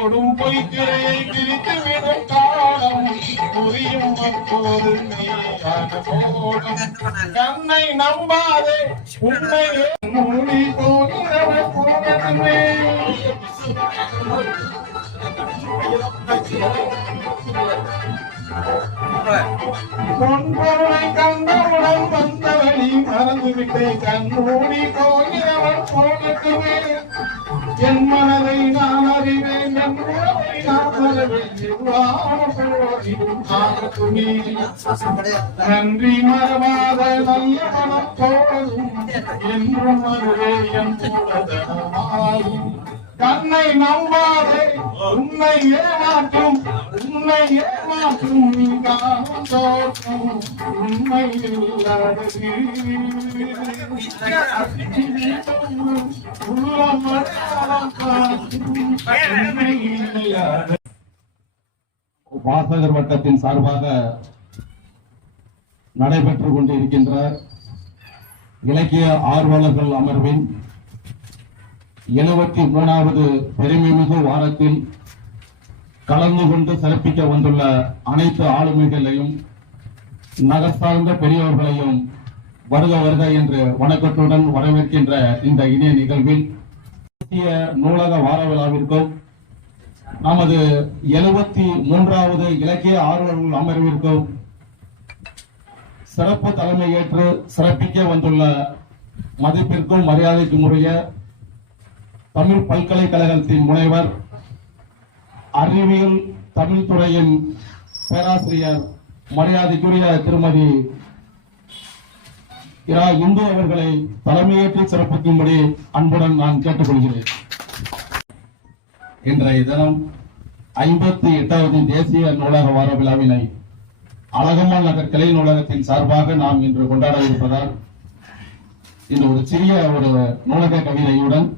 போடும் பொய்த்திரையை பிரித்து விடும் காலம் புரியும் அப்போது நீயான போடும் கண்ணை நம்பாதே உன்னை மூடி போகிறவ போனே பொன்பொருளை கண்டவுடன் வந்தவழி மறந்துவிட்டே கண்மூடி போகிறவன் போனட்டுமே என் மனதை நான் அறிவேன் என் உறவை நான் அறிவேன் நன்றி மறவாத நல்ல மனம் போதும் என்றும் அதுவே என் மூலதனமாகும் கண்ணை நம்பாதே உன்னை ஏமாற்றும் நீ காணும் தோற்றம் உண்மை இல்லாதது வாசகர் வட்டத்தின் சார்பாக நடைபெற்றுக் கொண்டிருக்கின்ற இலக்கிய ஆர்வலர்கள் அமர்வின் 73வது பெருமைமிகு வாரத்தில் கலந்து கொண்டு சிறப்பிக்க வந்துள்ள அனைத்து ஆளுமைகளையும் நகர் சார்ந்த பெரியவர்களையும் வருக வருக என்று வணக்கத்துடன் வரவேற்கின்ற இந்த இணைய நிகழ்வில் தேசிய நூலக வார விழாவிற்கும் நமது 73வது இலக்கிய ஆர்வலர்கள் அமர்விற்கும் சிறப்பு தலைமை ஏற்று சிறப்பிக்க வந்துள்ள மதிப்பிற்கும் மரியாதைக்கும் உரிய தமிழ் பல்கலைக்கழகத்தின் முனைவர் அறிவியல் தமிழ் துறையின் பேராசிரியர் மரியாதைக்குரிய திருமதி இரா இந்து அவர்களை தலைமையேற்று சிறப்பிக்கும்படி அன்புடன் நான் கேட்டுக்கொள்கிறேன். இன்றைய தினம் 58வது தேசிய நூலக வார விழாவினை அழகம்மாள் நகர் கிளை நூலகத்தின் சார்பாக நாம் இன்று கொண்டாட இருப்பதால் இந்த ஒரு சிறிய ஒரு நூலக கவிதையுடன்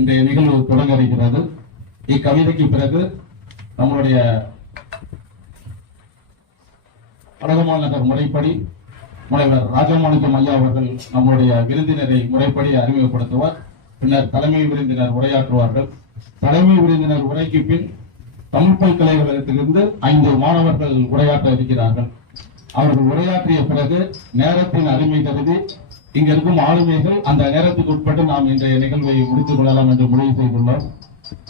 இன்றைய நிகழ்வு தொடங்க இருக்கிறது. இக்கவிதைக்கு பிறகு நம்முடைய அழகம்மாள் நகர் முறைப்படி முனைவர் ராஜமாணிக்கம் ஐயா அவர்கள் நம்முடைய விருந்தினரை முறைப்படி அறிமுகப்படுத்துவார். பின்னர் தலைமை விருந்தினர் உரையாற்றுவார்கள். தலைமை விருந்தினர் உரைக்கு பின் தமிழ் பல்கலைக்கழகத்திலிருந்து 5 மாணவர்கள் உரையாற்ற இருக்கிறார்கள். அவர்கள் உரையாற்றிய பிறகு நேரத்தின் அருமை கருதி இங்க இருக்கும் ஆளுமைகள் அந்த நேரத்துக்கு உட்பட்டு நாம் இன்றைய நிகழ்வை முடித்துக் கொள்ளலாம் என்று முடிவு செய்துள்ளோம்.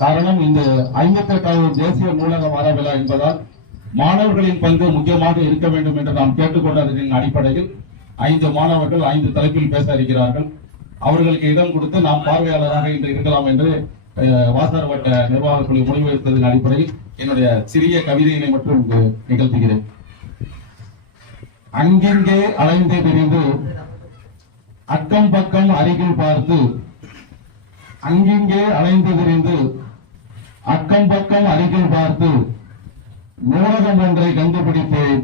காரணம், இந்த 58வது தேசிய நூலக வார விழா என்பதால் மாணவர்களின் பங்கு முக்கியமாக இருக்க வேண்டும் என்று நாம் கேட்டுக்கொண்டதன் அடிப்படையில் 5 மாணவர்கள் 5 தலைப்பில் பேச இருக்கிறார்கள். அவர்களுக்கு இடம் கொடுத்து நாம் பார்வையாளராக இன்று இருக்கலாம் என்று வாசகர் வட்ட நிர்வாக குழு முடிவெடுத்ததன் அடிப்படையில் என்னுடைய சிறிய கவிதையினை மட்டும் இங்கு நிகழ்த்துகிறேன். அங்கெங்கே அலைந்து திரிந்து அக்கம் பக்கம் அருகில் பார்த்து அங்கிங்கே அலைந்து திரிந்து அக்கம் பக்கம் அருகில் பார்த்து நூலகம் ஒன்றை கண்டுபிடித்தேன்.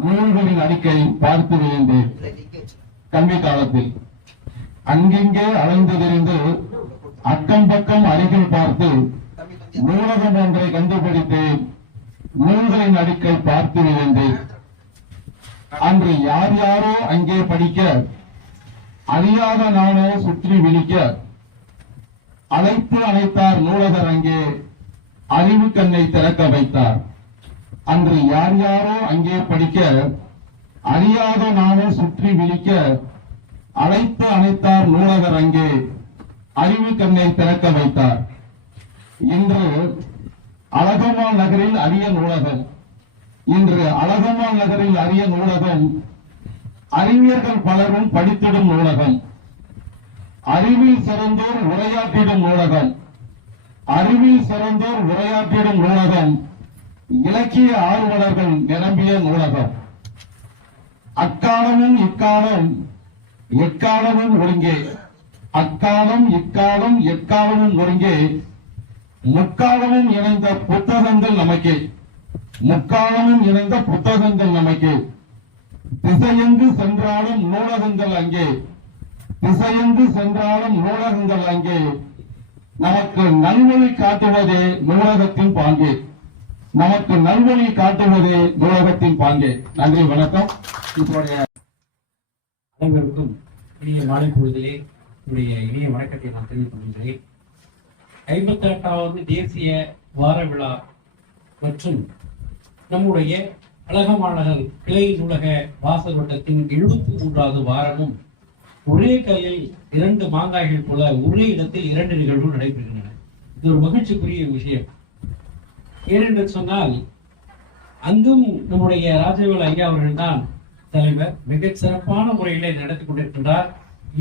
நூல்களின் அடுக்கை பார்த்து விழுந்தேன். கல்வி காலத்தில் அங்கிங்கே அலைந்து திரிந்து அக்கம் பக்கம் அருகில் பார்த்து நூலகம் ஒன்றை கண்டுபிடித்தேன். நூல்களின் அடுக்கை பார்த்து விழுந்தேன். அன்று யார் யாரோ அங்கே படிக்க அறியாத நானோ சுற்றி விழிக்க அழைத்து அழைத்தார் நூலகர் அங்கே அறிவு கண்ணை திறக்க வைத்தார். அன்று யார் யாரோ அங்கே படிக்க அறியாத நானோ சுற்றி விழிக்க அழைத்து அழைத்தார் நூலகர் அங்கே அறிவு கண்ணை திறக்க வைத்தார். இன்று அழகம்மாள் நகரில் அரிய நூலகம். இன்று அழகம்மாள் நகரில் அரிய நூலகம் அறிஞர்கள் பலரும் படித்திடும் நூலகம். அறிவில் சிறந்தோர் உரையாற்றிடும் நூலகம். அறிவில் சிறந்தோர் உரையாற்றிடும் நூலகம். இலக்கிய ஆர்வலர்கள் நிரம்பிய நூலகம். அக்காலமும் இக்காலம் எக்காலமும் ஒருங்கே. அக்காலம் இக்காலம் எக்காலமும் ஒருங்கே. முக்காலமும் இணைந்த புத்தகங்கள் நமக்கே. முக்காலமும் இணைந்த புத்தகங்கள் நமக்கே. திசையெங்கு சென்றாலும் நூலகங்கள் அங்கே. திசையெங்கு சென்றாலும் நூலகங்கள் அங்கே. நமக்கு நல்வழி காட்டுவதே நூலகத்தின் பாங்கே. நமக்கு நல்வழி காட்டுவதே நூலகத்தின் பாங்கே. நன்றி, வணக்கம். இப்போதைய அனைவருக்கும் இனிய மாலை பொழுதிலே இனிய வணக்கத்தை நான் தெரிவித்துக் கொள்கிறேன். 58வது தேசிய வார விழா மற்றும் நம்முடைய அழகமாநகர் கிளை நூலக வாசல் வட்டத்தின் 73வது வாரமும் ஒரே கல்லில் 2 மாங்காய்கள் போல ஒரே இடத்தில் 2 நிகழ்வுகள் நடைபெறுகின்றன. இது ஒரு மகிழ்ச்சிக்குரிய விஷயம். ஏனென்று சொன்னால் அங்கும் நம்முடைய ராஜவேல் ஐயா அவர்கள் தான் தலைவர், மிகச் சிறப்பான முறையிலே நடத்தி கொண்டிருக்கின்றார்.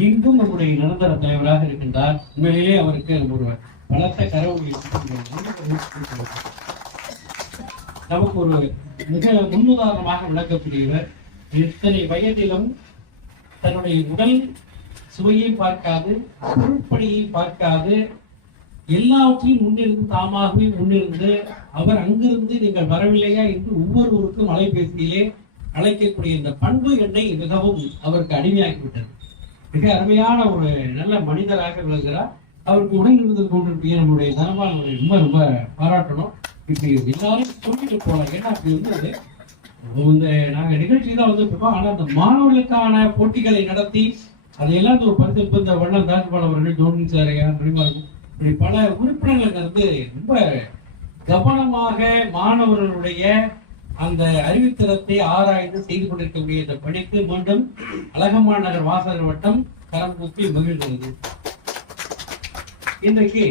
இங்கும் நம்முடைய நிரந்தர தலைவராக இருக்கின்றார். உண்மையிலேயே அவருக்கு ஒரு பலத்த கரவொலி நமக்கு ஒரு மிக முன்னுதாரணமாக விளக்கக்கூடியவர். இத்தனை வயதிலும் தன்னுடைய உடல் சுவையை பார்க்காது, பொருட்படியை பார்க்காது, எல்லாவற்றையும் முன்னிருந்து தாமாகவே முன்னிருந்து அவர் அங்கிருந்து நீங்கள் வரவில்லையா என்று ஒவ்வொருவருக்கும் அலைபேசியிலே அழைக்கக்கூடிய இந்த பண்பு என்னை மிகவும் அவருக்கு அடிமையாகிவிட்டது. மிக அருமையான ஒரு நல்ல மனிதராக விளங்குகிறார். அவருக்கு உடன் இருந்து கொண்டிருக்கிற நம்முடைய தனபால் ரொம்ப ரொம்ப பாராட்டணும். இப்ப எல்லாரும் சொல்லிட்டு போலாம். ஏன்னா அப்படி வந்து இந்த நாங்க நிகழ்ச்சி தான் வந்துருக்கோம். ஆனா அந்த மாணவர்களுக்கான போட்டிகளை நடத்தி அதையெல்லாம் ஒரு பரிசு இந்த வண்ணம் தாஜ்பால் அவர்கள், ஜோனின் சாரையா, இப்படி பல உறுப்பினர்கள் வந்து ரொம்ப கவனமாக மாணவர்களுடைய அந்த அறிவுத்திறத்தை ஆராய்ந்து செய்து கொண்டிருக்கக்கூடிய இந்த பணிக்கு மீண்டும் அழகமாநகர் வாசகர் வட்டம் கரம் கூப்பி மகிழ்கிறது. இன்றைக்கு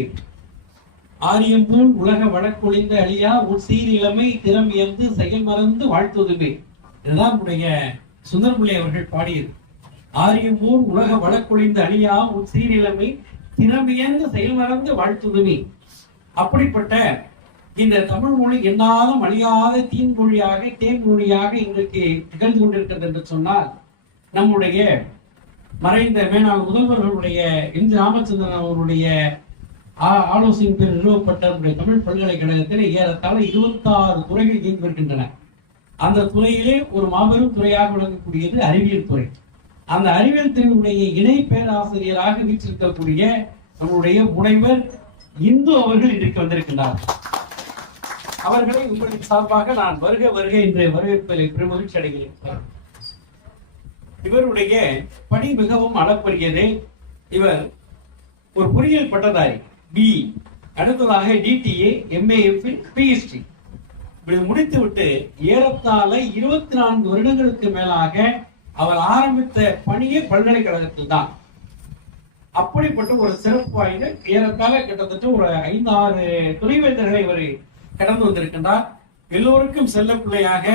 ஆரியம்பூல் உலக வழக்கொழிந்த அழியா உன் சீர் இளமை திறம் இயந்து செயல் மறந்து வாழ்த்துதுமே. இதுதான் நம்முடைய சுந்தரபிள்ளை அவர்கள் பாடியது. ஆரியம்பூல் உலக வழக்கொழிந்த அழியா உன் சீர் இளமை திறம் இயந்து செயல் மறந்து வாழ்த்துதுமே. அப்படிப்பட்ட இந்த தமிழ் மொழி என்னாலும் அழியாத தீன்மொழியாக தேன்மொழியாக இன்றைக்கு திகழ்ந்து கொண்டிருக்கிறது என்று சொன்னால் நம்முடைய மறைந்த மேனாள் முதல்வர்களுடைய எம். ராமச்சந்திரன் அவருடைய ஆலோசனை பேர் நிறுவப்பட்ட நம்முடைய தமிழ் பல்கலைக்கழகத்தில் ஏறத்தாழ 26 துறைகள் இயங்கி வருகின்றன. அந்த துறையிலே ஒரு மாபெரும் துறையாக விளங்கக்கூடியது அறிவியல் துறை. அந்த அறிவியல் துறையுடைய இணை பேராசிரியராக வீற்றிருக்கக்கூடிய நம்முடைய முனைவர் இந்து அவர்கள் இன்றைக்கு வந்திருக்கின்றார். அவர்களை உங்களுக்கு சார்பாக நான் வருக வருக என்று வரவேற்பதில் பெருமகிழ்ச்சி அடைகிறேன். இவருடைய பணி மிகவும் அளப்பரியது. இவர் ஒரு பொறியியல் பட்டதாரி, பி, அடுத்ததாக டிடிஏ, எம்ஏஎஃப், பிஎச்டி இப்படி முடித்துவிட்டு ஏறத்தாழ 24 வருடங்களுக்கு மேலாக அவர் ஆரம்பித்த பணியே பல்கலைக்கழகத்தில் தான். அப்படிப்பட்ட ஒரு சிறப்பு வாய்ந்த ஏறத்தாழ கிட்டத்தட்ட ஒரு 5-6 துணைவேந்தர்களை இவர் கடந்து வந்திருக்கின்றார். எல்லோருக்கும் செல்ல பிள்ளையாக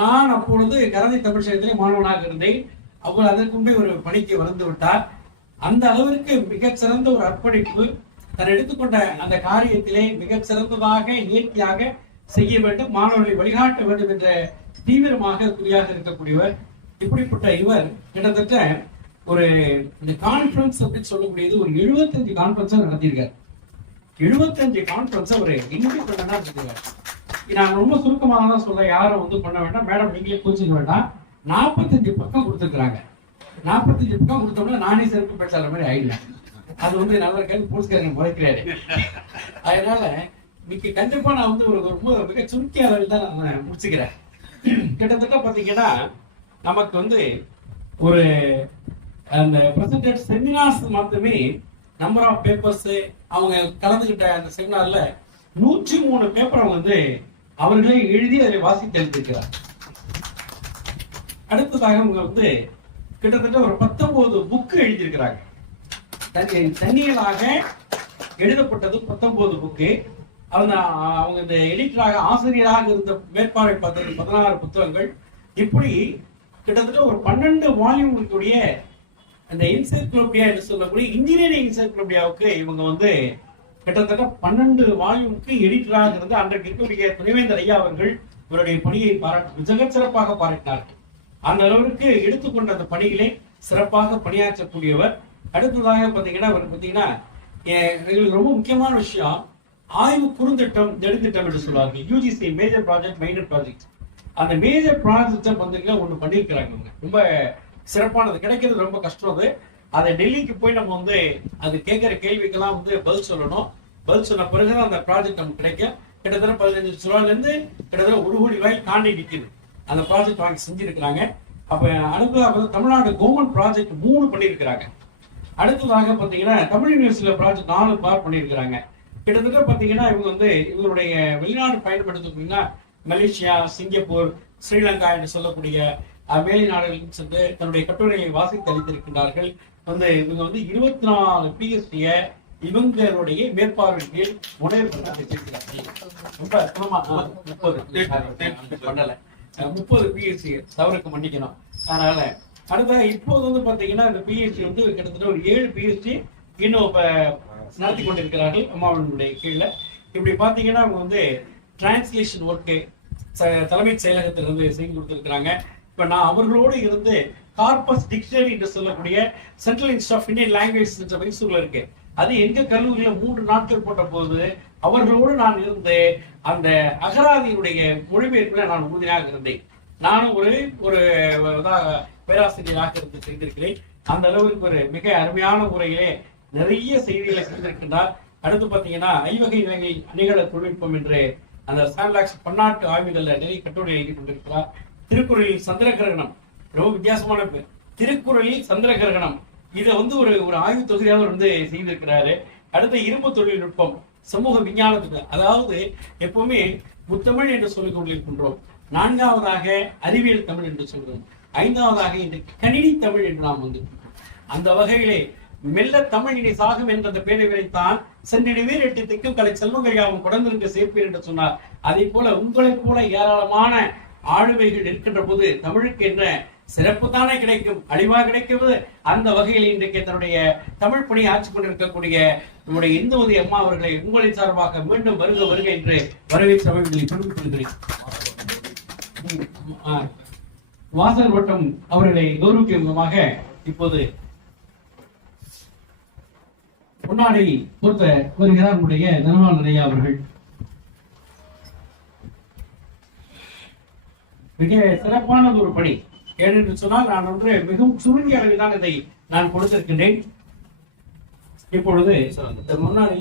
நான் அப்பொழுது கரந்தை தமிழ் சங்கத்திலே மாணவனாக இருந்தேன். அவர் அதற்கும்பே ஒரு பணிக்கு வந்து விட்டார். அந்த அளவிற்கு மிகச் சிறந்த ஒரு அர்ப்பணிப்பு, தன் எடுத்துக்கொண்ட அந்த காரியத்திலே மிகச் சிறந்ததாக நேர்த்தியாக செய்ய வேண்டும், மாணவர்களை வழிகாட்ட வேண்டும் என்ற தீவிரமாக குறியாக இருக்கக்கூடியவர். இப்படிப்பட்ட இவர் கிட்டத்தட்ட ஒரு இந்த கான்பரன்ஸ் அப்படின்னு சொல்லக்கூடியது ஒரு 75 கான்பரன்ஸ் நடத்தியிருக்கார். 75 கான்பரன்ஸ் அவர் எங்கே பண்ணா இருக்கார். நான் ரொம்ப சுருக்கமாக தான் சொல்றேன், யாரும் வந்து பண்ண வேண்டாம், மேடம் நீங்களே கோச்சிக்க வேண்டாம். 45 பக்கம் கொடுத்துருக்காங்க. 45 பக்கம் கொடுத்தோம்னா நானே சிறப்பு பேச்சாளர் மாதிரி ஆயிடலாம். அது வந்து நல்ல கேள்வி போலீஸ்காரங்க முறைக்கிறாரு. அதனால இன்னைக்கு கண்டிப்பா நான் வந்து ஒரு ரொம்ப மிக சுருக்கிய அளவில் தான் நான் முடிச்சுக்கிறேன். கிட்டத்தட்ட பாத்தீங்கன்னா நமக்கு வந்து ஒரு அந்த பிரசன்டேட் செமினார்ஸ் மட்டுமே நம்பர் ஆஃப் பேப்பர்ஸ் அவங்க கலந்துகிட்ட அந்த செமினார்ல 103 பேப்பர் அவங்க வந்து அவர்களே எழுதி அதை வாசித்து எழுதியிருக்கிறார். அடுத்ததாக அவங்க வந்து கிட்டத்தட்ட ஒரு 19 புக்கு எழுதியிருக்கிறாங்க. தனியலாக எழுதப்பட்டது 19 புக்கு. அவங்க இந்த எடிட்டராக ஆசிரியராக இருந்த மேற்பார்வை பார்த்தது 16 புத்தகங்கள். இப்படி கிட்டத்தட்ட ஒரு 12 வால்யூமுடைய அந்த என்சைக்ளோபீடியா என்று சொல்லக்கூடிய இன்ஜினியரிங் என்சைக்ளோபீடியாவுக்கு இவங்க வந்து கிட்டத்தட்ட 12 வால்யூமுக்கு எடிட்டராக இருந்து அன்றைக்கு இருக்கக்கூடிய துணைவேந்தர் ஐயா அவர்கள் இவருடைய பணியை மிக சிறப்பாக பாராட்டினார்கள். அந்த அளவிற்கு எடுத்துக்கொண்ட அந்த பணிகளை சிறப்பாக பணியாற்றக்கூடியவர். அடுத்ததாக பாத்தீங்கன்னா அவர் பாத்தீங்கன்னா எங்களுக்கு ரொம்ப முக்கியமான விஷயம் ஆய்வு குறுந்திட்டம் நெடுந்திட்டம் என்று சொல்லுவாங்க. UGC major project minor project. அந்த மேஜர் ப்ராஜெக்ட் பாத்தீங்கன்னா ஒண்ணு பண்ணிருக்கிறாங்க. ரொம்ப சிறப்பானது, கிடைக்கிறது ரொம்ப கஷ்டம். அது அதை டெல்லிக்கு போய் நம்ம வந்து அது கேட்கிற கேள்விக்கெல்லாம் வந்து பதில் சொல்லணும். பதில் சொன்ன பிறகுதான் அந்த ப்ராஜெக்ட் நமக்கு கிடைக்கும். கிட்டத்தட்ட 15 ரூபாயில இருந்து கிட்டத்தட்ட 1 கோடி ரூபாய் தாண்டி நிற்குது. அந்த ப்ராஜெக்ட் வாங்கி செஞ்சிருக்கிறாங்க. அப்ப அடுத்ததாக தமிழ்நாடு கவர்மெண்ட் ப்ராஜெக்ட் 3 பண்ணியிருக்கிறாங்க. அடுத்ததாக பாத்தீங்கன்னா தமிழ் யூனிவர்சிட்டியில ப்ராஜெக்ட் 4 பார்ட் பண்ணியிருக்கிறாங்க. கிட்டத்தட்ட பாத்தீங்கன்னா இவங்க வந்து இவங்களுடைய வெளிநாடு பயணம் எடுத்துக்கிட்டீங்கன்னா மலேசியா, சிங்கப்பூர், ஸ்ரீலங்கா என்று சொல்லக்கூடிய மேலை நாடுகளுக்கு சென்று தன்னுடைய கட்டுரைகளை வாசித்து அளித்திருக்கின்றார்கள். இவங்க வந்து 24 PhD இவங்களுடைய மேற்பார்வையின் கீழ் முனைவர் ரொம்ப 30 PhD தவறுக்கு மன்னிக்கணும். அதனால அடுத்த இப்போது வந்து பாத்தீங்கன்னா இந்த PhD வந்து கிட்டத்தட்ட ஒரு 7 PhD இன்னும் இப்ப நடத்தி கொண்டிருக்கிறார்கள் அம்மாவுடைய கீழே. இப்படி பாத்தீங்கன்னா அவங்க வந்து டிரான்ஸ்லேஷன் ஒர்க்கு தலைமைச் செயலகத்திலிருந்து செய்து கொடுத்திருக்கிறாங்க. இப்ப நான் அவர்களோடு இருந்து கார்பஸ் டிக்ஷனரி என்று சொல்லக்கூடிய central institute of Indian language என்ற மைசூர்ல இருக்கு. அது எங்க கல்லூரியில 3 நாட்கள் போட்ட போது அவர்களோடு நான் இருந்து அந்த அகராதியினுடைய மொழிபெயர்ப்புல நான் உறுதியாக இருந்தேன். நானும் ஒரு பேராசிரியராக இருந்து செய்திருக்கிறேன். அந்த அளவுக்கு ஒரு மிக அருமையான முறையிலே நிறைய செய்திகளை செய்திருக்கின்றார். அடுத்து பாத்தீங்கன்னா ஐவகை வகை அணிகள தொழில்நுட்பம் என்று அந்த சான்லாக்ஸ் பன்னாட்டு ஆய்வுகள்ல நிறைய கட்டுரை எழுதி கொண்டிருக்கிறார். திருக்குறளில் சந்திர கிரகணம் ரொம்ப வித்தியாசமான பேர். திருக்குறளில் சந்திர கிரகணம் இதை வந்து ஒரு ஆய்வு தொகுதியாக வந்து செய்திருக்கிறாரு. அடுத்த இரும்பு தொழில்நுட்பம், சமூக விஞ்ஞானத்துக்கு, அதாவது எப்பவுமே முத்தமிழ் என்று சொல்லிக் கொண்டிருக்கின்றோம். 4வதாக அறிவியல் தமிழ் என்று சொல்கிறோம். 5வதாக இன்றைக்கு கணினி தமிழ் என்று நாம் வந்து அந்த வகையிலே மெல்ல தமிழ் இனி சாகும் என்ற அந்த பேரை விரைத்தான் சென்றிடுவீர் 8 திக்கும் கலை செல்வங்கள் யாவும் குடந்திருக்க சேர்ப்பீர் என்று சொன்னார். அதே போல உங்களைப் போல ஏராளமான ஆளுமைகள் இருக்கின்ற போது தமிழுக்கு என்ன சிறப்பு தானே கிடைக்கும், அழிவா கிடைக்கிறது. அந்த வகையில் இன்றைக்கு தன்னுடைய தமிழ் பணி ஆட்சி கொண்டிருக்கக்கூடிய நம்முடைய இந்துமதி அம்மா அவர்களை உங்களின் சார்பாக மீண்டும் வருக வருக என்று வரவேற்று அவர்களை தெரிவித்துக் கொள்கிறேன். வாசல் வட்டம் அவர்களை கௌரவிக்கும் விதமாக இப்போது பொன்னாடை பொறுத்த வருகிறார் நம்முடைய தனவால் ஐயா அவர்கள். மிக சிறப்பானது ஒரு பணி. ஏனென்று சொன்னால் நான் ஒன்று மிகவும் சுருங்கிய அளவில் தான் இதை நான் கொடுத்திருக்கின்றேன். இப்பொழுது முன்னாடி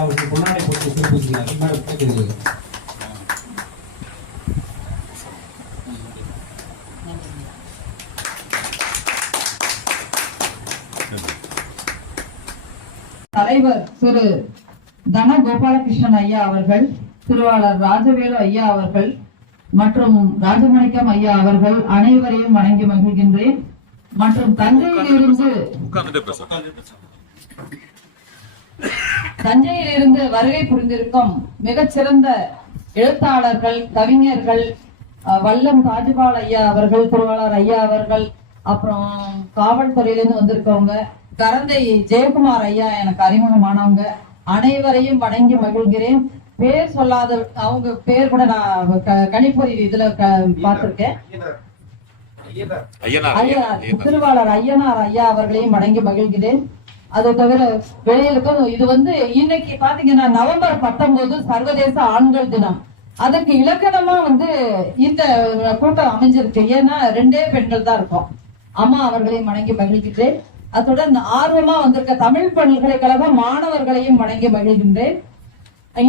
அவருக்கு பொன்னாடை போட்டு சிறப்பிக்கிறார். தலைவர் திரு தன கோபாலகிருஷ்ணன் ஐயா அவர்கள், திருவாளர் ராஜவேலு ஐயா அவர்கள் மற்றும் ராஜமாணிக்கம் ஐயா அவர்கள் அனைவரையும் வணங்கி மகிழ்கின்றேன். மற்றும் தஞ்சையிலிருந்து வருகை புரிந்திருக்கும் மிகச்சிறந்த எழுத்தாளர்கள், கவிஞர்கள், வல்லம் தாஜ்பால் ஐயா அவர்கள், திருவாளர் ஐயா அவர்கள், அப்புறம் காவல்துறையிலிருந்து வந்திருக்கவங்க, கரந்தை ஜெயக்குமார் ஐயா எனக்கு அறிமுகமானவங்க அனைவரையும் வணங்கி மகிழ்கிறேன். பேர் சொல்லாத அவங்க பேர் கூட நான் கணிப்பொறி இதுல பார்த்திருக்கேன். திருவாளர் ஐயனார் ஐயா அவர்களையும் வணங்கி மகிழ்கிறேன். அதை தவிர வெளியிலுக்கும் இது வந்து இன்னைக்கு பாத்தீங்கன்னா நவம்பர் 19 சர்வதேச ஆண்கள் தினம். அதற்கு இலக்கணமா வந்து இந்த கூட்டம் அமைஞ்சிருக்கு. ஏன்னா 2 பெண்கள் தான் இருக்கோம். அம்மா அவர்களையும் வணங்கி மகிழ்கிறேன். அத்துடன் ஆர்வமா வந்திருக்க தமிழ் பல்கலைக்கழக மாணவர்களையும் வணங்கி மகிழ்கின்றேன்.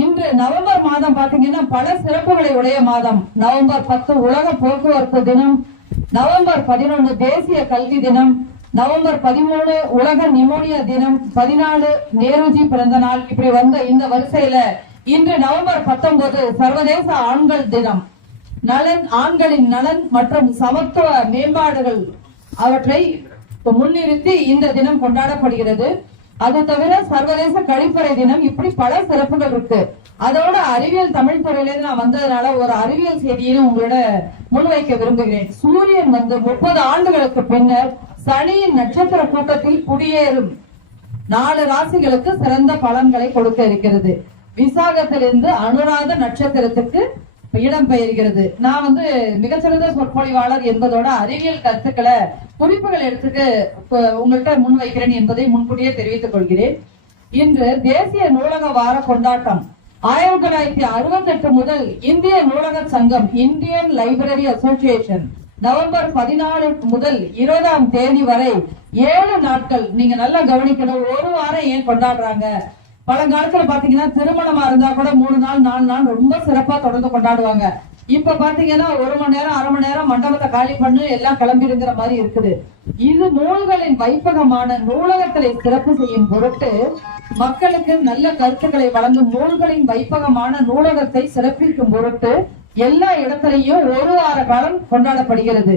இன்று நவம்பர் மாதம் பாத்தீங்கன்னா பல சிறப்புகளை உடைய மாதம். நவம்பர் 10 உலக போக்குவரத்து தினம், நவம்பர் 11 தேசிய கல்வி தினம், நவம்பர் 13 உலக நிமோனியா தினம், 14 நேருஜி பிறந்த நாள். இப்படி வந்த இந்த வரிசையில இன்று நவம்பர் 19 சர்வதேச ஆண்கள் தினம். ஆண்களின் நலன் மற்றும் சமத்துவ மேம்பாடுகள் அவற்றை முன்னிறுத்தி இந்த தினம் கொண்டாடப்படுகிறது. அது தவிர சர்வதேச கழிப்பறை தினம். இப்படி பல சிறப்புகள் இருக்கு. அதோட அறிவியல் தமிழ் துறையிலிருந்து நான் வந்ததுனால ஒரு அறிவியல் செய்தியையும் உங்களோட முன்வைக்க விரும்புகிறேன். சூரியன் வந்து 30 ஆண்டுகளுக்கு பின்னர் சனியின் நட்சத்திர கூட்டத்தில் குடியேறும் 4 ராசிகளுக்கு சிறந்த பலன்களை கொடுக்க இருக்கிறது. விசாகத்திலிருந்து அனுராத நட்சத்திரத்துக்கு இடம் பெயர்கிறது. நான் வந்து மிகச்சிறந்த சொற்பொழிவாளர் என்பதோட அறிவியல் கருத்துக்களை குறிப்புகள் எடுத்துக்கு உங்கள்கிட்ட முன்வைக்கிறேன் என்பதை முன்கூட்டியே தெரிவித்துக் கொள்கிறேன். இன்று தேசிய நூலக வார கொண்டாட்டம் 1968 முதல் இந்திய நூலக சங்கம், இந்தியன் லைப்ரரி அசோசியேஷன் நவம்பர் 14 முதல் 20ஆம் தேதி வரை 7 நாட்கள். நீங்க நல்லா கவனிக்கணும். ஒரு வாரம் ஏன் கொண்டாடுறாங்க? பழங்காலத்துல பாத்தீங்கன்னா திருமணமா இருந்தா கூட 3 நாள் 4 நாள் ரொம்ப சிறப்பா தொடர்ந்து கொண்டாடுவாங்க. இப்ப பாத்தீங்கன்னா 1 மணி நேரம் 1/2 மணி நேரம் மண்டபத்தை காலி பண்ணு எல்லாம் கிளம்பிடுங்கிற மாதிரி இருக்குது. இது நூல்களின் வைப்பகமான நூலகங்களை சிறப்பு செய்யும் பொருட்டு மக்களுக்கு நல்ல கருத்துக்களை வழங்கும் நூல்களின் வைப்பகமான நூலகத்தை சிறப்பிக்கும் பொருட்டு எல்லா இடத்திலையும் ஒரு வார காலம் கொண்டாடப்படுகிறது.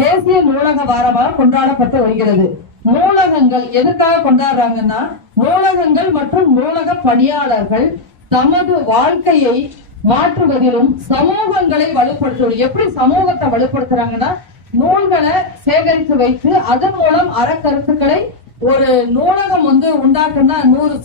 தேசிய நூலக வாரமாக கொண்டாடப்பட்டு வருகிறது. நூலகங்கள் எதுக்காக கொண்டாடுறாங்கன்னா, நூலகங்கள் மற்றும் நூலக பணியாளர்கள் தமது வாழ்க்கையை மாற்றுவதிலும் சமூகங்களை வலுப்படுத்துவது. எப்படி சமூகத்தை வலுப்படுத்துறாங்கன்னா, நூல்களை சேகரித்து வைத்து அதன் மூலம் அறக்கருத்துக்களை ஒரு நூலகம் உண்டாக்குன்னா 100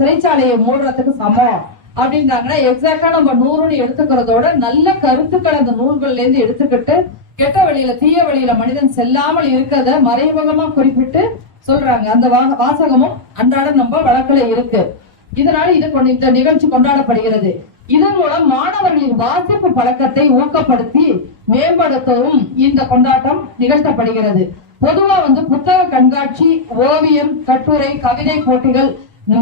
சிறைச்சாலையை மூடுறதுக்கு சமம் அப்படின்றாங்கன்னா, எக்ஸாக்டா நம்ம 100ன்னு எடுத்துக்கிறதோட நல்ல கருத்துக்களை அந்த நூல்கள்ல இருந்து எடுத்துக்கிட்டு கெட்ட வழியில தீய வழியில மனிதன் செல்லாமல் இருக்கிறத மறைமுகமா குறிப்பிட்டு சொல்றாங்க. அந்த வாசகமும் அன்றாடம் நம்ம வழக்குல இருக்கு. இதனால இந்த நிகழ்ச்சி கொண்டாடப்படுகிறது. இதன் மூலம் மாணவர்களின் வாசிப்பு பழக்கத்தை ஊக்கப்படுத்தி மேம்படுத்தவும் இந்த கொண்டாட்டம் நிகழ்த்தப்படுகிறது. பொதுவா புத்தக கண்காட்சி, ஓவியம், கட்டுரை, கவிதை போட்டிகள்,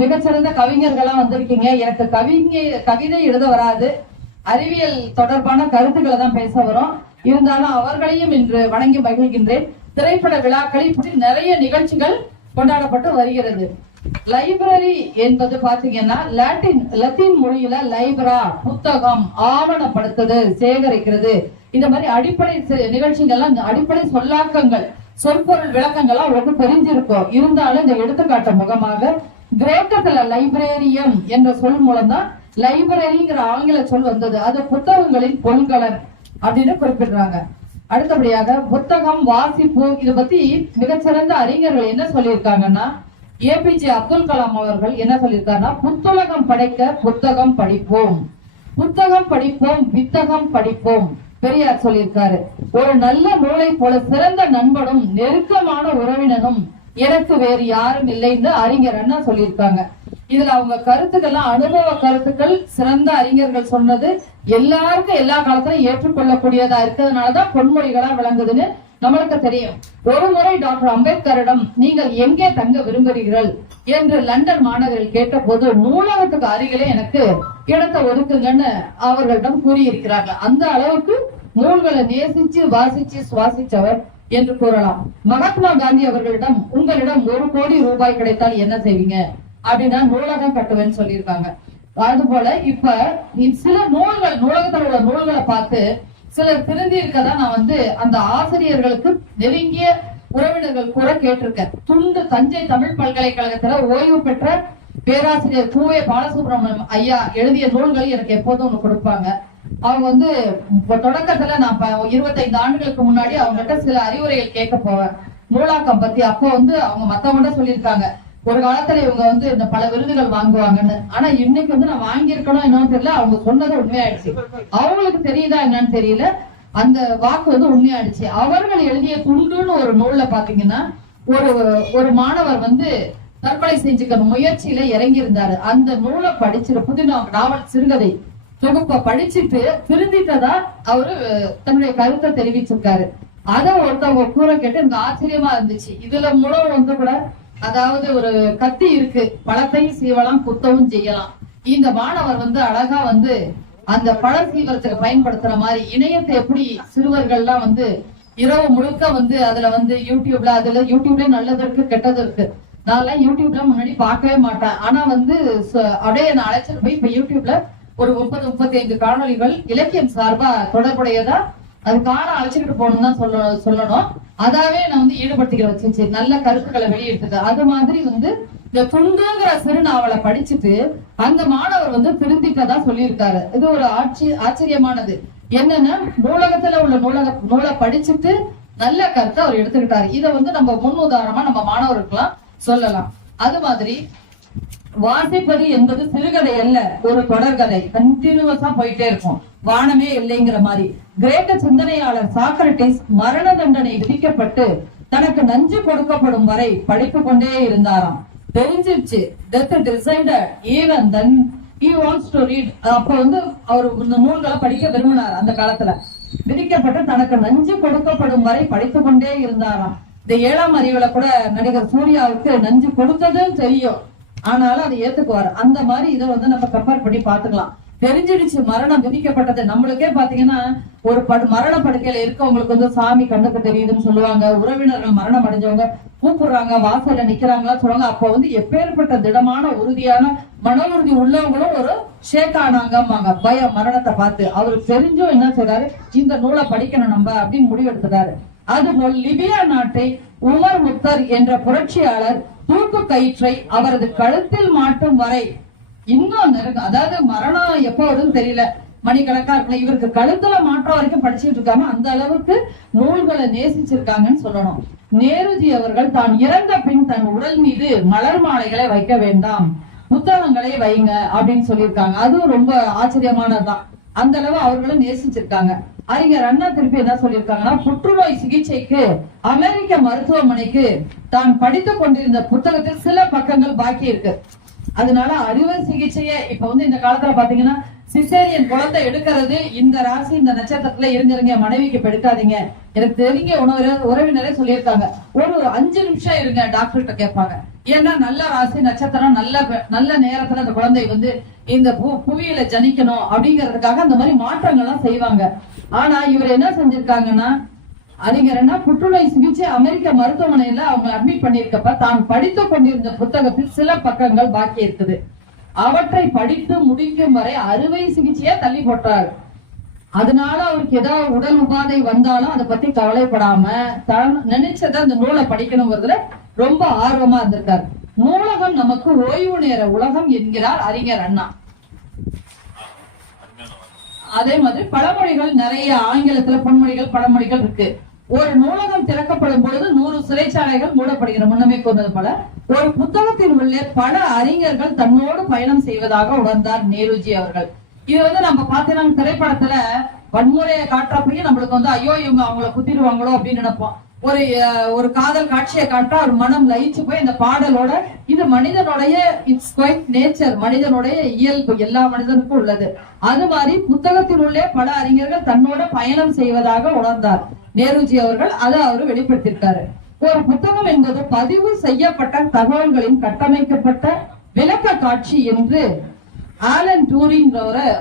மிகச்சிறந்த கவிஞர்கள்லாம் வந்திருக்கீங்க. எனக்கு கவிதை எழுத வராது, அறிவியல் தொடர்பான கருத்துக்களை தான் பேச வரும். இருந்தாலும் அவர்களையும் இன்று வணங்கி மகிழ்கின்றேன். திரைப்பட விழாக்கள் இப்படி நிறைய நிகழ்ச்சிகள் கொண்டாடப்பட்டு வருகிறது. லைப்ரரி என்பது பாத்தீங்கன்னா லத்தீன் மொழியில லைப்ரா புத்தகம், ஆவணப்படுத்துது, சேகரிக்கிறது. இந்த மாதிரி அடிப்படை நிகழ்ச்சிகள்லாம், அடிப்படை சொல்லாக்கங்கள், சொற்பொருள் விளக்கங்கள்லாம் உங்களுக்கு தெரிஞ்சிருக்கும். இருந்தாலும் இந்த எடுத்துக்காட்டு முகமாக கிரேக்கத்துல லைப்ரேரியன் என்ற சொல் மூலம் தான் லைப்ரரிங்கிற ஆங்கில சொல் வந்தது. அது புத்தகங்களின் பொன்கலன் அப்படின்னு குறிப்பிடுறாங்க. அடுத்தபடியாக புத்தகம், வாசிப்பு, இதை பத்தி மிகச்சிறந்த அறிஞர்கள் என்ன சொல்லியிருக்காங்கன்னா, ஏபிஜே அப்துல் கலாம் அவர்கள் என்ன சொல்லியிருக்காருன்னா, புத்துலகம் படைக்க புத்தகம் படிப்போம், புத்தகம் படிப்போம், வித்தகம் படிப்போம். பெரியார் சொல்லியிருக்காரு. ஒரு நல்ல நூலை போல சிறந்த நண்பனும் நெருக்கமான உறவினனும் எனக்கு வேறு யாரும் இல்லைன்னு அறிஞர் அண்ணா சொல்லியிருக்காங்க. இதுல அவங்க கருத்துக்கள்லாம் அனுபவ கருத்துக்கள், சிறந்த அறிஞர்கள் சொன்னது எல்லாருக்கும் எல்லா காலத்திலும் ஏற்றுக்கொள்ளக்கூடியதா இருக்கிறதுனாலதான் பொன்மொழிகளா விளங்குதுன்னு நம்மளுக்கு தெரியும். ஒரு முறை டாக்டர் அம்பேத்கரிடம் நீங்கள் எங்கே தங்க விரும்புகிறீர்கள் என்று லண்டன் மாணவர்கள் கேட்ட போது, நூலகத்துக்கு அருகிலே எனக்கு இடத்தை ஒதுக்குங்கன்னு அவர்களிடம் கூறியிருக்கிறார்கள். அந்த அளவுக்கு நூல்களை நேசிச்சு வாசிச்சு சுவாசிச்சவர் என்று கூறலாம். மகாத்மா காந்தி அவர்களிடம் உங்களிடம் 1 கோடி ரூபாய் கிடைத்தால் என்ன செய்வீங்க அப்படின்னா, நூலகம் கட்டுவேன்னு சொல்லியிருக்காங்க. அது போல இப்ப சில நூலகத்தில் உள்ள நூல்களை பார்த்து சிலர் திருந்தி இருக்கதான் நான் அந்த ஆசிரியர்களுக்கு நெருங்கிய உறவினர்கள் கூட கேட்டிருக்கேன். தஞ்சை தமிழ் பல்கலைக்கழகத்துல ஓய்வு பெற்ற பேராசிரியர் கூவே பாலசுப்ரமணியம் ஐயா எழுதிய நூல்களை எனக்கு எப்போதும் ஒண்ணு கொடுப்பாங்க. அவங்க தொடக்கத்துல நான் 25 ஆண்டுகளுக்கு முன்னாடி அவங்ககிட்ட சில அறிவுரைகள் கேட்க போவேன் நூலாக்கம் பத்தி. அப்போ அவங்க மத்தவங்க சொல்லியிருக்காங்க, ஒரு காலத்துல இவங்க இந்த பல விருதுகள் வாங்குவாங்கன்னு. ஆனா இன்னைக்கு நான் வாங்கியிருக்கணும் என்னன்னு தெரியல, அவங்க சொன்னது உண்மையாயிடுச்சு. அவங்களுக்கு தெரியுதா என்னன்னு தெரியல, அந்த வாக்கு உண்மையாயிடுச்சு. அவர்கள் எழுதிய துண்டுன்னு ஒரு நூல்ல பாத்தீங்கன்னா, ஒரு மாணவர் தற்கொலை செஞ்சுக்க முயற்சியில இறங்கி இருந்தாரு. அந்த நூலை படிச்சுட்டு, புது நாவல் சிறுகதை தொகுப்பை படிச்சுட்டு திருந்திட்டதா அவரு தன்னுடைய கருத்தை தெரிவிச்சிருக்காரு. அத ஒருத்தவங்க கூற கேட்டு எனக்கு ஆச்சரியமா இருந்துச்சு. இதுல மூலம் கூட, அதாவது ஒரு கத்தி இருக்கு, பழத்தையும் சீவலாம் குத்தவும் செய்யலாம். இந்த மாணவர் அழகா அந்த பழ சீவரத்துக்கு பயன்படுத்துற மாதிரி இணையத்தை எப்படி சிறுவர்கள்லாம் இரவு முழுக்க அதுல யூடியூப்ல நல்லது இருக்கு, கெட்டது இருக்கு. நான் யூடியூப்ல முன்னாடி பார்க்கவே மாட்டேன். ஆனா அப்படியே நான் அழைச்சிட்டு போய் இப்ப யூடியூப்ல ஒரு 30-35 காணொலிகள் இலக்கியம் சார்பா தொடர்புடையதா அது காண அழைச்சிக்கிட்டு போகணும் தான் சொல்லணும். அதாவே நான் ஈடுபடுத்திக்கிற வச்சு நல்ல கருத்துக்களை வெளியிட்டு, அது மாதிரி இந்த துண்டுங்கிற சிறுநாவலை படிச்சுட்டு அந்த மாணவர் திருந்திட்டதா சொல்லியிருக்காரு. இது ஒரு ஆச்சரியமானது. என்னன்னா, நூலகத்துல உள்ள நூலை படிச்சுட்டு நல்ல கருத்தை அவர் எடுத்துக்கிட்டாரு. இதை நம்ம முன் உதாரணமா நம்ம மாணவர்களுக்கெல்லாம் சொல்லலாம். அது மாதிரி வாசிப்பது என்பது சிறுகதை அல்ல, ஒரு தொடர்கதை. கண்டினியூஸா போயிட்டே இருக்கும், வானமே இல்லைங்கிற மாதிரி. கிரேக்க சிந்தனையாளர் சாக்ரட்டிஸ் மரண தண்டனை விதிக்கப்பட்டு தனக்கு நஞ்சு கொடுக்கப்படும் வரை படித்து கொண்டே இருந்தாராம். தெரிஞ்சிருச்சு, death decided even then he wants to read. அப்ப அவர் இந்த நூல்களை படிக்க விரும்பினார் அந்த காலத்துல. விதிக்கப்பட்டு தனக்கு நஞ்சு கொடுக்கப்படும் வரை படித்துக் கொண்டே இருந்தாராம். இந்த 7ஆம் அறிவுல கூட நடிகர் சூர்யாவுக்கு நஞ்சு கொடுத்ததும் தெரியும், ஆனாலும் அதை ஏத்துக்குவாரு. அந்த மாதிரி இதை வந்து நம்ம கம்பேர் பண்ணி பாத்துக்கலாம். தெரிஞ்சிடுச்சு மரணம் விதிக்கப்பட்டது. நம்மளுக்கே பாத்தீங்கன்னா ஒரு மரண படுக்கையில இருக்கவங்களுக்கு வந்து சாமி கண்ணுக்கு தெரியுதுன்னு சொல்லுவாங்க. உறவினர்கள் மரணம் அடைஞ்சவங்க கூப்பிடுறாங்க, வாசல்ல நிக்கிறாங்களா சொல்லுவாங்க. அப்ப வந்து எப்பேற்பட்ட திடமான உறுதியான மன உறுதி உள்ளவங்களும் ஒரு ஷேக் ஆனாங்க பயம் மரணத்தை பார்த்து. அவருக்கு தெரிஞ்சும் என்ன செய்றாரு, இந்த நூலை படிக்கணும் நம்ம அப்படின்னு முடிவெடுத்துட்டாரு. அதுபோல் லிபியா நாட்டை உமர் முக்தர் என்ற புரட்சியாளர் தூக்கு கயிற்றை அவரது கழுத்தில் மாட்டும் வரை இன்னும் அதாவது மரணம் எப்ப வரும்னு தெரியல, மணிக்கணக்கா இருக்கலாம், இவருக்கு கழுத்துல மாற்றம் வரைக்கும் படிச்சுட்டு இருக்காங்க. அந்த அளவுக்கு நூல்களை நேசிச்சிருக்காங்கன்னு சொல்லணும். நேருஜி அவர்கள் தான் இறந்த பின் தன் உடல் மீது மலர் மாலைகளை வைக்க வேண்டாம், புத்தகங்களை வைங்க அப்படின்னு சொல்லியிருக்காங்க. அதுவும் ரொம்ப ஆச்சரியமானதுதான். அந்த அளவு அவர்களும் நேசிச்சிருக்காங்க. அறிஞர் அண்ணா திருப்பி என்ன சொல்லியிருக்காங்கன்னா, புற்றுநோய் சிகிச்சைக்கு அமெரிக்க மருத்துவமனைக்கு தான் படித்துக் கொண்டிருந்த புத்தகத்தில் சில பக்கங்கள் பாக்கி இருக்கு. அதனால அறுவை சிகிச்சையே இப்ப வந்து இந்த காலத்துல பாத்தீங்கன்னா சிசேரியன் குழந்தை எடுக்கிறது இந்த ராசி இந்த நட்சத்திரத்துல இருந்துருங்க, மனைவிக்கு எடுக்காதீங்க. எனக்கு தெரிஞ்ச உறவினரே சொல்லியிருக்காங்க, ஒரு 5 நிமிஷம் இருங்க டாக்டர்கிட்ட கேட்பாங்க. ஏன்னா நல்ல ராசி நட்சத்திரம் நல்ல நேரத்துல அந்த குழந்தை வந்து இந்த புவியில ஜனிக்கணும் அப்படிங்கறதுக்காக அந்த மாதிரி மாற்றங்கள்லாம் செய்வாங்க. ஆனா இவர் என்ன செஞ்சிருக்காங்கன்னா, அறிஞர் என்ன புற்றுநோய் சிகிச்சை அமெரிக்க மருத்துவமனையில அவங்க அட்மிட் பண்ணிருக்கப்ப தான் படித்துக் கொண்டிருந்த புத்தகத்தில் சில பக்கங்கள் பாக்கி இருக்குது. அவற்றை படித்து முடிக்கும் வரை அறுவை சிகிச்சையா தள்ளி போட்டார். அதனால அவருக்கு ஏதாவது உடல் உபாதை வந்தாலும் அதை பத்தி கவலைப்படாம நினைச்சத அந்த நூலை படிக்கணுங்கிறதுல ரொம்ப ஆர்வமா இருந்திருக்காரு. நூலகம் நமக்கு ஓய்வு நேர உலகம் என்கிறார் அறிஞர் அண்ணா. அதே மாதிரி பழமொழிகள் நிறைய ஆங்கிலத்துல பொன்மொழிகள் பழமொழிகள் இருக்கு. ஒரு நூலகம் திறக்கப்படும் பொழுது 100 சிறைச்சாலைகள் மூடப்படுகிற முன்னமே கூறினது போல ஒரு புத்தகத்தின் உள்ளே பல அறிஞர்கள் தன்னோடு பயணம் செய்வதாக உணர்ந்தார் நேருஜி அவர்கள். இது வந்து நம்ம பாத்தீங்கன்னா திரைப்படத்துல வன்முறையை காட்டுறப்பையும் நம்மளுக்கு வந்து ஐயோ இவங்க அவங்கள குத்திடுவாங்களோ அப்படின்னு நினைப்போம். ஒரு காதல் காட்சியை காட்டா ஒரு மனம் லயிச்சு போய் இந்த பாடலோட இது மனிதனுடைய இட்ஸ் குவைட் நேச்சர், மனிதனுடைய இயல்பு, எல்லா மனிதனுக்கும் உள்ளது. அது மாதிரி புத்தகத்தின் உள்ளே பல அறிஞர்கள் தன்னோட பயணம் செய்வதாக உணர்ந்தார் நேருஜி அவர்கள். அதை அவரு வெளிப்படுத்தியிருக்காரு. ஒரு புத்தகம் என்பது பதிவு செய்யப்பட்ட தகவல்களின் கட்டமைக்கப்பட்ட விளக்க காட்சி என்று ஆலன் டூரிங்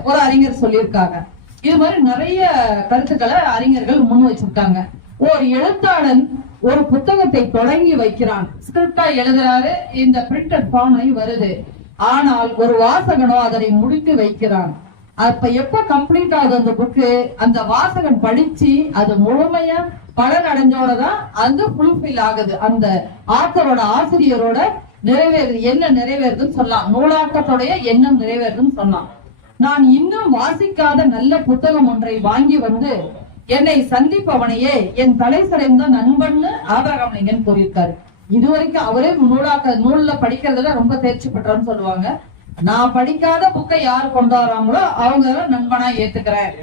ஒரு அறிஞர் சொல்லியிருக்காங்க. இது மாதிரி நிறைய கருத்துக்களை அறிஞர்கள் முன் வச்சிருக்காங்க. ஒரு எழுத்தாளன் ஒரு புத்தகத்தை தொடங்கி வைக்கிறான், ஸ்கிரிப்டா எழுதுறாரு, இந்த பிரிண்டட் ஃபார்ம்ல வருது. ஆனால் ஒரு வாசகனோ அதனை முடித்து வைக்கிறான். அப்ப எப்ப கம்ப்ளீட் ஆகுது அந்த புக்கு, அந்த வாசகன் படிச்சு அது முழுமையா பலன் அடைஞ்சோடதான் அது ஃபுல்ஃபில் ஆகுது. அந்த ஆத்தரோட ஆசிரியரோட என்ன நிறைவேறுதுன்னு சொல்லலாம், நூலாக்கத்தோடைய எண்ணம் நிறைவேறுதுன்னு சொல்லலாம். நான் இன்னும் வாசிக்காத நல்ல புத்தகம் ஒன்றை வாங்கி வந்து என்னை சந்திப்பவனையே என் தலை சிறைந்த நண்பன்னு ஆபிரகாம் லிங்கன் கூறியிருக்காரு. இதுவரைக்கும் அவரே நூல்ல படிக்கிறதுல ரொம்ப தேர்ச்சி பெற்றான்னு சொல்லுவாங்க. நான் படிக்காத புக்கை யார் கொண்டு வராங்களோ அவங்க நண்பனா ஏத்துக்கிறேன்.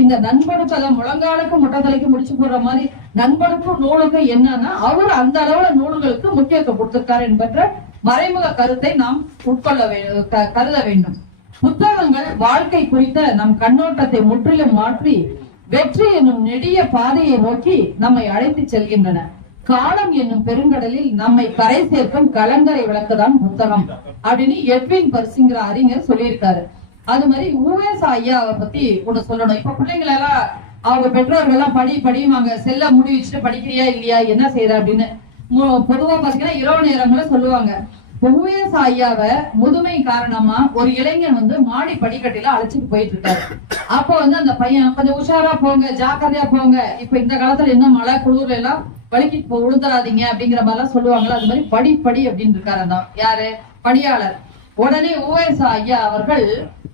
இந்த நண்பனுக்கு அதான் முழங்காலுக்கு முட்டத்தலைக்கு முடிச்சு போடுற மாதிரி நண்பனுக்கும் நூலுக்கும் என்னன்னா அவர் அந்த அளவுல நூல்களுக்கு முக்கியத்துவம் கொடுத்திருக்காரு என்பன்ற மறைமுக கருத்தை நாம் கருத வேண்டும். புத்தகங்கள் வாழ்க்கை குறித்த நம் கண்ணோட்டத்தை முற்றிலும் மாற்றி வெற்றி என்னும் நெடிய பாதையை நோக்கி நம்மை அழைத்து செல்கின்றன. காலம் என்னும் பெருங்கடலில் நம்மை கரை சேர்க்கும் கலங்கரை விளக்குதான் புத்தகம் அப்படின்னு எட்வின் பர்சிங்கிற அறிஞர் சொல்லியிருக்காரு. அது மாதிரி ஊவேசா ஐயாவை பத்தி ஒண்ணு சொல்லணும். இப்ப பிள்ளைங்களெல்லாம் அவங்க பெற்றோர்கள் எல்லாம் படிவாங்க, செல்ல முடி வச்சுட்டு படிக்கிறியா இல்லையா என்ன செய்யற அப்படின்னு பொதுவா பாத்தீங்கன்னா இரவு நேரங்கள சொல்லுவாங்க. ஊவேசா ஐயாவை முதுமை காரணமா ஒரு இளைஞன் வந்து மாடி படிக்கட்டில அழைச்சிட்டு போயிட்டு இருக்காரு. அப்போ வந்து அந்த பையன் கொஞ்சம் உஷாரா போங்க, ஜாக்கிரதையா போங்க, இப்ப இந்த காலத்துல இன்னும் மழை குளிர்ல எல்லாம் வலிக்கு விழுந்துடாதீங்க அப்படிங்கிற மாதிரி எல்லாம் சொல்லுவாங்களா. அது மாதிரி படி அப்படின்னு இருக்காரு அந்த யாரு பணியாளர். உடனே ஊவேசா ஐயா அவர்கள்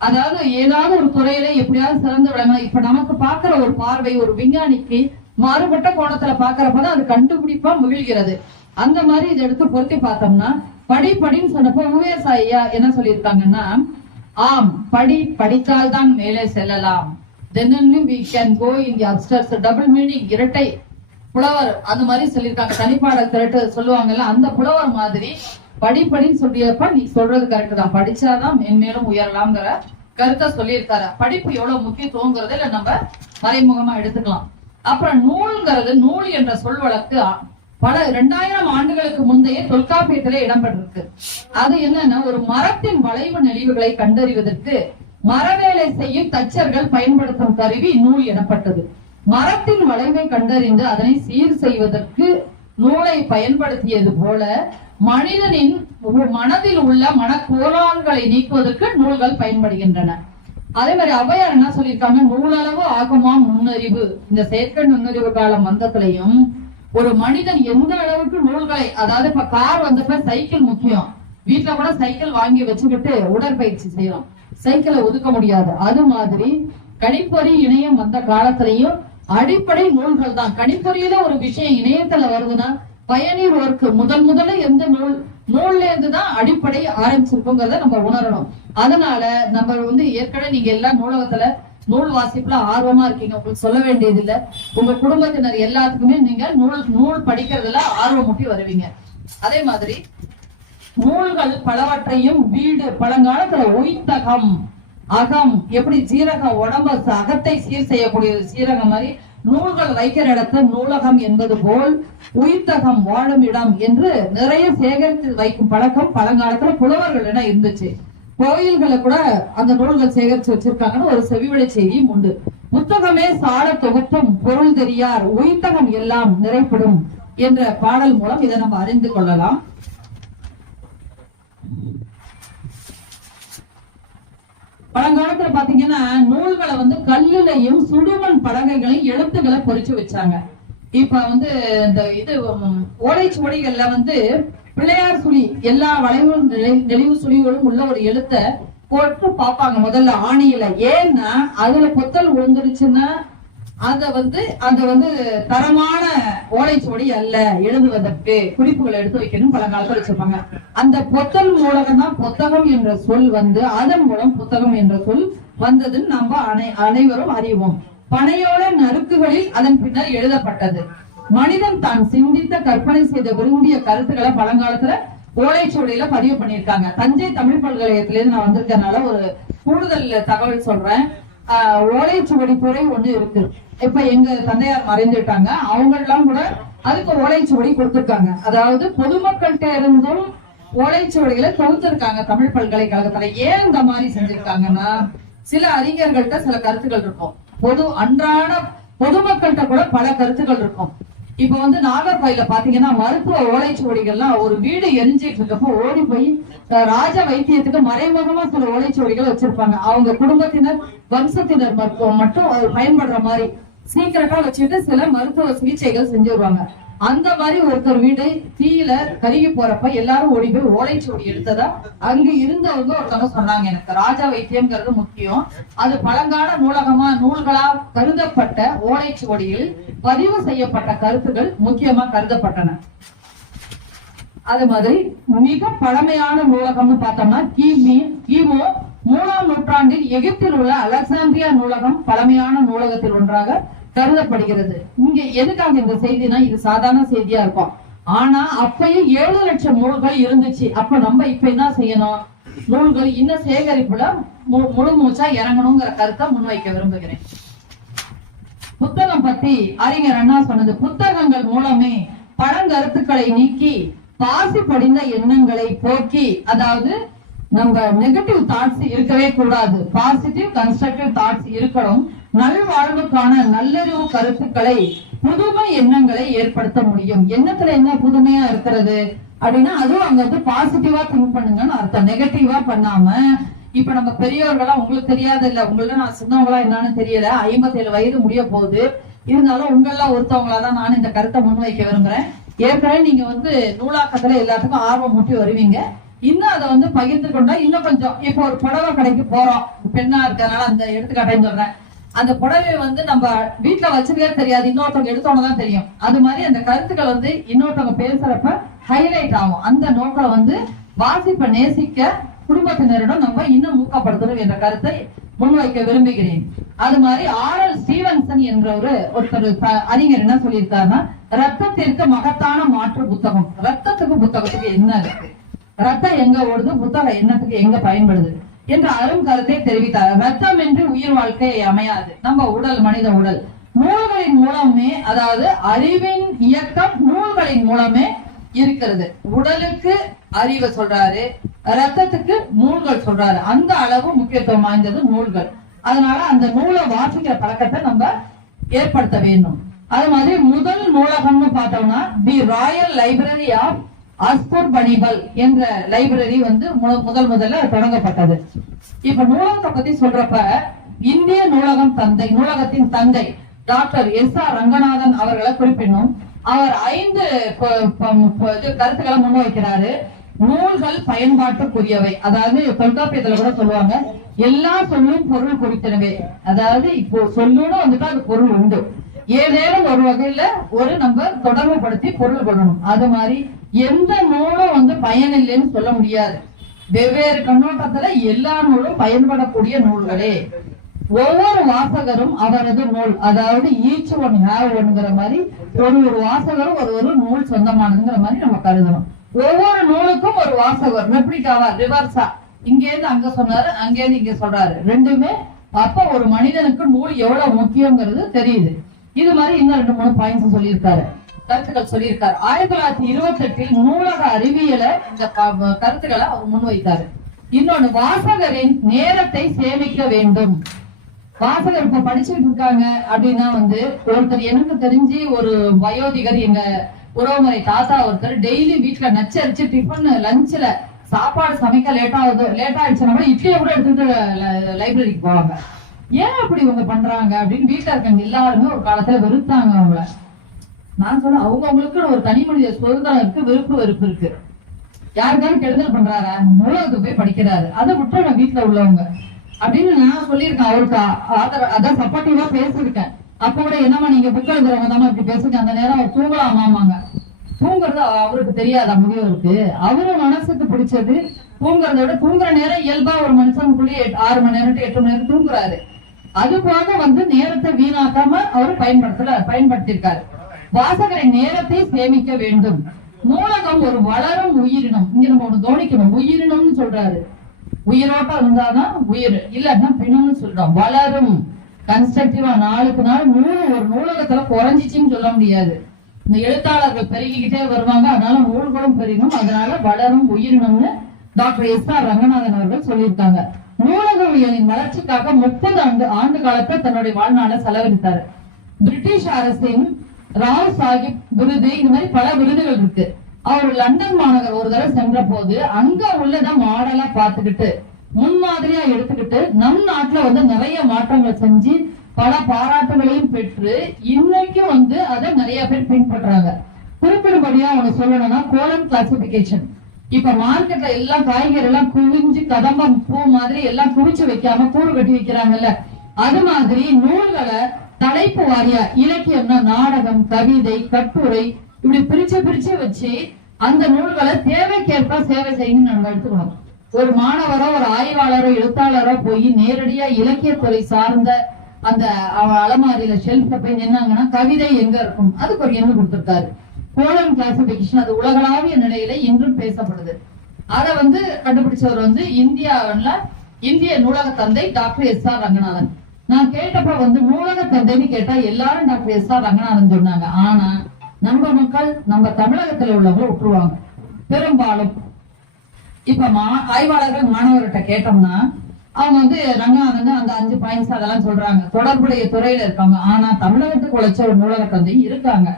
அதாவது ஏதாவது ஒரு துறையில எப்படியாவது சிறந்து விளங்கணும். இப்ப நமக்கு பாக்குற ஒரு பார்வை ஒரு விஞ்ஞானிக்கு மாறுபட்ட கோணத்துல பாக்குறப்பதான் அது கண்டுபிடிப்பா முகிழ்கிறது. அந்த மாதிரி இதை எடுத்து பொருத்தி பார்த்தோம்னா படின்னு சொன்னப்போ ஊவேசா ஐயா என்ன சொல்லியிருக்காங்கன்னா, ஆம் படித்தால் தான் மேலே செல்லலாம். then only we can go in the upstairs. Double meaning இரட்டை புலவர் அந்த மாதிரி சொல்லியிருக்காங்க. தனிப்பாடல் திரட்டு சொல்லுவாங்கல்ல, அந்த புலவர் மாதிரி படின்னு சொல்லியப்ப நீ சொல்றது கரெக்ட் தான், படிச்சாதான் மென்மேலும் உயரலாம்ங்கிற கருத்தை சொல்லியிருக்காரு. படிப்பு எவ்வளவு முக்கியத்துவங்கிறத இல்ல நம்ம மறைமுகமா எடுத்துக்கலாம். அப்புறம் நூல்ங்கிறது, நூல் என்ற சொல் வழக்கு பல 2000 ஆண்டுகளுக்கு முந்தைய தொல்காப்பியத்திலே இடம்பெற்றிருக்கு. அது என்னன்னா, ஒரு மரத்தின் வளைவு நெளிவுகளை கண்டறிவதற்கு மரவேலை செய்யும் தச்சர்கள் பயன்படுத்தும் கருவி நூல் எனப்பட்டது. மரத்தின் வளைவை கண்டறிந்து அதனை சீர் செய்வதற்கு நூலை பயன்படுத்தியது போல மனிதனின் மனதில் உள்ள மனக்கோளாறுகளை நீக்குவதற்கு நூல்கள் பயன்படுகின்றன. அதே மாதிரி ஔவையார் என்ன சொல்லியிருக்காங்க, நூலளவு ஆகுமாம் நுண்ணறிவு. இந்த செயற்கை நுண்ணறிவு காலம் வந்ததுலயும் ஒரு மனிதன் எந்த அளவுக்கு நூல்களை, அதாவது இப்ப கார் வந்தப்ப சைக்கிள் முக்கியம், வீட்டுல கூட சைக்கிள் வாங்கி வச்சுக்கிட்டு உடற்பயிற்சி செய்யலாம், சைக்கிளை ஒதுக்க முடியாது. அது மாதிரி கணிப்பொறி இணையம் வந்த காலத்திலையும் அடிப்படை நூல்கள் தான். கணிப்பொறியில ஒரு விஷயம் இணையத்துல வருதுன்னா பயனீர் ஒர்க் முதல்ல எந்த நூல்ல இருந்துதான் அடிப்படை ஆரம்பிச்சிருக்கோங்கிறத நம்ம உணரணும். அதனால நம்ம ஏற்கனவே நீங்க எல்லா நூலகத்துல நூல் வாசிப்புல ஆர்வமா இருக்கீங்க, உங்களுக்கு சொல்ல வேண்டியது இல்ல. உங்க குடும்பத்தினர் எல்லாத்துக்குமே நீங்க நூல் படிக்கிறதுல ஆர்வமூட்டி வருவீங்க. அதே மாதிரி நூல்கள் பலவற்றையும் வீடு, பழங்காலத்துல உய்த்தகம், அகம், எப்படி ஜீரகம் உடம்ப அகத்தை சீர் செய்யக்கூடியது சீரகம் மாதிரி நூல்கள் வைக்கிற இடத்த நூலகம் என்பது போல் உய்த்தகம் வாழும் இடம் என்று நிறைய சேகரித்து வைக்கும் பழக்கம் பழங்காலத்துல புலவர்களிடம் இருந்துச்சு. கோயில்களை கூட அந்த நூல்கள் சேகரிச்சு வச்சிருக்காங்கன்னு ஒரு செவிவழி செய்தியும் உண்டு. புத்தகமே சால தொகுப்பும் பொருள் தெரியார் உய்த்தகம் எல்லாம் நிறைப்படும் என்ற பாடல் மூலம் இதை நம்ம அறிந்து கொள்ளலாம். பழங்காலத்துல பாத்தீங்கன்னா நூல்களை கல்லுலையும் சுடுமண் பலகைகளையும் எழுத்துக்களை பொறிச்சு வச்சாங்க. இப்ப இந்த இது ஓலைச்சுவடிகள்ல பிள்ளையார் சுழி, எல்லா வளைவு நெளிவு சுழிகளும் உள்ள ஒரு எழுத்த போட்டு பாப்பாங்க முதல்ல ஆணியில. ஏன்னா அதுல பொத்தல் விழுந்துருச்சுன்னா அந்த தரமான ஓலைச்சுவடி அல்ல, எழுதுவதற்கு குறிப்புகளை எடுத்து வைக்கணும் பழங்காலத்துல வச்சிருப்பாங்க. அந்த பொத்தல் மூலகம் தான் புத்தகம் என்ற சொல் அதன் மூலம் புத்தகம் என்ற சொல் வந்ததுன்னு நம்ம அனைவரும் அறிவோம். பனையோட நறுக்குகளில் அதன் பின்னர் எழுதப்பட்டது. மனிதன் தான் சிந்தித்த கற்பனை செய்த விரும்பிய கருத்துக்களை பழங்காலத்துல ஓலைச்சுவடியில பதிவு பண்ணிருக்காங்க. தஞ்சை தமிழ் பல்கலைக்கழகத்திலேருந்து நான் வந்திருக்கனால ஒரு கூடுதல் தகவல் சொல்றேன். ஓலைச்சுவடி துறை ஒண்ணு இருக்கு. இப்ப எங்க தந்தையார் மறைந்துட்டாங்க, அவங்க எல்லாம் கூட அதுக்கு ஓலைச்சுவடி கொடுத்திருக்காங்க. அதாவது பொதுமக்கள்கிட்ட இருந்தும் ஓலைச்சுவடிகளை தொகுத்திருக்காங்க தமிழ் பல்கலைக்கழகத்துல. ஏன் இந்த மாதிரி செஞ்சிருக்காங்கன்னா, சில அறிஞர்கள்ட்ட சில கருத்துக்கள் இருக்கும், அன்றாட பொதுமக்கள்கிட்ட கூட பல கருத்துக்கள் இருக்கும். இப்ப நாகர்கோயில பாத்தீங்கன்னா மருத்துவ ஓலைச்சுவடிகள்லாம் ஒரு வீடு எரிஞ்சிட்டு இருக்கப்போ ஓடி போய் ராஜ வைத்தியத்துக்கு மறைமுகமா சில ஓலைச்சுவடிகள் வச்சிருப்பாங்க. அவங்க குடும்பத்தினர் வம்சத்தினர் மட்டும் பயன்படுற மாதிரி சீக்கிரட்டா வச்சுட்டு சில மருத்துவ சிகிச்சைகள் செஞ்சிருவாங்க. அந்த மாதிரி ஒருத்தர் வீடு தீயில கருகி போறப்ப எல்லாரும் ஓடி போய் ஓலைச்சுவடி எடுத்ததா அங்கு இருந்தவங்க ஒருத்தவங்க சொன்னாங்க. எனக்கு ராஜா வைத்தியம்ங்கிறது முக்கியம், அது பழங்கால நூல்களா கருதப்பட்ட ஓலைச்சுவடியில் பதிவு செய்யப்பட்ட கருத்துக்கள் முக்கியமா கருதப்பட்டன. அது மாதிரி மிக பழமையான நூலகம்னு பார்த்தோம்னா கிமு 3ஆம் நூற்றாண்டில் எகிப்தில் உள்ள அலெக்சாந்திரியா நூலகம் பழமையான நூலகத்தில் ஒன்றாக கருதப்படுகிறது. இங்க எதுக்காக இந்த செய்தினா, இது சாதாரண செய்தியா இருக்கும், ஆனா அப்பயும் 7 லட்சம் நூல்கள் இருந்துச்சு. அப்ப நம்ம இப்ப என்ன செய்யணும், நூல்கள் இன்னும் சேகரிப்புல முழு மூச்சா இறங்கணுங்கிற கருத்தை முன்வைக்க விரும்புகிறேன். புத்தகம் பத்தி அறிஞர் அண்ணா சொன்னது, புத்தகங்கள் மூலமே பழங்கருத்துக்களை நீக்கி பாசி படிந்த எண்ணங்களை போக்கி, அதாவது நம்ம நெகட்டிவ் தாட்ஸ் இருக்கவே கூடாது, பாசிட்டிவ் கன்ஸ்ட்ரக்டிவ் தாட்ஸ் இருக்கணும். நல்வாழ்வுக்கான நல்லறிவு கருத்துக்களை புதுமை எண்ணங்களை ஏற்படுத்த முடியும். எண்ணத்துல என்ன புதுமையா இருக்கிறது அப்படின்னா, அதுவும் அங்க பாசிட்டிவா திங்க் பண்ணுங்கன்னு அர்த்தம், நெகட்டிவா பண்ணாம. இப்ப நம்ம பெரியவர்களா, உங்களுக்கு தெரியாத இல்ல, உங்கள நான் சின்னவங்களா என்னன்னு தெரியல, 57 வயது முடிய போகுது, இருந்தாலும் உங்களெல்லாம் ஒருத்தவங்களாதான் நான் இந்த கருத்தை முன்வைக்க விரும்புறேன். ஏற்கனவே நீங்க நூலாக்கத்துல எல்லாத்துக்கும் ஆர்வம் மூட்டி வருவீங்க, இன்னும் அதை பகிர்ந்து கொண்டா இன்னும் கொஞ்சம். இப்போ ஒரு புடவை கடைக்கு போறோம், பெண்ணா இருக்கிறதுனால அந்த எடுத்துக்காட்டைன்னு சொல்றேன். அந்த புடவை நம்ம வீட்டுல வச்சிருக்கே தெரியாது, இன்னொருத்தவங்க எடுத்தோன்னதான் தெரியும். அது மாதிரி அந்த கருத்துக்கள் இன்னொருத்தவங்க பேசுறப்ப ஹைலைட் ஆகும். அந்த நோக்கில வாசிப்பை நேசிக்க குடும்பத்தினரிடம் நம்ம இன்னும் ஊக்கப்படுத்தணும் என்ற கருத்தை முன்வைக்க விரும்புகிறேன். அது மாதிரி R.L. ஸ்டீவன்சன் என்ற ஒருத்தர் அறிஞர் என்ன சொல்லியிருக்காருன்னா, ரத்தத்திற்கு மகத்தான மாற்று புத்தகம். ரத்தத்துக்கு புத்தகத்துக்கு என்ன இருக்கு, ரத்தம் எங்க ஓடுது, புத்தகம் என்னத்துக்கு எங்க பயன்படுது. என்ற அரும் கருத்தை தெரிவித்தார். ரத்தம் என்று உயிர் வாழ்க்கை அமையாது. நம்ம உடல், மனித உடல் நூல்களின் மூலமே, அதாவது அறிவின் இயக்கம் நூல்களின் மூலமே இருக்கிறது. உடலுக்கு அறிவை சொல்றாரு, ரத்தத்துக்கு நூல்கள் சொல்றாரு. அந்த அளவு முக்கியத்துவம் வாய்ந்தது நூல்கள். அதனால அந்த நூலை வாசிக்கிற பழக்கத்தை நம்ம ஏற்படுத்த வேண்டும். அது மாதிரி முதல் நூலகம்னு பார்த்தோம்னா தி ராயல் லைப்ரரி ஆஃப் அஸ்பர்பனிபல் என்ற லைப்ரரி வந்து முதல்ல தொடங்கப்பட்டது. இப்ப நூலகத்தை பத்தி சொல்றப்ப இந்திய நூலகத்தின் தந்தை டாக்டர் எஸ்.ஆர். ரங்கநாதன் அவர்களை குறிப்பிடணும். அவர் 5 கருத்துக்களை முன்வைக்கிறாரு. நூல்கள் பயன்பாட்டுக்குரியவை, அதாவது தொல்காப்பியத்துல கூட சொல்லுவாங்க, எல்லா சொல்லும் பொருள் குறித்தனவே. அதாவது இப்போ சொல்லுன்னு வந்துட்டு அது பொருள் உண்டு, ஏதேனும் ஒரு வகையில ஒரு நம்ம தொடர்பு படுத்தி பொருள் கொள்ளணும். அது மாதிரி எந்த நூலும் வந்து பயனில்லைன்னு சொல்ல முடியாது. வெவ்வேறு கண்ணோட்டத்துல எல்லா நூலும் பயன்படக்கூடிய நூல்களே. ஒவ்வொரு வாசகரும் அவரது நூல், அதாவது ஈச் ஒன் ஹேவ் ஒன்ங்கிற மாதிரி ஒரு வாசகரும் ஒரு நூல் சொந்தமானதுங்கிற மாதிரி நம்ம கருதணும். ஒவ்வொரு நூலுக்கும் ஒரு வாசகர் ரெப்ளிகாவா, ரிவர்ஸா, இங்க இருந்து அங்க சொன்னாரு, அங்க இருந்து இங்க சொல்றாரு, ரெண்டுமே. அப்ப ஒரு மனிதனுக்கு நூல் எவ்வளவு முக்கியங்கிறது தெரியுது. இது மாதிரி இன்னும் 2-3 பாயிண்ட்ஸ் சொல்லியிருக்காரு, கருத்துக்கள் சொல்லியிருக்காரு. 1928 நூலக அறிவியல இந்த கருத்துக்களை அவர் முன்வைத்தாரு. இன்னொன்னு, வாசகரின் நேரத்தை சேமிக்க வேண்டும். வாசகர் இப்ப படிச்சுட்டு இருக்காங்க அப்படின்னா வந்து ஒருத்தர், எனக்கு தெரிஞ்சு ஒரு வயோதிகர், எங்க உறவுமுறை தாத்தா ஒருத்தர் டெய்லி வீட்டுல நச்சரிச்சு டிஃபன் லஞ்ச்ல சாப்பாடு சமைக்க லேட் ஆயிடுச்சுன்னா கூட இட்லியை கூட எடுத்துட்டு லைப்ரரிக்கு போவாங்க. ஏன் அப்படி இவங்க பண்றாங்க அப்படின்னு வீட்டுல இருக்காங்க எல்லாருமே ஒரு காலத்துல வெறுத்தாங்க அவங்கள. நான் சொல்ல, அவங்களுக்கு ஒரு தனி மனித சுதந்திரம் இருக்கு, விருப்பு வெறுப்பு இருக்கு. யாருக்காரும் கெடுதல் பண்றாரா? நூலகத்துக்கு போய் படிக்கிறாரு, அதை விட்டு வீட்டுல உள்ளவங்க அப்படின்னு நான் சொல்லியிருக்கேன். அவருக்கு அதான் சப்போர்ட்டிவா பேசிருக்கேன். அப்ப கூட என்னமா நீங்க புக் எழுதுறவங்க தான் இப்படி பேசுங்க, அந்த நேரம் அவர் தூங்கலாமாங்க. தூங்குறது அவருக்கு தெரியாதா? முதியவருக்கு அவரு மனசுக்கு பிடிச்சது தூங்குறத விட தூங்குற நேரம் இயல்பா ஒரு மனுஷனுக்குள்ளே 6 மணி நேரம் 8 மணி நேரம் தூங்குறாரு. அது போக வந்து நேரத்தை வீணாக்காம அவர் பயன்படுத்தியிருக்காரு. வாசகரின் நேரத்தை சேமிக்க வேண்டும். நூலகம் ஒரு வளரும் உயிரினம். இங்க நம்ம ஒண்ணு கவனிக்கணும், உயிரினம்னு சொல்றாரு. உயிரோட்டம் இருந்தாதான் உயிர், இல்லன்னா பிணம்னு சொல்றோம். வளரும், கன்ஸ்ட்ரக்டிவா, நாளுக்கு நாள் ஒரு நூலகத்துல குறைஞ்சிச்சுன்னு சொல்ல முடியாது. இந்த எழுத்தாளர்கள் பெருகிக்கிட்டே வருவாங்க, அதனால நூல்களும் பெருகும். அதனால வளரும் உயிரினம்னு டாக்டர் எஸ்.ஆர். ரங்கநாதன் அவர்கள் சொல்லியிருக்காங்க. நூலகவியலின் வளர்ச்சிக்காக 30 ஆண்டு காலத்தை தன்னுடைய வாழ்நாளை செலவழித்தாரு. பிரிட்டிஷ் அரசின் ராவ் சாஹிப் விருது, இந்த மாதிரி பல விருதுகள் இருக்கு. அவர் லண்டன் மாநகர் ஒரு தடவை சென்ற போது அங்க உள்ளத மாடலா பாத்துக்கிட்டு முன்மாதிரியா எடுத்துக்கிட்டு நம் நாட்டுல வந்து நிறைய மாற்றங்கள் செஞ்சு பல பாராட்டுகளையும் பெற்று இன்னைக்கும் வந்து அதை நிறைய பேர் பின்பற்றாங்க. குறிப்பிடும்படியா அவங்க சொல்லணும்னா கோலன் கிளாசிபிகேஷன். இப்ப மார்க்கெட்ல எல்லாம் காய்கறி எல்லாம் குவிஞ்சு கதம்பம் பூ மாதிரி எல்லாம் குவிச்சு வைக்காம கூடு கட்டி வைக்கிறாங்கல்ல, அது மாதிரி நூல்களை தலைப்பு வாரியா, இலக்கியம்னா நாடகம், கவிதை, கட்டுரை, இப்படி பிரிச்சு வச்சு அந்த நூல்களை தேவைக்கேற்ப சேவை செய்யணும் நம்ம எடுத்துக்கணும். ஒரு மாணவரோ ஒரு ஆய்வாளரோ எழுத்தாளரோ போய் நேரடியா இலக்கியத்துறை சார்ந்த அந்த அலமாரியில ஷெல்ஃப்ல போய் நின்னாங்கன்னா கவிதை எங்க இருக்கும், அதுக்கு ஒரு எண்ணு கொடுத்திருக்காரு. கோலன் கிளாசிபிகேஷன், அது உலகளாவிய நிலையில இன்றும் பேசப்படுது. அதை வந்து கண்டுபிடிச்சவர் வந்து இந்திய நூலக தந்தை டாக்டர் எஸ்.ஆர். ரங்கநாதன். நான் கேட்டப்ப வந்து நூலக தந்தைன்னு கேட்டா எல்லாரும் டாக்டர் எஸ்.ஆர். ரங்கநாதன் சொன்னாங்க. ஆனா நம்ம மக்கள், நம்ம தமிழகத்துல உள்ளவங்க விட்டுருவாங்க பெரும்பாலும். இப்ப ஆய்வாளர்கள் மாணவர்கிட்ட கேட்டோம்னா அவங்க வந்து ரங்கநாதன் அந்த 5 பாயிண்ட்ஸ் அதெல்லாம் சொல்றாங்க, தொடர்புடைய துறையில இருக்காங்க. ஆனா தமிழகத்துக்கு உழைச்ச ஒரு நூலக தந்தை இருக்காங்க.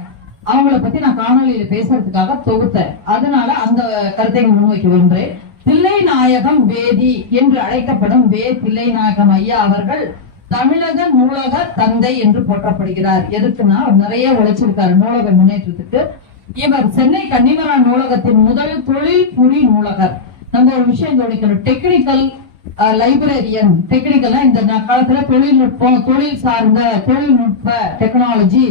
அவங்கள பத்தி நான் காணொலியில பேசுறதுக்காக தொகுத்தேன். அதனால அந்த கருத்தை முன்வைக்க விரும்புகிறேன். தில்லைநாயகம் வேதி என்று அழைக்கப்படும் தில்லைநாயகம் ஐயா அவர்கள் தமிழக நூலக தந்தை என்று போற்றப்படுகிறார். எதுக்குன்னா நிறைய உழைச்சிருக்காரு நூலக முன்னேற்றத்துக்கு. இவர் சென்னை கன்னிமரா நூலகத்தின் முதல் தொழில்புரி நூலகர். நம்ம ஒரு விஷயம் கவனிக்கணும், டெக்னிக்கல் லைப்ரரியன். டெக்னிக்கலா இந்த காலத்துல தொழில்நுட்பம், தொழில் சார்ந்த தொழில்நுட்ப டெக்னாலஜி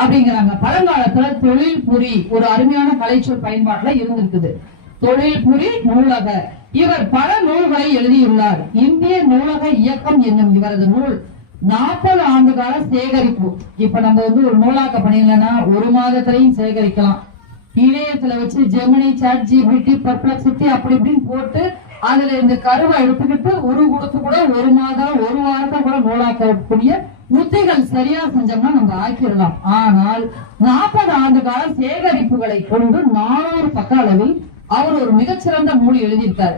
அப்படிங்கிறாங்க. பழங்காலத்துல தொழில்புரி ஒரு அருமையான கலைச்சொல் பயன்பாட்டுல இருந்திருக்குது. தொழில்புரி நூலகர். இவர் பல நூல்களை எழுதியுள்ளார். இந்திய நூலக இயக்கம் என்னும் இவரது நூல் 40 ஆண்டு கால சேகரிப்பு. இப்ப நம்ம வந்து ஒரு நூலாக்க பணியிலன்னா 1 மாதத்திலையும் சேகரிக்கலாம். இணையத்துல வச்சு ஜெமினி, சாட் ஜிபிடி, பெர்ப்ளெக்சிட்டி அப்படி இப்படின்னு போட்டு அதுல இந்த கருவை எடுத்துக்கிட்டு உரு கொடுத்து கூட ஒரு மாதம் ஒரு வாரத்தை கூட நூலாக்கக்கூடிய உத்திகள் சரியா செஞ்சோம்னா நம்ம ஆக்கிடலாம். ஆனால் 40 ஆண்டு கால சேகரிப்புகளை கொண்டு 400 பக்க அளவில் அவர் ஒரு மிகச்சிறந்த நூல் எழுதியிருக்கார்.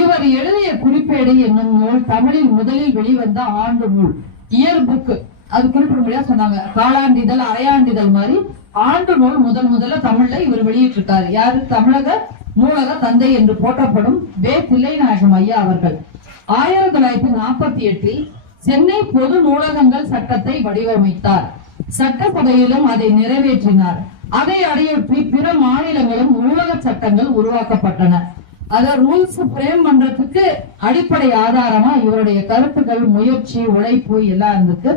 இவர் எழுதிய குறிப்பேடு என்னும் நூல் தமிழில் முதலில் வெளிவந்த ஆண்டு நூல், இயர் புக். அது குறிப்பிட முடியாது சொன்னாங்க. காலாண்டிதழ் அரையாண்டிதழ் மாதிரி ஆண்டு நூல் முதல்ல தமிழ்ல இவர் வெளியிட்டிருக்காரு. யாரு? தமிழக நூலக தந்தை என்று போற்றப்படும் வே. தில்லைநாயகம் ஐயா அவர்கள் 1948 சென்னை பொது நூலகங்கள் சட்டத்தை வடிவமைத்தார். சட்டசபையிலும் அதை நிறைவேற்றினார். அதை அடையொற்றி பிற மாநிலங்களும் நூலக சட்டங்கள் உருவாக்கப்பட்டன. அத ரூல்ஸ் பிரேம் பண்றதுக்கு அடிப்படை ஆதாரமா இவருடைய கருத்துக்கள், முயற்சி, உழைப்பு எல்லாம் இருந்துக்கு.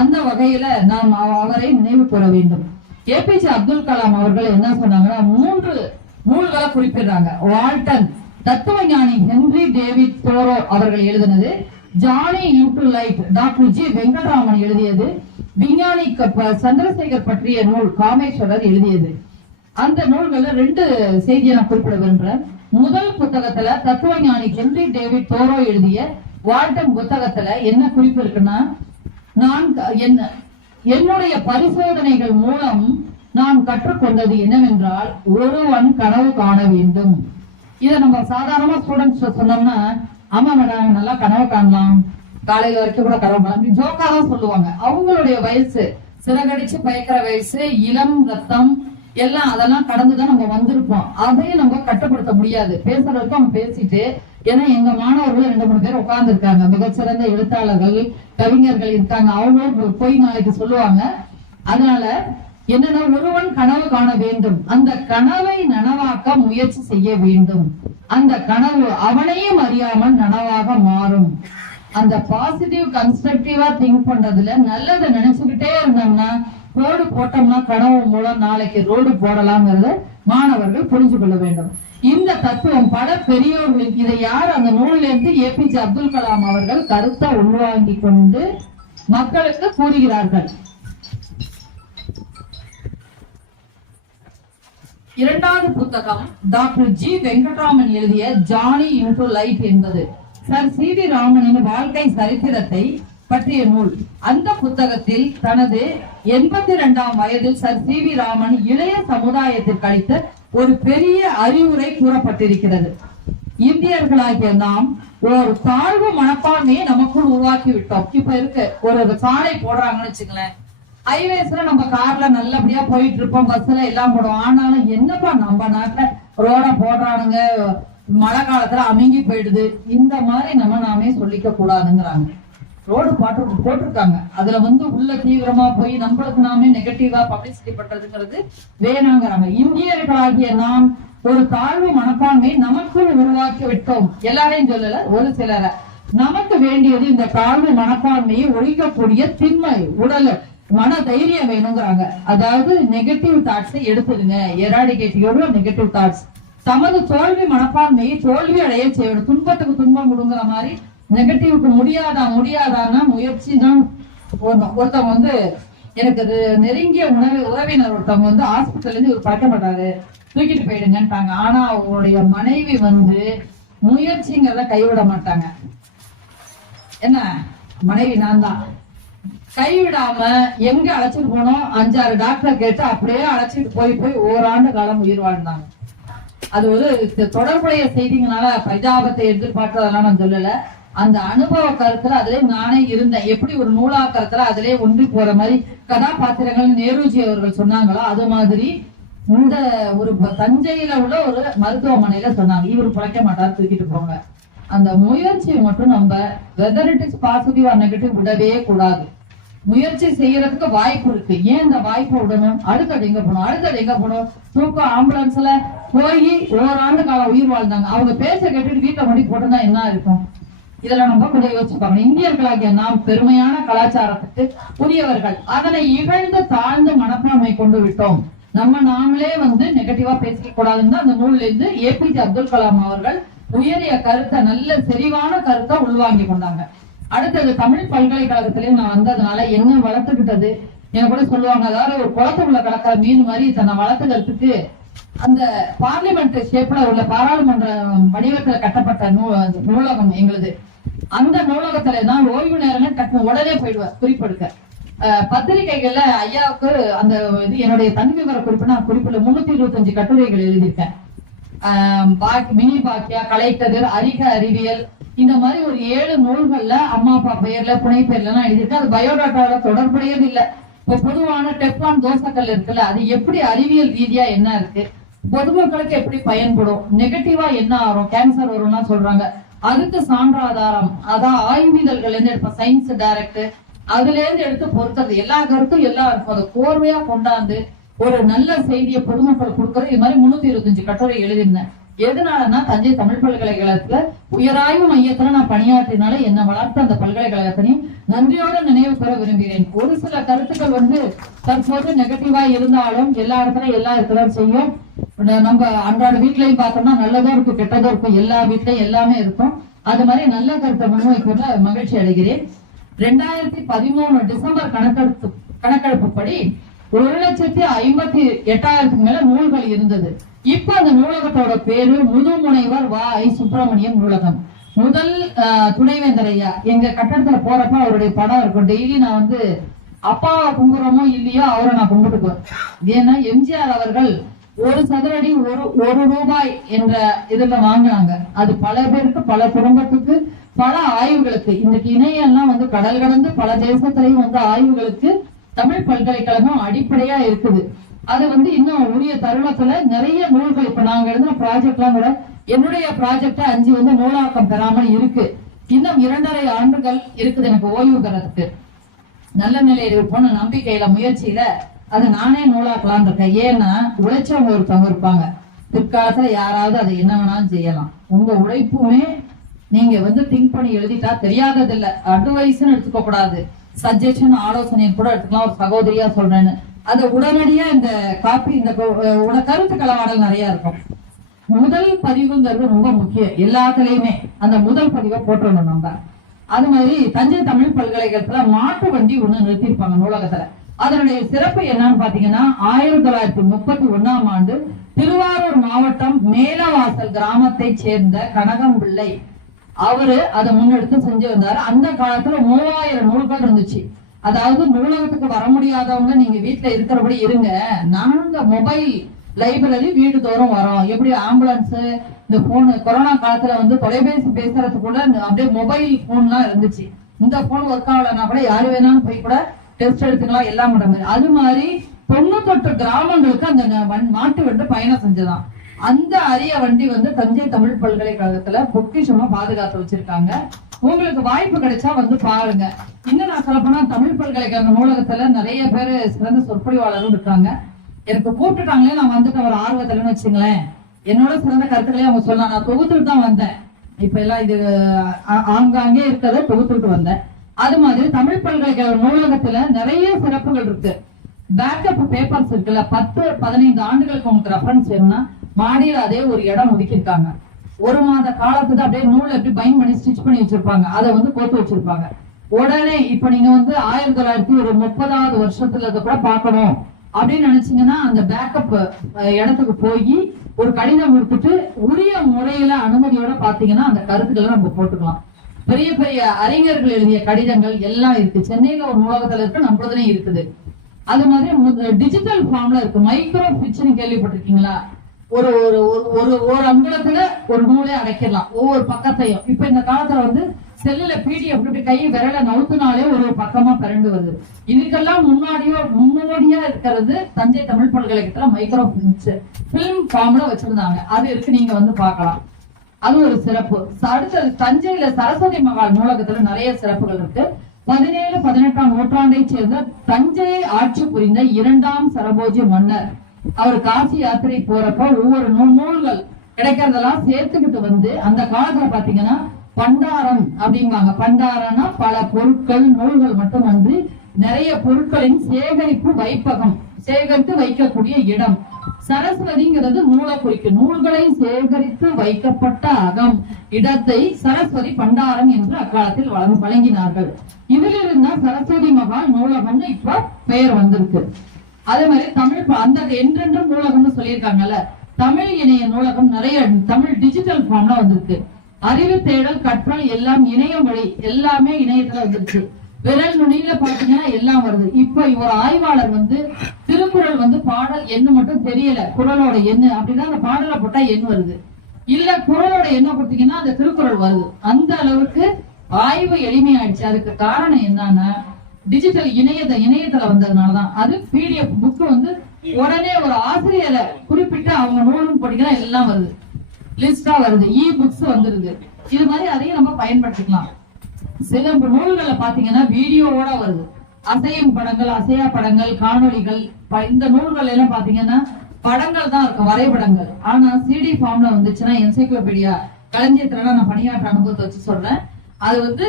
அந்த வகையில நாம் அவரை நினைவு கூற வேண்டும். ஏபிஜே அப்துல் கலாம் அவர்கள் என்ன சொன்னாங்கன்னா 3 நூல்களை குறிப்பிடுறாங்க. வால்டன் தத்துவ ஞானி ஹென்றி டேவிட் தோரோ அவர்கள் எழுதினது, journey into light doctor G Venkatraman எழுதியது, விஞ்ஞானி சந்திரசேகர் பற்றிய நூல் காமேஸ்வரர் எழுதியது. அந்த நூல்கள்ல 2 செய்தியை நான் குறிப்பிட விரும்புறேன். முதல் புத்தகத்துல தத்துவ ஞானி ஹென்றி டேவிட் தோரோ எழுதிய வால்டன் புத்தகத்துல என்ன குறிப்பு இருக்குன்னா, நான் என்னுடைய பரிசோதனைகள் மூலம் நான் கற்றுக்கொண்டது என்னவென்றால் ஒருவன் கனவு காண வேண்டும். இதை நம்ம சாதாரணமா ஸ்டூடெண்ட்ஸ் சொன்னோம்னா, ஆமா மேடம் நல்லா கனவு காணலாம், காலையில வரைக்கும் கூட கனவு காணலாம், ஜோக்கா தான் சொல்லுவாங்க. அவங்களுடைய வயசு, சிறகடிச்சு பயக்கிற வயசு, இளம் ரத்தம் எல்லாம் அதெல்லாம் கடந்துதான் நம்ம வந்திருப்போம். அதையும் நம்ம கட்டுப்படுத்த முடியாது. பேசுறதுக்கும் அவங்க பேசிட்டு, ஏன்னா எங்க மாணவர்கள் 2-3 பேர் உட்கார்ந்து இருக்காங்க, மிகச்சிறந்த எழுத்தாளர்கள், கவிஞர்கள் இருக்காங்க. அவங்களும் போய் நாளைக்கு சொல்லுவாங்க. அதனால என்னன்னா, ஒருவன் கனவு காண வேண்டும், அந்த கனவை நனவாக்க முயற்சி செய்ய வேண்டும். அந்த கனவு அவனையும் அறியாமல் நனவாக மாறும். அந்த பாசிட்டிவ் கன்ஸ்ட்ரக்டிவா திங்க் பண்றதுல நல்லதை நினைச்சுக்கிட்டே இருந்தோம்னா, ரோடு போட்டோம்னா கனவு மூலம் நாளைக்கு ரோடு போடலாம்ங்கிறத மாணவர்கள் புரிஞ்சு கொள்ள வேண்டும். இந்த தத்துவம் பல பெரியோர்களுக்கு, இதை யார் அந்த நூலில் இருந்து ஏபிஜே அப்துல் கலாம் அவர்கள் கருத்தை உள்வாங்கி கொண்டு மக்களுக்கு கூறுகிறார்கள். 2வது புத்தகம் டாக்டர் ஜி வெங்கட்ராமன் எழுதிய ஜானி இன்டு லைட் என்பது சர் சி வி ராமனின் வாழ்க்கை சரித்திரத்தை பற்றிய நூல். அந்த புத்தகத்தில் தனது 82ஆம் வயதில் சர் சி வி ராமன் இளைய சமுதாயத்திற்கு அளித்த ஒரு பெரிய அறிவுரை கூறப்பட்டிருக்கிறது. இந்தியர்களாகிய நாம் ஒரு தாழ்வு மனப்பான்மையை நமக்குள் உருவாக்கி விட்டோம். இப்ப இருக்கு, ஒரு சாலை போடுறாங்கன்னு வச்சுங்களேன், ஹைவேஸ்ல நம்ம கார்ல நல்லபடியா போயிட்டு இருப்போம், பஸ்ல எல்லாம் போடுவோம். ஆனாலும் என்னப்பா நம்ம நாட்டுல ரோட போடுறானுங்க, மழை காலத்துல அமுங்கி போயிடுது, இந்த மாதிரி நாமே சொல்லிக்க கூடாதுங்கிறாங்க. ரோடு போட்டிருக்காங்க, அதுல உள்ள தீவிரமா போய் நம்மளுக்கு நாமே நெகட்டிவா பப்ளிசிட்டி பண்றதுங்கிறது வேணாங்கிறாங்க. இந்தியர்களாகிய நாம் ஒரு தாழ்வு மனப்பான்மையை நமக்குள் உருவாக்கி விட்டோம். எல்லாரையும் சொல்லல, ஒரு சிலரை. நமக்கு வேண்டியது இந்த தாழ்வு மனப்பான்மையை ஒழிக்கக்கூடிய திண்மை, உடல் மன தைரியம் வேணுங்கிறாங்க. அதாவது நெகட்டிவ் தாட்ஸை எடுத்துடுங்க, எராடிகேட் யுவர் நெகட்டிவ் தாட்ஸ். தமது தோல்வி மனப்பான்மையை தோல்வி அடைய செய்யணும். துன்பத்துக்கு துன்பம் கொடுங்கிற மாதிரி நெகட்டிவ்க்கு முடியாதான்னா முயற்சி தான் போடணும். ஒருத்தவங்க எனக்கு நெருங்கிய உறவினர் ஒருத்தவங்க ஹாஸ்பிட்டல்ல இருந்து ஒரு பழக்கப்பட்டாரு, தூக்கிட்டு போயிடுங்கன்ட்டாங்க. ஆனா அவங்களுடைய மனைவி முயற்சிங்கிறத கைவிட மாட்டாங்க. என்ன மனைவி நான் தான் கைவிடாம எங்க அழைச்சிட்டு போனோம், 5-6 டாக்டர் கேட்டு அப்படியே அழைச்சிட்டு போய் ஓராண்டு காலம் உயிர் வாழ்ந்தாங்க. அது ஒரு தொடர்புடைய செய்திங்கனால பரிதாபத்தை எதிர்பார்த்ததெல்லாம் நான் சொல்லல. அந்த அனுபவ கருத்துல அதுல நானே இருந்தேன். எப்படி ஒரு நூலாக்கரத்துல அதுல ஒன்றி போற மாதிரி கதாபாத்திரங்கள் நேருஜி அவர்கள் சொன்னாங்களோ, அது மாதிரி இந்த ஒரு தஞ்சையில உள்ள ஒரு மருத்துவமனையில சொன்னாங்க, இவர் பிழைக்க மாட்டார், தூக்கிட்டு போங்க. அந்த முயற்சியை மட்டும் நம்ம whether it is positive or negative விடவே கூடாது. முயற்சி செய்யறதுக்கு வாய்ப்பு இருக்கு. ஏன் இந்த வாய்ப்பு விடணும்? அடுத்தது எங்க போகணும்? தூக்கம் ஆம்புலன்ஸ்ல போய் ஓராண்டு காலம் உயிர் வாழ்ந்தாங்க. அவங்க பேச கேட்டுட்டு வீட்டை மடி போட்டுனா என்ன இருக்கும்? இதெல்லாம் நம்ம கொஞ்சம் யோசிப்பாங்க. இந்தியர்களாகிய நாம் பெருமையான கலாச்சாரத்துக்கு உரியவர்கள். அதனை இகழ்ந்து தாழ்ந்து மனப்பான்மை கொண்டு விட்டோம். நாமளே நெகட்டிவா பேசிக்க கூடாதுன்னு அந்த நூல்ல இருந்து ஏபிஜே அப்துல் கலாம் அவர்கள் உயரிய கருத்தை, நல்ல செறிவான கருத்தை உள்வாங்கி கொண்டாங்க. அடுத்தது தமிழ் பல்கலைக்கழகத்திலேயும் நான் வந்ததுனால என்ன வளர்த்துக்கிட்டது எனக்கு கூட சொல்லுவாங்க. அதாவது ஒரு குளத்துக்குள்ள கிடக்கிற மீன் மாதிரி தன்னை வளர்த்துக்கிறதுக்கு அந்த பார்லிமெண்ட் ஷேப்ல உள்ள பாராளுமன்ற வடிவத்துல கட்டப்பட்ட நூலகம் எங்களுது. அந்த நூலகத்துல தான் ஓய்வு நேரம் டக்கு உடனே போயிடுவார் குறிப்பெடுக்க. பத்திரிகைகள்ல ஐயாவுக்கு அந்த இது என்னுடைய தனி விவர குறிப்புனா குறிப்புல 325 கட்டுரைகள் எழுதியிருக்கேன். மினி பாக்கியா, கலைக்கதிர், அறிக அறிவியல், இந்த மாதிரி ஒரு 7 நூல்கள்ல அம்மா அப்பா பெயர்ல புனை பெயர்ல எல்லாம் எழுதியிருக்கேன். அது பயோடாட்டாவோட தொடர்புடையது இல்ல. இப்ப பொதுவான டெப்லான் தோசைக்கல் இருக்குல்ல, அது எப்படி அறிவியல் ரீதியா என்ன இருக்கு, பொதுமக்களுக்கு எப்படி பயன்படும், நெகட்டிவா என்ன ஆகும், கேன்சர் வரும்னா சொல்றாங்க, அதுக்கு சான்றாதாரம், அதான் ஆய்விதழ்கள் இருந்து எடுப்ப, சயின்ஸ் டைரக்ட் அதுல இருந்து எடுத்து பொறுத்தது எல்லா கருத்தும் எல்லாம் இருக்கும். அதை கோர்வையா கொண்டாந்து ஒரு நல்ல செய்தியை பொதுமக்கள் கொடுக்கறது. இது மாதிரி 325 கட்டுரை எழுதியிருந்தேன். எதனாலன்னா தஞ்சை தமிழ் பல்கலைக்கழகத்துல உயராய்வு மையத்துல நான் பணியாற்றினால என்ன வளர்த்த அந்த பல்கலைக்கழகத்தினையும் நன்றியோட நினைவு பெற விரும்புகிறேன். ஒரு சில கருத்துக்கள் தற்போது நெகட்டிவா இருந்தாலும் எல்லா இடத்துலயும் எல்லாம் இருக்கதான் செய்யும். நம்ம அன்றாட வீட்லயும் பார்த்தோம்னா நல்லதும் இருக்கும் கெட்டதும் இருக்கும், எல்லா வீட்லயும் எல்லாமே இருக்கும். அது மாதிரி நல்ல கருத்தை முன்வைப்பதில் மகிழ்ச்சி அடைகிறேன். 2013 டிசம்பர் கணக்கெடுப்புப்படி 1,58,000 மேல நூல்கள் இருந்தது. இப்ப அந்த நூலகத்தோட பேரு முதுமுனைவர் வ.ஐ. சுப்பிரமணியம் நூலகம். முதல் துணைவேந்தர் ஐயா எங்க கட்டடத்துல போறப்ப அவருடைய படம் இருக்கும். டெய்லி நான் அப்பாவை கும்பிடுறோமோ இல்லையோ அவரை நான் கும்பிட்டுக்குவேன். ஏன்னா எம்ஜிஆர் அவர்கள் 1 சதுரடி 1 ரூபாய் என்ற இதுல வாங்கினாங்க. அது பல பேருக்கு, பல குடும்பத்துக்கு, பல ஆய்வுகளுக்கு, இன்னைக்கு இணையெல்லாம் கடல் கடந்து பல தேசத்திலையும் ஆய்வுகளுக்கு தமிழ் பல்கலைக்கழகம் அடிப்படையா இருக்குது. அது இன்னும் உரிய தருணத்துல நிறைய நூல்கள், இப்ப நாங்க எழுதின ப்ராஜெக்ட் எல்லாம் கூட என்னுடைய ப்ராஜெக்ட் 5 நூலாக்கம் பெறாமல் இருக்கு. இன்னும் 2.5 ஆண்டுகள் இருக்குது எனக்கு ஓய்வு பெறத்துக்கு. நல்ல நிலையில் இருப்போம் நம்பிக்கையில முயற்சியில அது நானே நூலாக்கலான் இருக்கேன். ஏன்னா உழைச்சவங்க ஒருத்தவங்க இருப்பாங்க, பிற்காலத்துல யாராவது அதை என்ன வேணாலும் செய்யலாம். உங்க உழைப்புமே நீங்க திங்க் பண்ணி எழுதிட்டா தெரியாதது இல்ல. அட்வைஸ்ன்னு எடுத்துக்க கூடாது, சஜஷன் ஆலோசனைன்னு கூட எடுத்துக்கலாம். ஒரு சகோதரியா சொல்றேன்னு அது உடனடியா இந்த காப்பி இந்த கருத்து கலவாடல் நிறைய இருக்கும். முதல் பதிவுங்கிறது ரொம்ப முக்கியம் எல்லாத்துலயுமே. அந்த முதல் பதிவை போட்டுடணும் நம்ம. அது மாதிரி தஞ்சை தமிழ் பல்கலைக்கழகத்துல மாட்டு வண்டி ஒண்ணு நிறுத்திருப்பாங்க நூலகத்துல. அதனுடைய சிறப்பு என்னன்னு பாத்தீங்கன்னா 1931ஆம் ஆண்டு திருவாரூர் மாவட்டம் மேலவாசல் கிராமத்தை சேர்ந்த கனகம் பிள்ளை அவரு அதை முன்னெடுத்து செஞ்சு வந்தாரு. அந்த காலத்துல 3000 நூல்கள் இருந்துச்சு. அதாவது நூலகத்துக்கு வர முடியாதவங்க நீங்க வீட்டுல இருக்கிறபடி இருங்க, நாங்க மொபைல் லைப்ரரி வீடு தோறும் வரோம். எப்படி ஆம்புலன்ஸ், இந்த போன் கொரோனா காலத்துல தொலைபேசி பேசுறதுக்குள்ள அப்படியே மொபைல் போன் எல்லாம் இருந்துச்சு. இந்த போன் ஒர்க் ஆகலன்னா கூட யாரு வேணாலும் போய் கூட டெஸ்ட் எடுத்துக்கலாம், எல்லாம் பண்ற. அது மாதிரி 98 கிராமங்களுக்கு அந்த மாட்டு வண்டி பயணம் செஞ்சதான். அந்த அரிய வண்டி தஞ்சை தமிழ் பல்கலைக்கழகத்துல பொக்கிஷமா பாதுகாத்து வச்சிருக்காங்க. உங்களுக்கு வாய்ப்பு கிடைச்சா பாருங்க. இன்னும் நான் சொல்லப்போனா தமிழ் பல்கலைக்கழக நூலகத்துல நிறைய பேர் சிறந்த சொற்பொழிவாளரும் இருக்காங்க. எனக்கு கூப்பிட்டுட்டாங்களே நான் ஒரு ஆர்வத்துலன்னு வச்சுங்களேன். என்னோட சிறந்த கருத்துக்களையும் அவங்க சொன்னா நான் தொகுத்துட்டு தான் வந்தேன். இப்ப எல்லாம் இது ஆங்காங்கே இருக்கிறத தொகுத்துட்டு வந்தேன். அது மாதிரி தமிழ் பல்கலைக்கழக நூலகத்துல நிறைய சிறப்புகள் இருக்கு. பேக்கப் பேப்பர்ஸ் இருக்குல்ல, 10-15 ஆண்டுகளுக்கு உங்களுக்கு ரெஃபரன்ஸ் வேணும்னா மாடியில அதே ஒரு இடம் ஒதுக்கிருக்காங்க. 1 மாத காலத்துக்கு அப்படியே நூல் எப்படி பைண்ட் பண்ணி ஸ்டிச் பண்ணி வச்சிருப்பாங்க, அதை கோத்து வச்சிருப்பாங்க. உடனே இப்ப நீங்க 1930வது வருஷத்துல கூட பார்க்கணும் அப்படின்னு நினைச்சீங்கன்னா அந்த பேக்கப் இடத்துக்கு போய் ஒரு கடிதம் கொடுத்துட்டு உரிய முறையில அனுமதியோட பாத்தீங்கன்னா அந்த கருத்துக்களை நம்ம போட்டுக்கலாம். பெரிய பெரிய அறிஞர்கள் எழுதிய கடிதங்கள் எல்லாம் இருக்கு. சென்னையில ஒரு நூலகத்துல இருக்கு, நம்மளதுலயும் இருக்குது. அது மாதிரி டிஜிட்டல் ஃபார்ம்ல இருக்கு. மைக்ரோ பிக்சர் கேள்விப்பட்டிருக்கீங்களா? ஒரு ஒரு அங்குலத்துல ஒரு நூலே அடைக்கலாம், ஒவ்வொரு பக்கத்தையும். இப்ப இந்த காலத்துல செல்லுல பிடிஎஃப் கை விரல நவுத்துனாலே ஒரு பக்கமா பிறண்டு வருது. இதுக்கெல்லாம் முன்னோடியா இருக்கிறது தஞ்சை தமிழ் பல்கலைக்கழகத்துல மைக்ரோ பிலிம் ஃபார்ம்ல வச்சிருந்தாங்க. அது இருக்கு, நீங்க பார்க்கலாம். அது ஒரு சிறப்பு. அடுத்தது தஞ்சையில சரஸ்வதி மகால் நூலகத்துல நிறைய சிறப்புகள் இருக்கு. 17-18ஆம் நூற்றாண்டை சேர்ந்த தஞ்சையை ஆட்சி புரிந்த 2ஆம் சரபோஜி மன்னர் அவர் காசி யாத்திரை போறப்ப ஒவ்வொரு நூல்கள் கிடைக்கிறதெல்லாம் சேர்த்துக்கிட்டு அந்த காலத்துல பாத்தீங்கன்னா பண்டாரம் அப்படிம்பாங்க. பண்டாரம்னா பல பொருட்கள் நூல்கள் மட்டுமன்றி நிறைய பொருட்களின் சேகரிப்பு வைப்பகம், சேகரித்து வைக்கக்கூடிய இடம். சரஸ்வதிங்கிறது நூலை குறிக்கும். நூல்களை சேகரித்து வைக்கப்பட்ட அகம் இடத்தை சரஸ்வதி பண்டாரம் என்று அக்காலத்தில் வழங்கினார்கள். இதிலிருந்தா சரஸ்வதி மகால் நூலகம்னு இப்ப பெயர் வந்திருக்கு. அதே மாதிரி தமிழ் அந்த என்றென்றும் நூலகம்னு சொல்லியிருக்காங்கல்ல, தமிழ் இணைய நூலகம் நிறைய தமிழ் டிஜிட்டல் ஃபார்ம்ல வந்திருக்கு. அறிவு தேடல் கற்றல் எல்லாம் இணையம் வழி எல்லாமே இணையத்துல வந்துருச்சு. விரல் நுனியில பாத்தீங்கன்னா எல்லாம் வருது. இப்ப ஒரு ஆய்வாளர் வந்து திருக்குறள் வந்து பாடல் எண்ணு மட்டும் தெரியல, குறளோட எண்ணு அப்படின்னா அந்த பாடலை போட்டா எண் வருது, இல்ல குறளோட எண்ண கொடுத்தீங்கன்னா அந்த திருக்குறள் வருது. அந்த அளவுக்கு ஆய்வு எளிமையாயிடுச்சு. அதுக்கு காரணம் என்னன்னா டிஜிட்டல் இணையத்துல வந்ததுனாலதான். அது பிடிஎஃப் புக் வந்து உடனே ஒரு ஆசிரியரை குறிப்பிட்டு அவங்க நூலும் படிக்கிறா எல்லாம் வருது, லிஸ்டா வருது, இ புக்ஸ் வந்துருது. இது மாதிரி அதையும் நம்ம பயன்படுத்திக்கலாம். சில நூல்களை பாத்தீங்கன்னா வீடியோவோட வருது, அசையும் படங்கள், அசையா படங்கள், காணொளிகள். இந்த நூல்கள் எல்லாம் பாத்தீங்கன்னா படங்கள் தான் இருக்கும், வரைபடங்கள். ஆனா சிடி ஃபார்ம்ல வந்துச்சுன்னா என்சைக்ளோபீடியா களஞ்சியத்துல நான் பணியாற்ற அனுபவத்தை வச்சு சொல்றேன். அது வந்து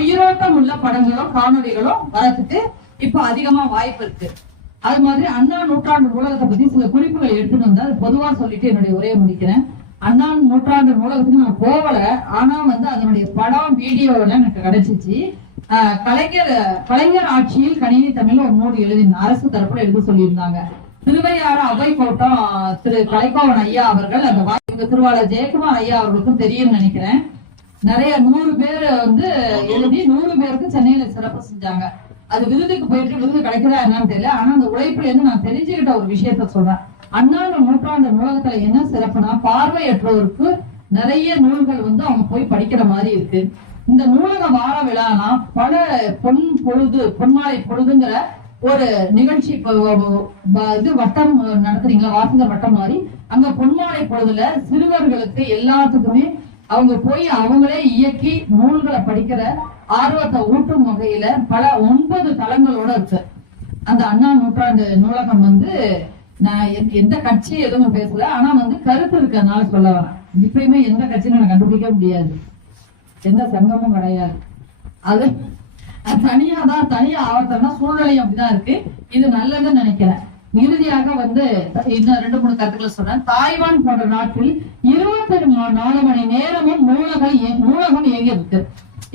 உயிரோட்டம் உள்ள படங்களும் காணொளிகளும் வரதுக்கு இப்ப அதிகமா வாய்ப்பு இருக்கு. அது மாதிரி அண்ணா நூற்றாண்டு நூலகத்தை பத்தி சில குறிப்புகள் எடுத்துட்டு வந்தா அது பொதுவா சொல்லிட்டு என்னுடைய உரையை முடிக்கிறேன். அண்ணா நூற்றாண்டு நூலகத்துக்கு நான் போகல, ஆனா வந்து அதனுடைய படம் வீடியோ எல்லாம் எனக்கு கிடைச்சிச்சு. கலைஞர் ஆட்சியில் கணினி தமிழ்ல ஒரு நூல் எழுதின அரசு தரப்புல எழுத சொல்லியிருந்தாங்க. திருவையாறு அவை கோட்டம் திரு கலைக்கோவன் ஐயா அவர்கள் அந்த திருவாளர் ஜெயக்குமார் ஐயா அவர்களுக்கும் தெரியும் நினைக்கிறேன். நிறைய 100 பேர் வந்து எழுதி 100 பேருக்கு சென்னையில சிறப்பு செஞ்சாங்க. அது விருதுக்கு போயிட்டு விருது கிடைக்கிறதா என்னன்னு தெரியல. ஆனா அந்த உழைப்புல இருந்து நான் தெரிஞ்சுக்கிட்ட ஒரு விஷயத்த சொல்றேன். அண்ணா நூற்றாண்டு நூலகத்துல என்ன சிறப்புனா பார்வையற்றோருக்கு நிறைய நூல்கள் வந்து அவங்க போய் படிக்கிற மாதிரி இருக்கு. இந்த நூலக வார விழானா பல பொன்மாலை பொழுதுங்கிற ஒரு நிகழ்ச்சி இது வட்டம் நடத்துறீங்களா, வாசகர் வட்டம் மாதிரி. அங்க பொன்மாலை பொழுதுல சிறுவர்களுக்கு எல்லாத்துக்குமே அவங்க போய் அவங்களே இயக்கி நூல்களை படிக்கிற ஆர்வத்தை ஊட்டும் வகையில பல 9 தளங்களோட இருக்கு அந்த அண்ணா நூற்றாண்டு நூலகம். வந்து நான் எந்த கட்சி எதுவும் பேசல, ஆனா வந்து கருத்து இருக்கிறதுனால சொல்ல வரேன். இப்பயுமே எந்த கட்சியும் நான் கண்டுபிடிக்க முடியாது, எந்த சங்கமும் கிடையாது. அது தனியா ஆவத்தம்னா சூழ்நிலையும் அப்படிதான் இருக்கு. இது நல்லதுன்னு நினைக்கிறேன். இறுதியாக வந்து இன்னும் 2-3 கருத்துக்களை சொல்றேன். தாய்வான் போன்ற நாட்டில் 24 மணி நேரமும் நூலகம் இயங்கி இருக்கு.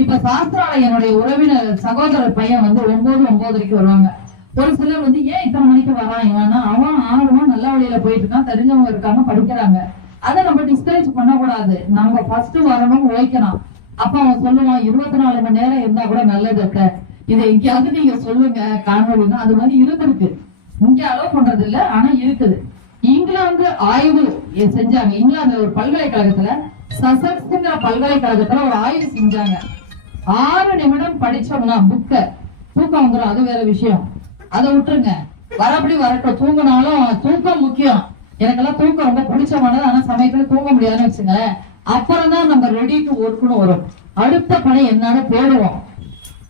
இப்ப சாஸ்திராலயம் என்னுடைய உறவினர் சகோதரர் பையன் வந்து 9:30 வருவாங்க. ஒரு சிலர் வந்து ஏன் இத்தனை மணிக்கு வரான் இவனா, அவன் ஆர்வம் நல்ல வழியில போயிட்டு இருக்கான், தெரிஞ்சவங்க இருக்காங்க, படிக்கிறாங்க. அதை நம்ம டிஸ்கரேஜ் பண்ணக்கூடாது. நம்ம ஃபர்ஸ்ட் வரணும், உழைக்கணும். அப்ப அவன் சொல்லுவான் 24 மணி நேரம் இருந்தா கூட நல்லது, இதை எங்கேயாவது நீங்க சொல்லுங்க காணொலின்னா. அது மாதிரி இருந்திருக்கு, இங்க அலோவ் பண்றது இல்ல, ஆனா இருக்குது. இங்கிலாந்து ஆய்வு செஞ்சாங்க. இங்கிலாந்து ஒரு பல்கலைக்கழகத்துல சசெக்ஸ்ங்கிற பல்கலைக்கழகத்துல ஒரு ஆய்வு செஞ்சாங்க. 6 நிமிடம் படிச்சோம்னா புக்க தூக்கம் வந்துடும், அது வேற விஷயம். அதை விட்டுருங்க, வரப்படி வரட்டும். தூங்கினாலும் தூக்கம் முக்கியம். எனக்கெல்லாம் தூக்கம் ரொம்ப பிடிச்சமானது, ஆனா சமயத்துல தூங்க முடியாதுன்னு வச்சுங்க. அப்புறம் தான் நம்ம ரெடி டு ஒர்க்னு வரும். அடுத்த பணி என்னன்னு தேடுவோம்.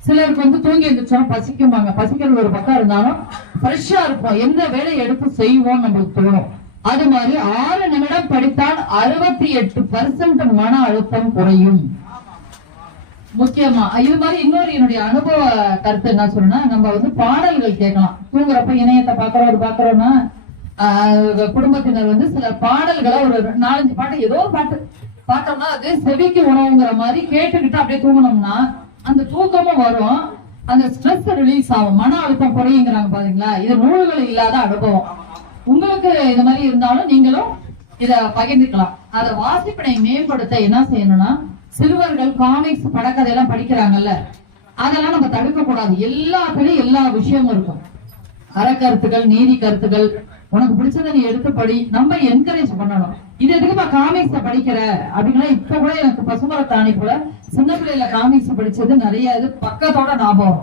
சிலருக்கு வந்து தூங்கி இருந்துச்சோம் பசிக்குமாங்க, பசிக்கிறது ஒரு பக்கம் இருந்தாலும் ஃப்ரெஷ்ஷா இருப்போம், எந்த வேலையை எடுத்து செய்வோம் நம்மளுக்கு தோணும். அது மாதிரி 6 நிமிடம் படித்தால் 68% மன அழுத்தம் குறையும். முக்கியமா இது மாதிரி இன்னொரு என்னுடைய அனுபவ கருத்து என்ன சொன்னா, நம்ம வந்து பாடல்கள் கேட்கலாம். தூங்குறப்ப இணையத்தை பாக்குறோம்னா குடும்பத்தினர் வந்து சில பாடல்களை ஒரு 4-5 பாட்டு ஏதோ பாட்டு பார்த்தோம்னா அது செவிக்கு உணவுங்கிற மாதிரி கேட்டுக்கிட்டு அப்படியே தூங்கணும்னா அந்த தூக்கமும் வரும், அந்த ஸ்ட்ரெஸ் ரிலீஸ் ஆகும், மன அழுத்தம் குறையுங்கிறாங்க பாத்தீங்களா. இது நூல்கள் இல்லாத அனுபவம். உங்களுக்கு இந்த மாதிரி இருந்தாலும் நீங்களும் இத பகிர்ந்துக்கலாம். அதை வாசிப்பினை மேம்படுத்த என்ன செய்யணும்னா, சிறுவர்கள் காமிக்ஸ் படக்கதையெல்லாம் படிக்கிறாங்கல்ல, அதெல்லாம் நம்ம தடுக்க கூடாது. எல்லாத்துலயும் எல்லா விஷயமும் இருக்கும். அறக்கருத்துக்கள், நீதி கருத்துக்கள், உனக்கு பிடிச்சதை நீ எடுத்து படி, நம்ம என்கரேஜ் பண்ணணும். இது எதுக்குமா காமிக்ஸ படிக்கிற அப்படின்னா, இப்ப கூட எனக்கு பசுமரத்தாணி கூட சின்ன பிள்ளைல காமிக்ஸ் படிச்சது நிறைய இது பக்கத்தோட ஞாபகம்.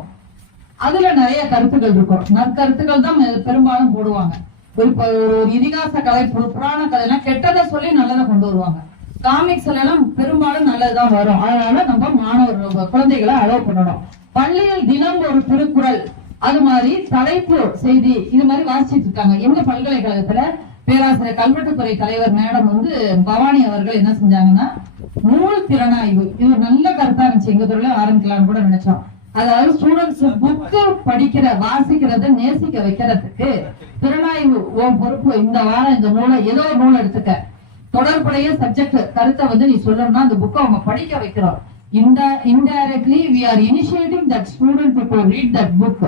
அதுல நிறைய கருத்துக்கள் இருக்கும். நற்கருத்துக்கள் தான் பெரும்பாலும் போடுவாங்க. ஒரு இதிகாச கலை, புராண கதைலாம் கெட்டதை சொல்லி நல்லதை கொண்டு வருவாங்க. காமிக்ஸ்ல எல்லாம் பெரும்பாலும் நல்லதுதான் வரும். அதனால நம்ம மாணவர்கள் குழந்தைகளை அலோவ் பண்ணணும். பள்ளியில் தினம் ஒரு திருக்குறள், அது மாதிரி தலைப்பு செய்தி, இது மாதிரி வாசிச்சுட்டு இருக்காங்க. எங்க பல்கலைக்கழகத்துல பேராசிரியர் கல்வெட்டுத்துறை தலைவர் மேடம் வந்து பவானி அவர்கள் என்ன செஞ்சாங்கன்னா, நூல் திறனாய்வு, இது ஒரு நல்ல கருத்தா இருந்துச்சு. எங்க துறையில ஆரம்பிக்கலாம்னு கூட நினைச்சோம். அதாவது ஸ்டூடெண்ட்ஸ் புக்கு படிக்கிற வாசிக்கிறத நேசிக்க வைக்கிறதுக்கு திறனாய்வு பொறுப்பு. இந்த வாரம் இந்த நூலை ஏதோ ஒரு நூல் எடுத்துக்க, தொடர்புடைய சப்ஜெக்ட் கருத்தை வந்து நீ சொல்லணும்னா அந்த புக்கை அவங்க படிக்க வைக்கிறோம். Indirectly we are initiating that student to read that book.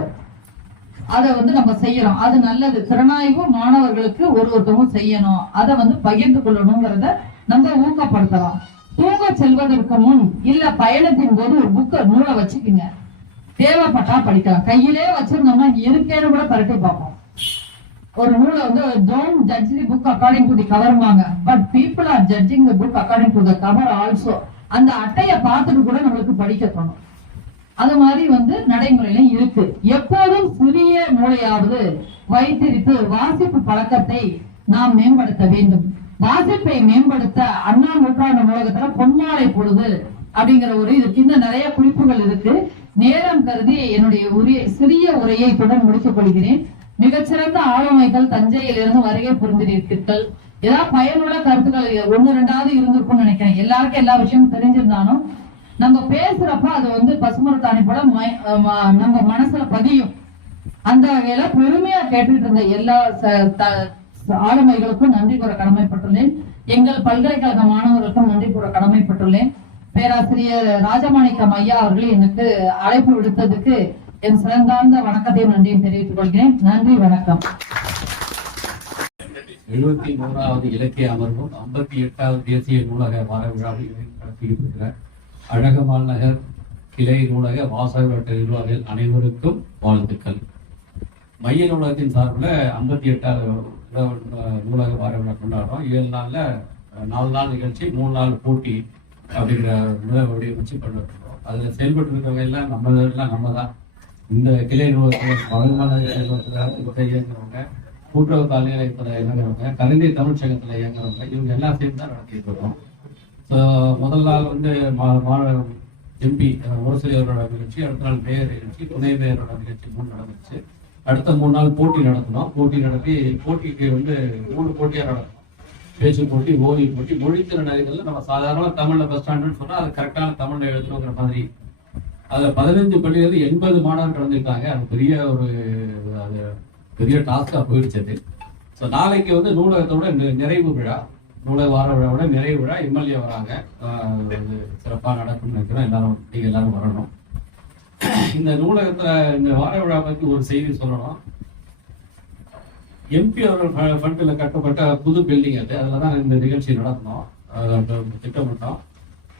அதை வந்து நம்ம செய்யறோம். அது நல்லது. திறனாய்வு மாணவர்களுக்கு ஒருத்தவங்க செய்யணும், அதை வந்து பகிர்ந்து கொள்ளணுங்கிறத நம்ம ஊக்கப்படுத்தலாம். தூங்க செல்வதற்கு முன் இல்ல பயணத்தின் போது ஒரு புக்க நூலை வச்சுக்குங்க, தேவைப்பட்டா படிக்கலாம். கையிலே வச்சிருந்தோம்னா இருக்கேன்னு கூட பரட்டி பார்ப்போம். ஒரு நூலை வந்து don't judge the book according to the coverவாங்க, but people are judging the book according to the cover also. அந்த அட்டைய பார்த்துட்டு கூட நம்மளுக்கு படிக்க தோணும். அது மாதிரி வந்து நடைமுறையில இருக்கு. எப்போதும் சிறிய நூலையாவது வைத்திருத்து வாசிப்பு பழக்கத்தை நாம் மேம்படுத்த வேண்டும். வாசிப்பை மேம்படுத்த அண்ணா நூற்றாண்டு நூலகத்துல பொன்மாலை பொழுது அப்படிங்கிற ஒரு இருக்கு. இந்த நிறைய குறிப்புகள் இருக்கு. நேரம் கருதி என்னுடைய சிறிய உரையை இத்துடன் முடித்துக் கொள்கிறேன். மிகச்சிறந்த ஆளுமைகள் தஞ்சையிலிருந்து வருகை புரிந்திருக்கிறீர்கள். ஏதாவது பயனுள்ள கருத்துக்கள் 1-2 இருந்திருக்கும்னு நினைக்கிறேன். எல்லாருக்கும் எல்லா விஷயமும் தெரிஞ்சிருந்தாலும் நம்ம பேசுறப்ப அது வந்து பசுமரத்தாணி போல நம்ம மனசுல பதியும். அந்த வகையில பெருமையா கேட்டுட்டு இருந்த எல்லா ஆளுமைகளுக்கும் நன்றி கூற கடமைப்பட்டுள்ளேன். எங்கள் பல்கலைக்கழக மாணவர்களுக்கும் நன்றி கூற கடமைப்பட்டுள்ளேன். பேராசிரியர் ராஜமாணிக்கம் ஐயா அவர்கள் எனக்கு அழைப்பு விடுத்ததுக்கு என் சிறந்தார்ந்த வணக்கத்தையும் நன்றியும் தெரிவித்துக் கொள்கிறேன். நன்றி, வணக்கம். 71வது இலக்கிய அமர்வும் 58வது தேசிய நூலக வார விழாவில் நடத்தியிருக்கிற அழகமால் நகர் கிளை நூலக வாசகர் நிர்வாகிகள் அனைவருக்கும் வாழ்த்துக்கள். மைய நூலகத்தின் சார்பில் 58வது நூலக வார விழா கொண்டாடுறோம். 7 நாள்ல 4 நாள் நிகழ்ச்சி, 3 நாள் போட்டி அப்படிங்கிற நூலக வச்சு கொண்டாடுறோம். அதில் செயல்பட்டு இருக்கிறவங்க எல்லாம் நம்ம தான். இந்த கிளை நூலகத்தில் இயங்குறவங்க, கூட்டுறவு கல்வி நிலையத்தில் இயங்குறவங்க, கலைஞர் தமிழ் சங்கத்தில் இயங்குறவங்க, இவங்க எல்லாம் சேர்ந்து தான் நடத்திட்டு இருக்கோம். ஸோ முதல் நாள் வந்து எம்பி முரசொலியோட நிகழ்ச்சி, அடுத்த நாள் மேயர் நிகழ்ச்சி, துணை மேயரோட நிகழ்ச்சி 3 நடந்துச்சு. அடுத்த 3 நாள் போட்டி நடத்தினோம். போட்டி நடத்தி போட்டிக்கு வந்து 3 போட்டியாக நடத்தணும். பேச்சு போட்டி, ஓவிய போட்டி, மொழித்திறனாளிகள் நம்ம சாதாரண தமிழ்ல பஸ் ஸ்டாண்டுன்னு சொன்னா அது கரெக்டான தமிழ்ல எழுதணுங்கிற மாதிரி. அதுல 15 பள்ளியிலிருந்து 80 மாணவர்கள் கலந்துருக்காங்க. அது பெரிய டாஸ்கா போயிடுச்சது. ஸோ நாளைக்கு வந்து நூலகத்தோட நிறைவு விழா, நூலக வார விழாவோட நிறைவு விழா. எம்எல்ஏ வராங்க, சிறப்பாக நடக்கும்னு நினைக்கிறோம். நீங்க எல்லாரும் வரணும். இந்த நூலகத்துல இந்த வார விழா பத்தி ஒரு செய்தி சொல்லணும். எம்பி அவர்கள் ஃபண்டில் கட்டப்பட்ட புது பில்டிங் அது, அதுலதான் இந்த நிகழ்ச்சி நடத்தணும், திட்டமிட்டோம்.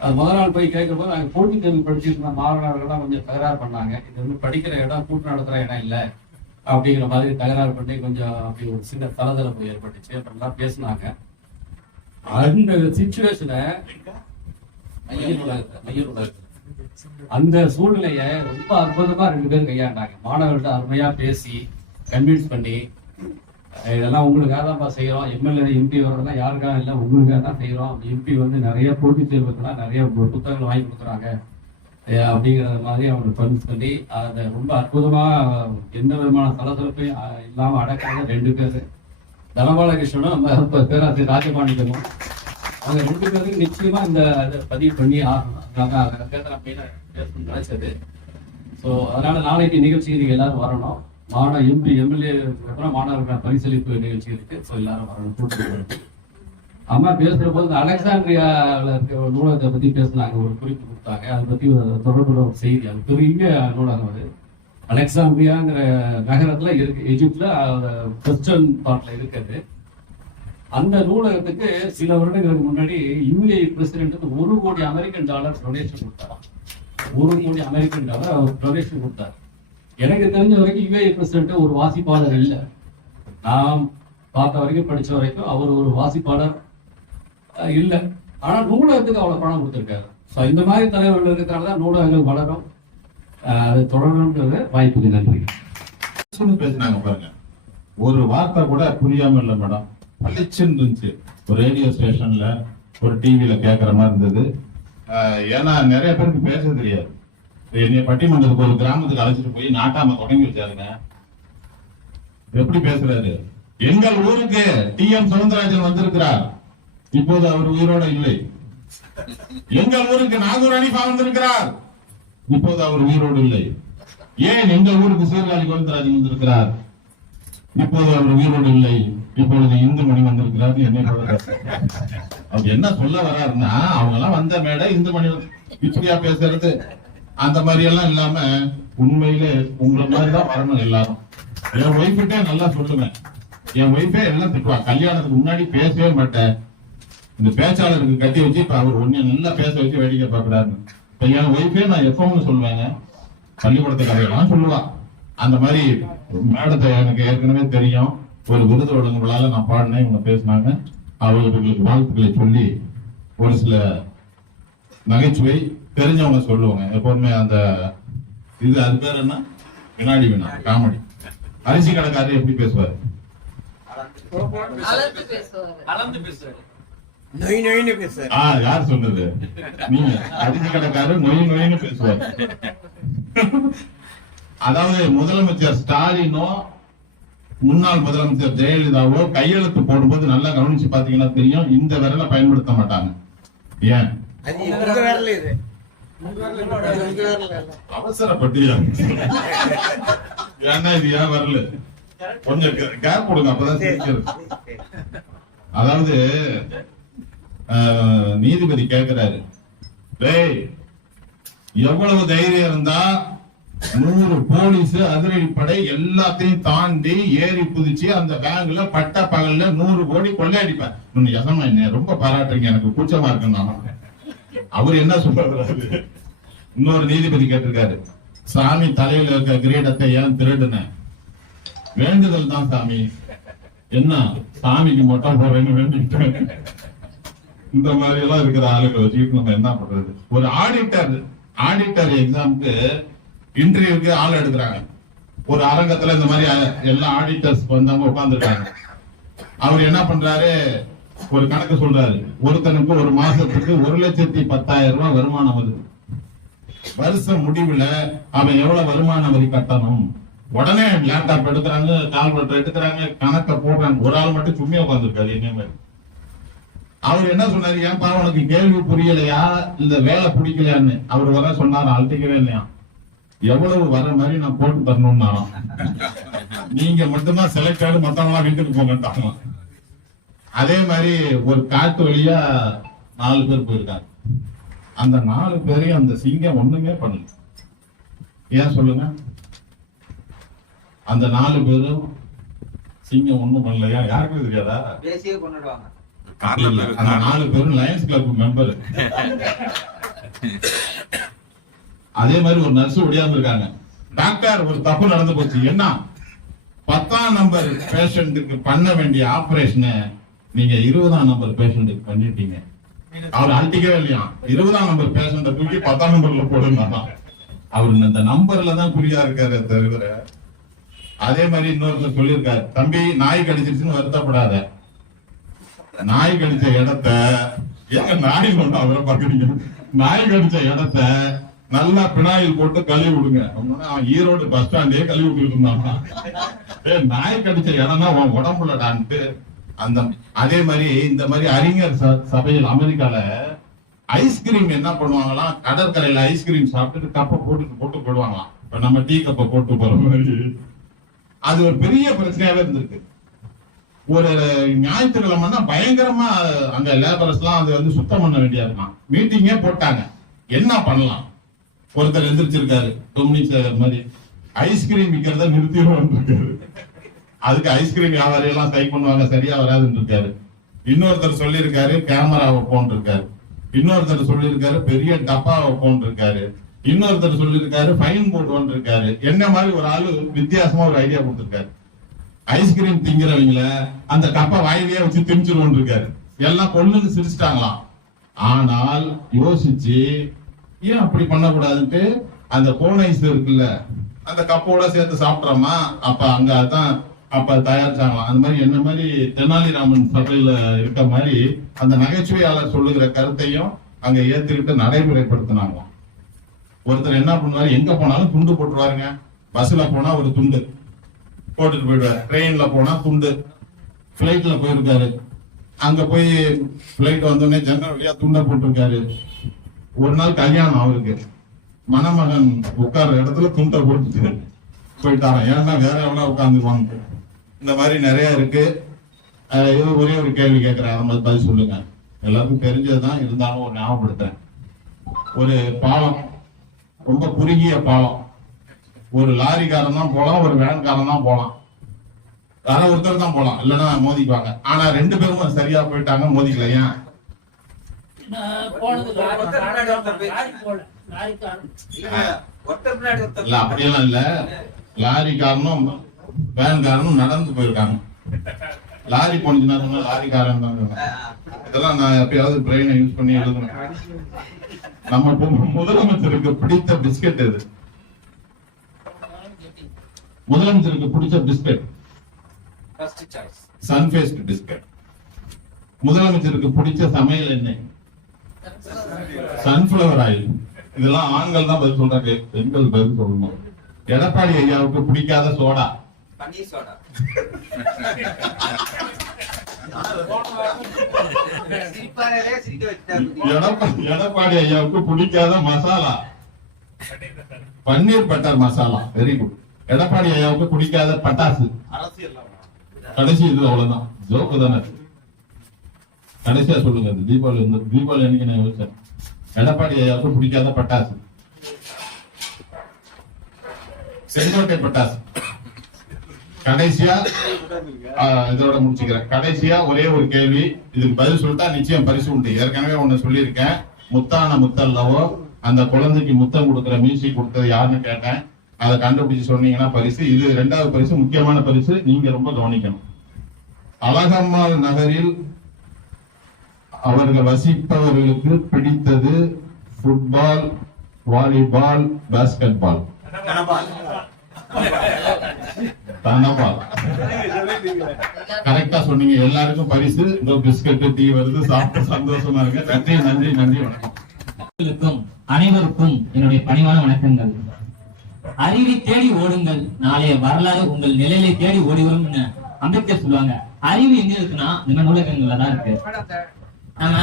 அது முதல் நாள் போய் கேட்கும்போது நாங்கள் போட்டி தேர்வு படிச்சுட்டு இருந்த மாணவர்கள்லாம் கொஞ்சம் தகராறு பண்ணாங்க. இது வந்து படிக்கிற இடம், கூட்டு நடத்துகிற இடம் இல்லை அப்படிங்கிற மாதிரி தகராறு பண்ணி கொஞ்சம் அப்படி ஒரு சின்ன தளதளப்பு ஏற்பட்டுச்சு. அப்படிலாம் பேசினாங்க. அந்த சிச்சுவேஷனை அந்த சூழ்நிலையை ரொம்ப அற்புதமா 2 பேரும் கையாண்டாங்க. மாணவர்கள்ட்ட அருமையா பேசி கன்வின்ஸ் பண்ணி, இதெல்லாம் உங்களுக்காக தான் செய்யறோம், எம்எல்ஏ எம்பி வர்றதெல்லாம் யாருக்காக இல்லை, உங்களுக்காக தான் செய்யறோம். எம்பி வந்து நிறைய போட்டித் தேர்வுக்கெல்லாம் நிறைய புத்தகங்கள் வாங்கி கொடுக்குறாங்க அப்படிங்கிற மாதிரி அவங்க கன்வின்ஸ் பண்ணி அதை ரொம்ப அற்புதமா எந்த விதமான சலசலப்பையும் இல்லாம அடக்காத 2 பேர், தனபாலகிருஷ்ணனும் நம்ம பேராசிரியர் ராஜமாணிக்கமும், அவங்க 2 பேருக்கு நிச்சயமா இந்த பதிவு பண்ணி நினைச்சது. ஸோ அதனால நாளைக்கு நிகழ்ச்சிக்கு நீங்க எல்லாரும் வரணும். எம்பி எம்எல்ஏ மாணவர்கள் பரிசளிப்பு நிகழ்ச்சி இருக்கு. ஸோ எல்லாரும் வரணும், கூட்டு. அம்மா பேசுற போது அலெக்சாண்ட்ரியாவில் இருக்க நூலகத்தை பத்தி பேசினாங்க, ஒரு குறிப்பு கொடுத்தாங்க. அதை பத்தி தொடர்புடைய ஒரு செய்தி. அது பெரிய நூலகம். அது அலெக்சாண்ட்ரியாங்கிற நகரத்துல இருக்கு, எஜிப்ட்ல வெஸ்டர்ன் பார்ட்ல இருக்குது. அந்த நூலகத்துக்கு சில வருடங்களுக்கு முன்னாடி யுஏஇ பிரசிடென்ட் $1 கோடி அமெரிக்கன் டொனேஷன் கொடுத்தாரு. $1 கோடி அமெரிக்கன் அவர் டொனேஷன் கொடுத்தாரு. எனக்கு தெரிஞ்ச வரைக்கும் யுஏஇ பிரசிடென்ட் ஒரு வாசிப்பாளர் இல்லை. நான் பார்த்த வரைக்கும், படிச்ச வரைக்கும் அவர் ஒரு வாசிப்பாளர் இல்லை. ஆனா நூலகத்துக்கு அவ்வளவு பணம் கொடுத்திருக்காரு. ஸோ இந்த மாதிரி தலைவர்கள் இருக்கிறதால தான் நூலகங்கள் வளரும். அது தொடரணுன்றது வாய்ப்புக்கு நன்றி. பேசினாங்க பாருங்க, ஒரு வார்த்தை கூட புரியாம இல்லை மேடம். பளிச்சுன்னு இருந்துச்சு. ஒரு ரேடியோ ஸ்டேஷன்ல, ஒரு டிவியில கேட்கற மாதிரி இருந்தது. ஏன்னா நிறைய பேருக்கு பேச தெரியாது. என்னைய பட்டிமன்றத்துக்கு ஒரு கிராமத்துக்கு அழைச்சிட்டு போய் நாட்டாம தொடங்கி வச்சாருங்க. எப்படி பேசுறாரு? எங்கள் ஊருக்கு TM சவுந்தரராஜன் வந்திருக்கிறார், இப்போது அவர் உயிரோட இல்லை. எங்கள் ஊருக்கு நாகூர் அனிஃபா வந்திருக்கிறார், இப்போது அவர் உயிரோடு இல்லை. ஏன் எங்கள் ஊருக்கு சீர்காழி கோவிந்தராஜன் வந்திருக்கிறார், இப்போது அவர் உயிரோடு இல்லை. இப்பொழுது இந்துமணி வந்திருக்கிறார். என்ன அவர் என்ன சொல்ல வர்றாருன்னா, அவங்க எல்லாம் வந்த மேடை இந்துமணி இப்படியா பேசுறது, அந்த மாதிரி எல்லாம் இல்லாம உண்மையிலே உங்களை மாதிரிதான் வரணும் எல்லாரும். என் ஒய்ஃபிட்டே நல்லா சொல்லுவேன். என் ஒய்ஃபே எல்லாம் திட்டுவா. கல்யாணத்துக்கு முன்னாடி பேசவே மாட்டேன், இந்த பேச்சாளருக்கு கட்டி வச்சு இப்ப அவர் ஒண்ணு நல்லா பேச வச்சு வேடிக்கை பார்க்கிறாரு. இப்ப என் ஒய்ஃபே நான் எப்பவும் சொல்லுவேங்க, பள்ளிக்கூடத்து கதையெல்லாம் சொல்லுவா. அந்த மாதிரி மேடத்தை எனக்கு ஏற்கனவே தெரியும். ஒரு விருது வழங்கும் விழால நான் பாடினேன், இவங்க பேசினாங்க. அவர்களுக்கு வாழ்த்துக்களை சொல்லி ஒரு சில நகைச்சுவை தெரிஞ்சவங்க சொல்லுவாங்க. எப்போதுமே அந்த இது அது பேர் என்ன, வினாடி வினா காமெடி. அரிசி கடைக்காரர் எப்படி பேசுவாரு? யார் சொன்னது? நீங்க. அரிசி கடைக்காரர் நொய் நொயின்னு பேசுவார். அதாவது முதலமைச்சர் ஸ்டாலினோ முன்னாள் முதலமைச்சர் ஜெயலலிதாவோ கையெழுத்து போடும்போது நல்லா கவனிச்சு பாத்தீங்கன்னா தெரியும், இந்த விரலை பயன்படுத்த மாட்டாங்க. ஏன்? அவசரப்பட்டியா? ஏன்னா இது ஏன் வரல, கொஞ்சம் கேப் கொடுங்க, அப்பதான் சிரிக்கிறது. அதாவது நீதிபதி கேட்கிறாரு, டேய் எவ்வளவு தைரியம் இருந்தா 100 போலீஸ் அதிரடிப்படை எல்லாத்தையும் தாண்டி ஏறி குதிச்சு அந்த பேங்க்ல பட்ட பகல்ல 100 கோடி கொள்ளையடிப்பேன். யசமா என்ன ரொம்ப பாராட்டுறீங்க, எனக்கு கூச்சமா இருக்குன்னா அவர் என்ன சொல்றாரு? இன்னொரு நீதிபதி கேட்டிருக்காரு, சாமி தலையில இருக்க கிரீடத்தை ஏன் திருடுன? வேண்டுதல் தான் சாமி. என்ன சாமிக்கு மொட்டை போறேன்னு வேண்டிட்டேன். இந்த மாதிரி எல்லாம் இருக்கிற ஆளுகளை வச்சுக்கிட்டு நம்ம என்ன பண்றது? ஒரு ஆடிட்டர் எக்ஸாமுக்கு இன்டர்வியூக்கு ஆள் எடுக்கிறாங்க. ஒரு அரங்கத்துல இந்த மாதிரி எல்லா ஆடிட்டர்ஸ் வந்தவங்க உட்கார்ந்துருக்காங்க. அவர் என்ன பண்றாரு, ஒரு கணக்கு சொல்றாரு. ஒருத்தனுக்கு ஒரு மாசத்துக்கு 1,10,000 ரூபாய் வருமானம் வருது. வருஷம் முடிவுல அவன் எவ்வளவு வருமான வரி கட்டணும்? உடனே லேப்டாப் எடுக்கிறாங்க, கால்குலேட்டர் எடுக்கிறாங்க, கணக்க போடுறாங்க. ஒரு ஆள் மட்டும் சும்மா உட்கார்ந்துருக்காரு என்ன மாதிரி. அவர் என்ன சொன்னாரு, ஏன்பா உனக்கு கேள்வி புரியலையா, இந்த வேலை பிடிக்கலையான்னு. அவர் வர சொன்னாரு, அழட்டிக்கவே இல்லையா. எவ்வளவு வர மாதிரி நான் போட்டு தரணும்னா, நீங்க மட்டும்தான் செலக்ட் ஆகி மத்தவங்களா வீட்டுக்கு போங்கட்டாங்க. அதே மாதிரி ஒரு காட்டு வழியா 4 பேர் போயிருக்காங்க. அந்த 4 பேரையும் அந்த சிங்கம் ஒண்ணுமே பண்ணல. ஏன் சொல்லுங்க? அந்த 4 பேரும் சிங்கம் ஒண்ணும் பண்ணலையா? யாருக்கும் தெரியாதா? அந்த 4 பேரும் லயன்ஸ் கிளப் மெம்பர். அதே மாதிரி ஒரு நர்ஸ் ஒடியாந்து இருக்காங்க. டாக்டர் ஒரு தப்பு நடந்து போச்சு. என்ன? 10ஆம் நம்பர் பேஷண்ட்டுக்கு பண்ண வேண்டிய ஆபரேஷனை நீங்க 20ஆம் நம்பர் பேஷண்ட்டுக்கு பண்ணிட்டீங்க. அவர் அழட்டிக்கவே இல்லையா. 20ஆம் நம்பர் பேஷண்ட தூக்கி 10ஆம் நம்பர்ல போடுங்க. அவரு இந்த நம்பர்ல தான் குறியா இருக்காரு தவிர. அதே மாதிரி இன்னொருத்தர் சொல்லியிருக்காரு, தம்பி நாய் கடிச்சிருச்சுன்னு வருத்தப்படாத. நாய் கடிச்ச இடத்த ஏங்க நாய் கொண்டு அவரை பாக்குறீங்க? நாய் கடிச்ச இடத்த நல்லா பினாயில் போட்டு கழுவி விடுங்க. அவன் ஈரோடு பஸ் ஸ்டாண்டே கழுவி விட்டுட்டு இருந்தான். நாய் கடிச்ச இடம்னா அவன் உடம்புலடான்ட்டு. அந்த அதே மாதிரி இந்த மாதிரி அறிஞர் சபையில் அமெரிக்கால ஐஸ்கிரீம் என்ன பண்ணுவாங்களாம், கடற்கரையில ஐஸ்கிரீம் சாப்பிட்டுட்டு கப்பை போட்டு போடுவாங்களாம். இப்ப நம்ம டீ கப்பை போட்டு போற மாதிரி. அது ஒரு பெரிய பிரச்சனையாவே இருந்திருக்கு. ஒரு ஞாயிற்றுக்கிழமைன்னா பயங்கரமா அங்க லேபரர்ஸ் எல்லாம் அது வந்து சுத்தம் பண்ண வேண்டியா இருக்கான். மீட்டிங்கே போட்டாங்க, என்ன பண்ணலாம். ஒருத்தர் எந்திரிச்சிருக்காரு, மாதிரி ஐஸ்கிரீம் விற்கிறத நிறுத்திடுவாரு. அதுக்கு ஐஸ்கிரீம் வியாபாரி எல்லாம் ஸ்ட்ரைக் பண்ணுவாங்க, சரியா வராதுன்னு இருக்காரு. இன்னொருத்தர் சொல்லியிருக்காரு கேமராவை போன் இருக்காரு. இன்னொருத்தர் சொல்லியிருக்காரு பெரிய டப்பாவை போன் இருக்காரு. இன்னொருத்தர் சொல்லியிருக்காரு ஃபைன் போர்டு ஒன்று இருக்காரு. என்ன மாதிரி ஒரு ஆளு வித்தியாசமா ஒரு ஐடியா கொடுத்திருக்காரு. ஐஸ்கிரீம் திங்கிறவங்கள அந்த டப்பா வாயிலேயே வச்சு திணிச்சிருவோம் இருக்காரு. எல்லாம் கொள்ளுன்னு சிரிச்சிட்டாங்களாம். ஆனால் யோசிச்சு ஏன் அப்படி பண்ணக்கூடாதுன்ட்டு அந்த கோன் ஐஸ் இருக்குல்ல, அந்த கப்போட சேர்த்து சாப்பிட்றோமா, அப்ப அங்க அதான் அப்ப தயாரிச்சாங்களாம். அந்த மாதிரி என்ன மாதிரி தெனாலிராமன் சபையில இருக்க மாதிரி அந்த நகைச்சுவையாளர் சொல்லுகிற கருத்தையும் அங்க ஏத்துக்கிட்டு நடைமுறைப்படுத்தினாங்களாம். ஒருத்தர் என்ன பண்ணுவாரு, எங்க போனாலும் துண்டு போட்டுருவாருங்க. பஸ்ல போனா ஒரு துண்டு போட்டுட்டு போயிடுவாரு, ட்ரெயின்ல போனா துண்டு, பிளைட்ல போயிருக்காரு, அங்க போய் பிளைட் வந்தோடனே ஜன்னல் வழியா துண்டை போட்டிருக்காரு. ஒரு நாள் கல்யாணம், அவருக்கு மணமகன் உட்கார்ற இடத்துல துண்டை போட்டுட்டு போயிட்டாராம். ஏன்னா வேற எவ்வளவு உட்காந்துருவாங்க. இந்த மாதிரி நிறைய இருக்கு. ஒரே ஒரு கேள்வி கேட்கிறேன், அதை பதில் சொல்லுங்க. எல்லாருக்கும் தெரிஞ்சதுதான், இருந்தாலும் ஒரு ஞாபகப்படுத்துறேன். ஒரு பாலம், ரொம்ப குறுகிய பாலம். ஒரு லாரிக்காரன் தான் போலாம், ஒரு வேன்காரன் தான் போலாம். யாரோ ஒருத்தர் தான் போலாம், இல்லைன்னா மோதிக்குவாங்க. ஆனா 2 பேரும் சரியா போயிட்டாங்க, மோதிக்கல. ஏன்? இல்ல அப்படியெல்லாம் இல்ல, லாரி காரணம் வேன் காரணம் நடந்து போயிருக்காங்க. லாரி போனுச்சுன்னா லாரி காரணம் தான். இதெல்லாம் நான் எப்பயாவது பிரெயினை யூஸ் பண்ணி எழுதுனேன். நம்ம முதலமைச்சருக்கு பிடித்த பிஸ்கட் எது? முதலமைச்சருக்கு பிடிச்ச பிஸ்கட் சன்ஃபேஸ்ட் பிஸ்கட். முதலமைச்சருக்கு பிடிச்ச சமையல் எண்ணெய் சன்ஃபிளவர் ஆயில். இதெல்லாம் ஆண்கள் தான் பதில் சொல்றாங்க, பெண்கள் பதில் சொல்லணும். எடப்பாடி ஐயாவுக்கு பிடிக்காத சோடா எடப்பாடி ஐயாவுக்கு பிடிக்காத masala paneer butter masala. Very good. Edappadi ஐயாவுக்கு பிடிக்காத பட்டாசு. கடைசி இது அவ்வளவுதான், ஜோக்கு தானே. கடைசியா சொல்லுங்க, தீபாவளி அன்னைக்கு நான் யோசிச்சேன். எடப்பாடி ஐயாவுக்கு பிடிக்காத பட்டாசு செங்கோட்டை பட்டாசு. கடைசியா இதோட முடிச்சுக்கிறேன். கடைசியா ஒரே ஒரு கேள்வி, இதுக்கு பதில் சொல்லிட்டா நிச்சயம் பரிசு உண்டு. ஏற்கனவே ஒண்ணு சொல்லியிருக்கேன், முத்தான முத்தல்லவோ அந்த குழந்தைக்கு முத்தம் கொடுக்குற மியூசிக் கொடுத்தது யாருன்னு கேட்டேன். அதை கண்டுபிடிச்சு சொன்னீங்கன்னா பரிசு. இது 2வது பரிசு, முக்கியமான பரிசு, நீங்க ரொம்ப கவனிக்கணும். அழகம்மாள் நகரில் அவர்கள் வசிப்பவர்களுக்கு பிடித்தது football, volleyball, basket ball. Dhanapal. கரெக்டா சொன்னீங்க. எல்லாருக்கும் பரிசு. இந்த பிஸ்கட், டீ வருது, சாப்பிட்டு சந்தோஷமா இருக்கு. நன்றி நன்றி நன்றி, வணக்கம். அனைவருக்கும் என்னுடைய பணிவான வணக்கங்கள். அறிவை தேடி ஓடுங்கள், நாளைய வரலாறு உங்கள் நிலையை தேடி ஓடி வரும் அம்பேத்கர் சொல்லுவாங்க. அறிவு எங்க இருக்குன்னா இந்த நூலகங்கள்ல தான் இருக்கு. நம்ம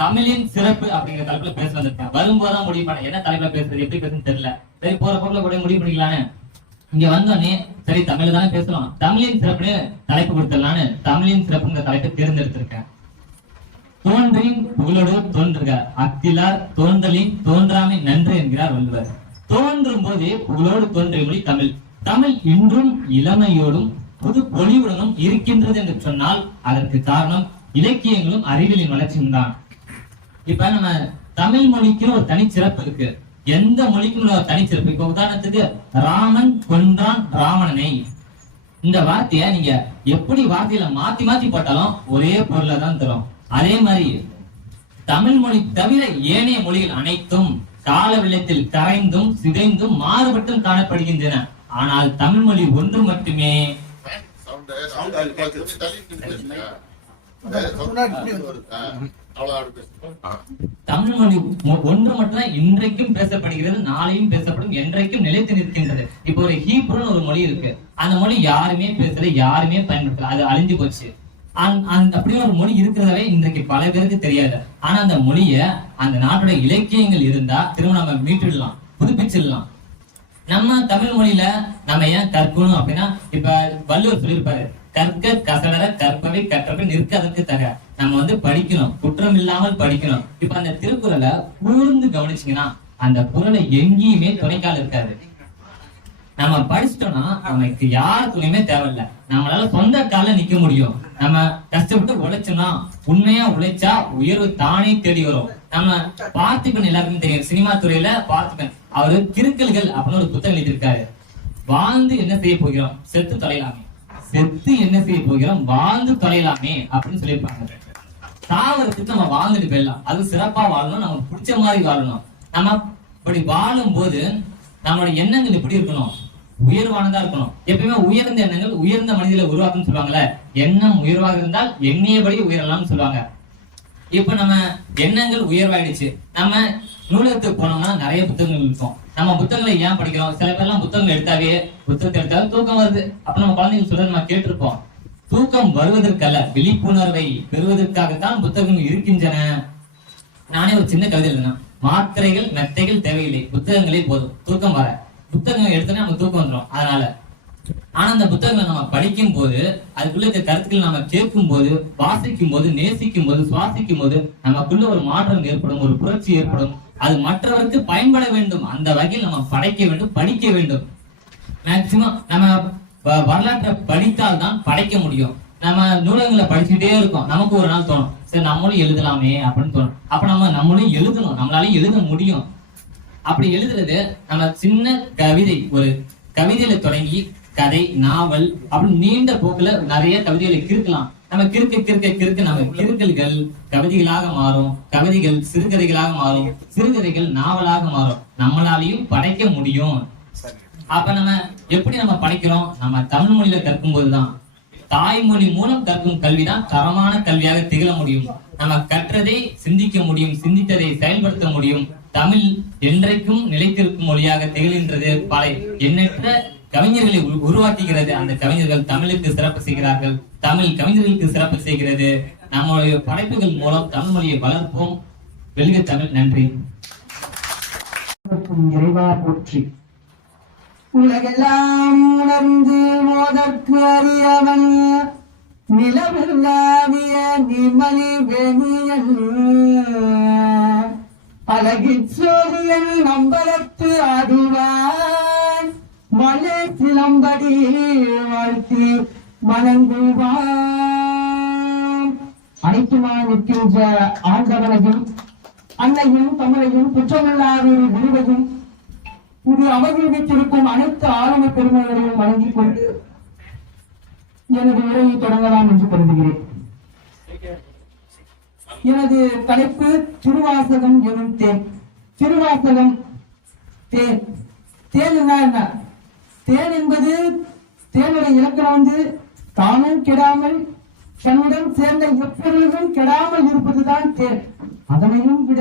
தமிழின் சிறப்பு அப்படிங்கிற தலைப்புல பேச வந்திருக்கேன். வரும்போதுதான் முடிவு பண்ண என்ன தலைப்புல பேசுறது, எப்படி பேசுன்னு தெரியல. சரி, போற பொருளை கூட முடிவு பண்ணிக்கலான்னு இங்க வந்தோடனே சரி தமிழ் தானே பேசலாம், தமிழின் சிறப்புன்னு தலைப்பு கொடுத்துடலான்னு தமிழின் சிறப்புங்கிற தலைப்பை தேர்ந்தெடுத்திருக்கேன். தோன்றின் புகழோடு தோன்றுக, அத்திலார் தோன்றலின் தோன்றாமை நன்று என்கிறார் வள்ளுவர். தோன்றும் போதே புகழோடு தோன்றிய மொழி தமிழ். தமிழ் இன்றும் இளமையோடும் புது பொலிவுடனும் இருக்கின்றது என்று சொன்னால் அதற்கு காரணம் இலக்கியங்களும் அறிவியலின் வளர்ச்சியும் தான். இப்ப நம்ம தமிழ் மொழிக்கு ஒரு தனிச்சிறப்பு இருக்கு. எந்த மொழிக்கும் ஒரு தனிச்சிறப்பு. இப்ப உதாரணத்துக்கு ராமன் கொன்றான் ராவணனை, இந்த வார்த்தைய நீங்க எப்படி வார்த்தையில மாத்தி மாத்தி போட்டாலும் ஒரே பொருளை தான் தரும். அதே மாதிரி தமிழ் மொழி தவிர ஏனைய மொழிகள் அனைத்தும் கால வெள்ளத்தில் கரைந்தும் சிதைந்தும் மாறுபட்டும் காணப்படுகின்றன. ஆனால் தமிழ் மொழி ஒன்று மட்டுமே தமிழ் மொழி ஒன்று மட்டும்தான் இன்றைக்கும் பேசப்படுகிறது, நாளையும் பேசப்படும், என்றைக்கும் நிலைத்து நிற்கின்றது. இப்போ ஒரு ஹீப்ருன்னு ஒரு மொழி இருக்கு, அந்த மொழி யாருமே பேசல, யாருமே பயன்படுத்தல, அது அழிஞ்சு போச்சு. அப்படியே ஒரு மொழி இருக்கிறதவே இன்றைக்கு பல பேருக்கு தெரியாது. ஆனா அந்த மொழிய அந்த நாட்டுடைய இலக்கியங்கள் இருந்தா திரும்ப நம்ம மீட்டுடலாம், புதுப்பிச்சிடலாம். நம்ம தமிழ் மொழியில நம்ம ஏன் கற்கணும் அப்படின்னா, இப்ப வள்ளுவர் சொல்லியிருப்பாரு, கற்க கசடர கற்பவை கற்றவை நிற்க அதற்கு தக. நம்ம படிக்கணும், குற்றம் இல்லாமல் படிக்கணும். இப்ப அந்த திருக்குறளை கூர்ந்து கவனிச்சீங்கன்னா அந்த குறளை எங்கேயுமே துணைக்கால் இருக்காது. நம்ம படிச்சிட்டோம்னா நமக்கு யார் துணையுமே தேவையில்லை, நம்மளால சொந்த கால நிக்க முடியும். நம்ம கஷ்டப்பட்டு உழைச்சோம்னா, உண்மையா உழைச்சா உயர்வு தானே தேடி வரும். நம்ம பார்த்திபன் எல்லாருக்கும் தெரியும், சினிமா துறையில பார்த்திபன் அவரு கிறுக்கல்கள் அப்படின்னு ஒரு புத்தகம் எழுதியிருக்காரு. வாழ்ந்து என்ன செய்ய போகிறோம், செத்து தொலைலாமே, செத்து என்ன செய்ய போகிறோம், வாழ்ந்து தொலைலாமே அப்படின்னு சொல்லியிருப்பாங்க. சாவறதுக்கு நம்ம வாழ்ந்துட்டு போயிடலாம், அது சிறப்பா வாழணும், நமக்கு பிடிச்ச மாதிரி வாழணும். நம்ம இப்படி வாழும் போது நம்மளோட எண்ணங்கள் எப்படி இருக்கணும், உயர்வானதா இருக்கணும். எப்பயுமே உயர்ந்த எண்ணங்கள் உயர்ந்த மனிதர்களை உருவாக்குன்னு சொல்லுவாங்கல்ல, எண்ணம் உயர்வாக இருந்தால் எண்ணியபடி உயரலாம்னு சொல்லுவாங்க. இப்ப நம்ம எண்ணங்கள் உயர்வாயிடுச்சு, நம்ம நூலகத்துக்கு போனோம்னா நிறைய புத்தகங்கள் இருக்கும். நம்ம புத்தகங்களை ஏன் படிக்கிறோம், சில பேர்லாம் புத்தகங்கள் எடுத்தாவே புத்தகத்தை எடுத்தாலும் தூக்கம் வருது. அப்ப நம்ம குழந்தைங்க சொல்ல நம்ம கேட்டிருப்போம், தூக்கம் வருவதற்கல்ல விழிப்புணர்வை பெறுவதற்காகத்தான் புத்தகங்கள் இருக்கின்றன. நானே ஒரு சின்ன கவிதை எழுதினா, மாத்திரைகள் மெத்தைகள் தேவையில்லை, புத்தகங்களே போதும் தூக்கம் வர. புத்தகங்கள் எடுத்தோன்னே நமக்கு தூக்கம் வந்துடும். அதனால ஆனா அந்த புத்தகங்களை நம்ம படிக்கும் போது, அதுக்குள்ள இருக்க கருத்துக்கள் நம்ம கேட்கும் போது, வாசிக்கும் போது, நேசிக்கும் போது, சுவாசிக்கும் போது நமக்குள்ள ஒரு மாற்றம் ஏற்படும், ஒரு புரட்சி ஏற்படும். அது மற்றவருக்கு பயன்பட வேண்டும், அந்த வகையில் நம்ம படைக்க வேண்டும், படிக்க வேண்டும். மேக்சிமம் நம்ம வரலாற்றை படித்தால் தான் படைக்க முடியும். நம்ம நூலகங்களை படிச்சுட்டே இருக்கோம், நமக்கு ஒரு நாள் தோணும் சரி நம்மளும் எழுதலாமே அப்படின்னு தோணும். அப்ப நம்மளும் எழுதணும், நம்மளாலையும் எழுத முடியும். அப்படி எழுதுறது நம்ம சின்ன கவிதை, ஒரு கவிதையில தொடங்கி கதை, நாவல் அப்படின்னு நீண்ட போக்குல நிறைய கவிதைகளை கிறுக்கலாம். நம்ம கிறுக்க நம்ம கிறுக்கல்கள் கவிதைகளாக மாறும், கவிதைகள் சிறுகதைகளாக மாறும், சிறுகதைகள் நாவலாக மாறும். நம்மளாலையும் படைக்க முடியும். அப்ப நம்ம எப்படி நம்ம படைக்கிறோம்? நம்ம தமிழ் மொழியில கற்கும் போதுதான், தாய்மொழி மூலம் கற்கும் கல்விதான் தரமான கல்வியாக திகழ முடியும். நம்ம கற்றதை சிந்திக்க முடியும், சிந்தித்ததை செயல்படுத்த முடியும். தமிழ் என்றைக்கும் நிலைத்திருக்கும் மொழியாக திகழ்கின்றது. பல எண்ணற்ற கவிஞர்களை உருவாக்குகிறது. அந்த கவிஞர்கள் தமிழுக்கு சிறப்பு செய்கிறார்கள், தமிழ் கவிஞர்களுக்கு சிறப்பு செய்கிறது. நம்முடைய படைப்புகள் மூலம் தமிழ் மொழியை வளர்ப்போம். வெல்க தமிழ். நன்றி. இறைவா போற்றி. உலகெல்லாம் உணர்ந்து மோதற்கு அறியவன் நிலவில்லாவிய நிமலி வேணியன் அழகிச்சோரியன் நம்பலத்து ஆடுவான் மலை சிலம்படி வாழ்த்தி வணங்குவான். அனைத்துமாய் நிற்கின்ற ஆண்டவனையும் அன்னையும் தமிழையும் குற்றமில்லாத விருதையும் இது அவையில் வைத்திருக்கும் அனைத்து ஆளுமை பெருமைகளையும் வழங்கிக் கொண்டு எனது உரையை தொடங்கலாம் என்று கருதுகிறேன். எனது தலைப்பு திருவாசகம் எனும் தேன். திருவாசகம் தேன். தேன் என்ன? தேன் என்பது தேனுடைய இலக்கணம் தானும் கெடாமல் தன்னுடன் சேர்ந்த எப்பொழுதும் கெடாமல் இருப்பதுதான் தேன். அதனையும் விட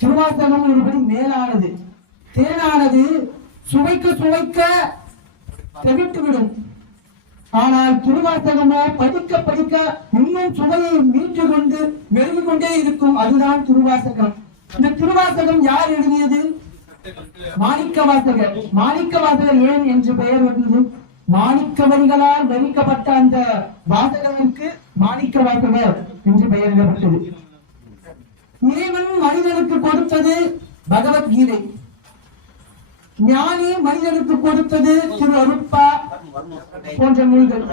திருவாசகம் ஒருபடி மேலானது. தேனானது சுவைக்க சுவைக்க தெவிட்டுவிடும். ஆனால் திருவாசகமோ படிக்க படிக்க இன்னும் சுவையை மீட்டு கொண்டு மெருகிக் கொண்டே இருக்கும். அதுதான் திருவாசகம். இந்த திருவாசகம் யார் எழுதியது? மாணிக்க வாசகர். மாணிக்க வாசகர் ஏன் என்று பெயர் வந்தது? மாணிக்க வரிகளால் வரிக்கப்பட்ட அந்த வாசகனுக்கு மாணிக்க வாசகர் என்று பெயரிடப்பட்டது. இறைவன் மனிதனுக்கு கொடுத்தது பகவத்கீதை. ஞானி மனிதனுக்கு கொடுத்தது திரு அருட்பா போன்ற நூல்கள்.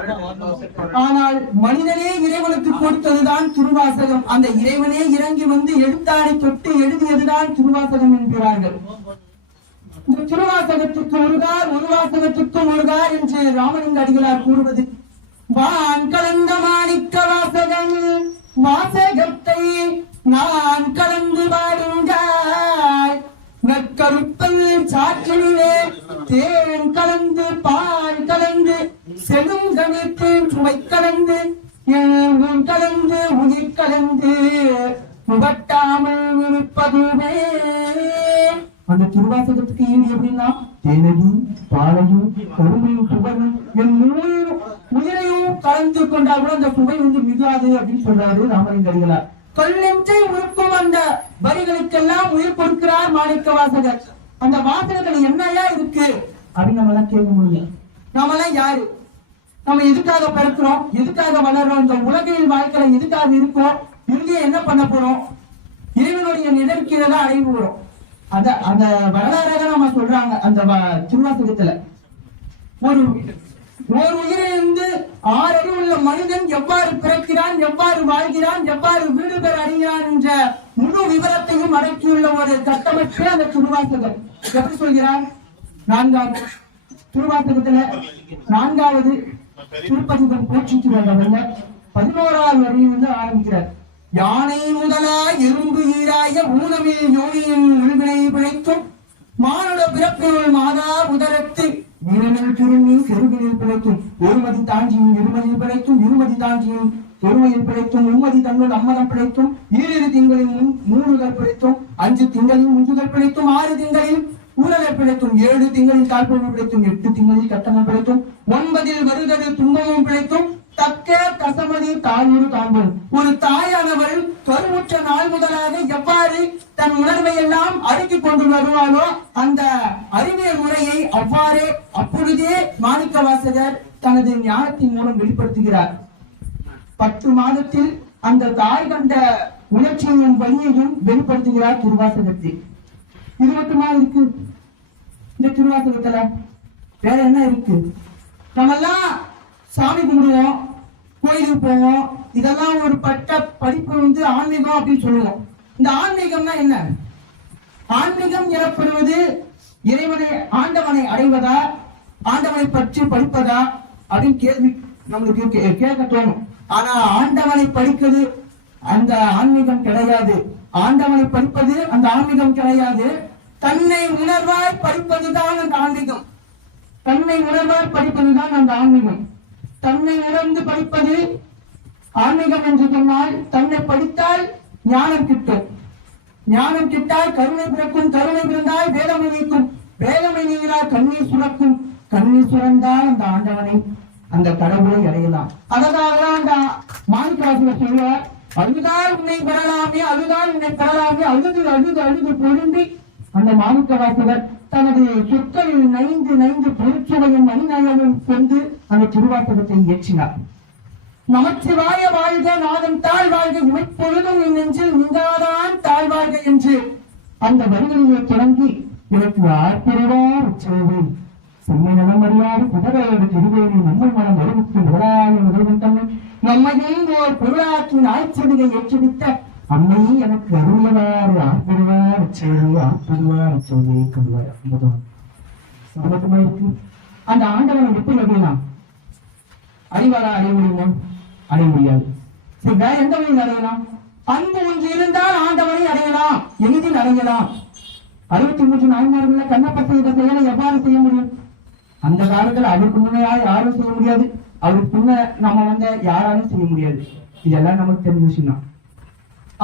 ஆனால் மனிதனே இறைவனுக்கு கொடுத்ததுதான் திருவாசகம். அந்த இறைவனே இறங்கி வந்து எழுத்தாரை தொட்டு எழுதியதுதான் திருவாசகம் என்கிறார்கள். இந்த திருவாசகத்திற்கு ஒருகார், ஒரு வாசகத்திற்கும் ஒருகார் என்று ராமலிங்க அடிகளார் கூறுவது. வான் கலந்த மாணிக்க வாசகம் வாசகத்தை நான் கலந்து வாருங்காய் நற்கருப்பல் சாற்றிலே தேன் கலந்து பால் கலந்து செடும் கணித்து சுவை கலந்து கலந்து உயிர் கலந்து முகட்டாமல் இருப்பதுவே. அந்த திருவாசகத்துக்கு ஈடு எப்படின்னா தேனையும் பாலையும் கருமையும் சுவையும் என் உயிரையும் கலந்து கொண்டால் கூட அந்த சுவை மிகாது அப்படின்னு சொல்றாரு ராமலிங்க அடிகளார். கல்லெஞ்சை உருக்கும் அந்த வரிகளுக்கெல்லாம் உயிர் கொடுக்கிறார் மாணிக்க வாசகர். அந்த வாசகத்துல என்னையா இருக்கு அப்படின்னு நம்ம எல்லாம் கேட்க முடியும். நாம எல்லாம் யாரு? நம்ம எதுக்காக பிறக்கிறோம்? எதுக்காக வளர்றோம்? இந்த உலகில் வாழ்க்கையில எதுக்காக இருக்கோம்? இறுதியா என்ன பண்ண போறோம்? இறைவனுடைய நிழற்கீழதான் அடைவு வரும். அந்த வரலாறாக நம்ம சொல்றாங்க அந்த திருவாசகத்துல. ஒரு உயிரிலிருந்து 6 அறிவு உள்ள மனிதன் எவ்வாறு பிறக்கிறான், எவ்வாறு வாழ்கிறான், எவ்வாறு வீடு பெற அறிகிறான் என்ற முழு விவரத்தையும் அடக்கியுள்ள ஒரு கட்டமைப்பு அந்த திருவாசகம். எப்படி சொல்கிறான்? 4வது திருவாசகத்துல 4வது திருப்பதிகம் போற்றிக்கிறார். 11வது வரியிலிருந்து ஆரம்பிக்கிறார். யானை முதலா எறும்பு ஈராய ஊனமில் யோனியின் உள்வினை பிழைத்தும் மானுட பிறப்பினுள் மாதா உதரத்து நீரனில் திரும்பி செருகினில் பிழைத்தும் ஒருமதி தாஞ்சியும் இருமதியில் பிழைத்தும் இருமதி தாஞ்சியும் ஒருமையில் பிழைத்தும் உம்மதி தன்னுள் அம்மதம் பிழைத்தும் 7 திங்களில் 3 பிழைத்தும் 5 திங்களில் 3 பிழைத்தும் 6 திங்களில் ஊழலை பிழைத்தும் 7 திங்களில் கால்பொருள் பிழைத்தும் 8 திங்களில் கட்டணம் பிழைத்தும் 9 வருடது துன்பமும் பிழைத்தும் தக்க கசமதி தாயூறு காண்போம். ஒரு தாயானவள் கருவுற்ற நாள் முதலாக எவ்வாறு தன் உணர்வை எல்லாம் அடுக்கிக் கொண்டு வருவாளோ அந்த அறிவியல் முறையை அவ்வாறே அப்பொழுதே மாணிக்க வாசகர் தனது ஞானத்தின் மூலம் வெளிப்படுத்துகிறார். 10 மாதத்தில் அந்த தாய் கண்ட உணர்ச்சியையும் வலியையும் வெளிப்படுத்துகிறார் திருவாசகத்தில். இது மட்டுமா இருக்கு இந்த திருவாசகத்துல? வேற என்ன இருக்கு? நம்ம எல்லாம் சாமி கும்பிடுவோம், கோயிலுக்கு போவோம், இதெல்லாம் ஒரு படிப்பு வந்து ஆன்மீகம் அப்படின்னு சொல்லுவோம். இந்த ஆன்மீகம்னா என்ன? ஆன்மீகம் எனப்படுவது இறைவனை ஆண்டவனை அடைவதா, ஆண்டவனை பற்றி படிப்பதா அப்படின்னு கேள்வி நம்மளுக்கு கேட்க தோணும். ஆனா ஆண்டவனை படிக்கிறது அந்த ஆன்மீகம் கிடையாது. ஆண்டவனை படிப்பது அந்த ஆன்மீகம் கிடையாது. தன்னை உணர்வாய் படிப்பதுதான் அந்த ஆன்மீகம். தன்னை உணர்வாய் படிப்பதுதான் அந்த ஆன்மீகம். தன்னை உணர்ந்து படிப்பது ஆன்மீகம் என்று சொன்னால், தன்னை படித்தால் ஞானம் கிட்டும், ஞானம் கிட்டால் கருணை பிறக்கும், கருணை பிறந்தால் வேதமை நீக்கும், வேதமை நீங்கினால் கண்ணீர் சுரக்கும், கண்ணீர் சுரந்தால் அந்த ஆண்டவனை அந்த கடவுளை அடையலாம். அதனாலதான் அந்த மாணிக்கவாசகர் சொல்வார், அழுதால் உன்னை பெறலாமே, அழுதால் உன்னை பெறலாமே, அழுது அழுது அழுது பொருந்தி அந்த மாணிக்கவாசகர் தனது சொற்களில் நைந்து நைந்து பொருட்சுவையும் மணிநயமும் கொண்டு அந்த திருவாசகத்தை இயற்றினார். நமச்சிவாய வாழ்க, நாதன் தாழ் வாழ்க, இமைப்பொழுதும் என் நெஞ்சில் நீங்காதான் தாழ்வாழ்க என்று அந்த வரிகளிலே தொடங்கி எனக்கு ஆர்ப்பரிவார் உச்சேவை செம்மை நலம் அறியாது புதகையோடு திருவேணி நம்மை மனம் அறிவித்து முதலாய முதல்வன் தன்னை நம்மையும் ஓர் பொருளாற்றின் ஆய்ச்செடியை ஏற்றுவித்த அம்மையே எனக்கு அருளியவாறு ஆர்ப்பரிவார் உச்சேவை, ஆர்ப்பரிவார் உச்சேவை கல்வார். சமத்துமா இருக்கு. அந்த ஆண்டவனை எப்படி அடையலாம்? அறிவாரா அடைய முடியுமா? அடைய முடியாது. சரி, வேற எந்த வழியில் அடையலாம்? அன்பு ஒன்று இருந்தால் ஆண்டவனை அடையலாம், எளிதில் அடையலாம். 63 நாயன்மார்கள் கண்ணப்ப செய்த செயலை எவ்வாறு செய்ய முடியும்? அந்த காலத்துல அவருக்கு முன்னையா யாரும் செய்ய முடியாது, அவருக்கு முன்ன நம்ம யாராலும் செய்ய முடியாது. இதெல்லாம் நமக்கு தெரிஞ்ச விஷயம் தான்.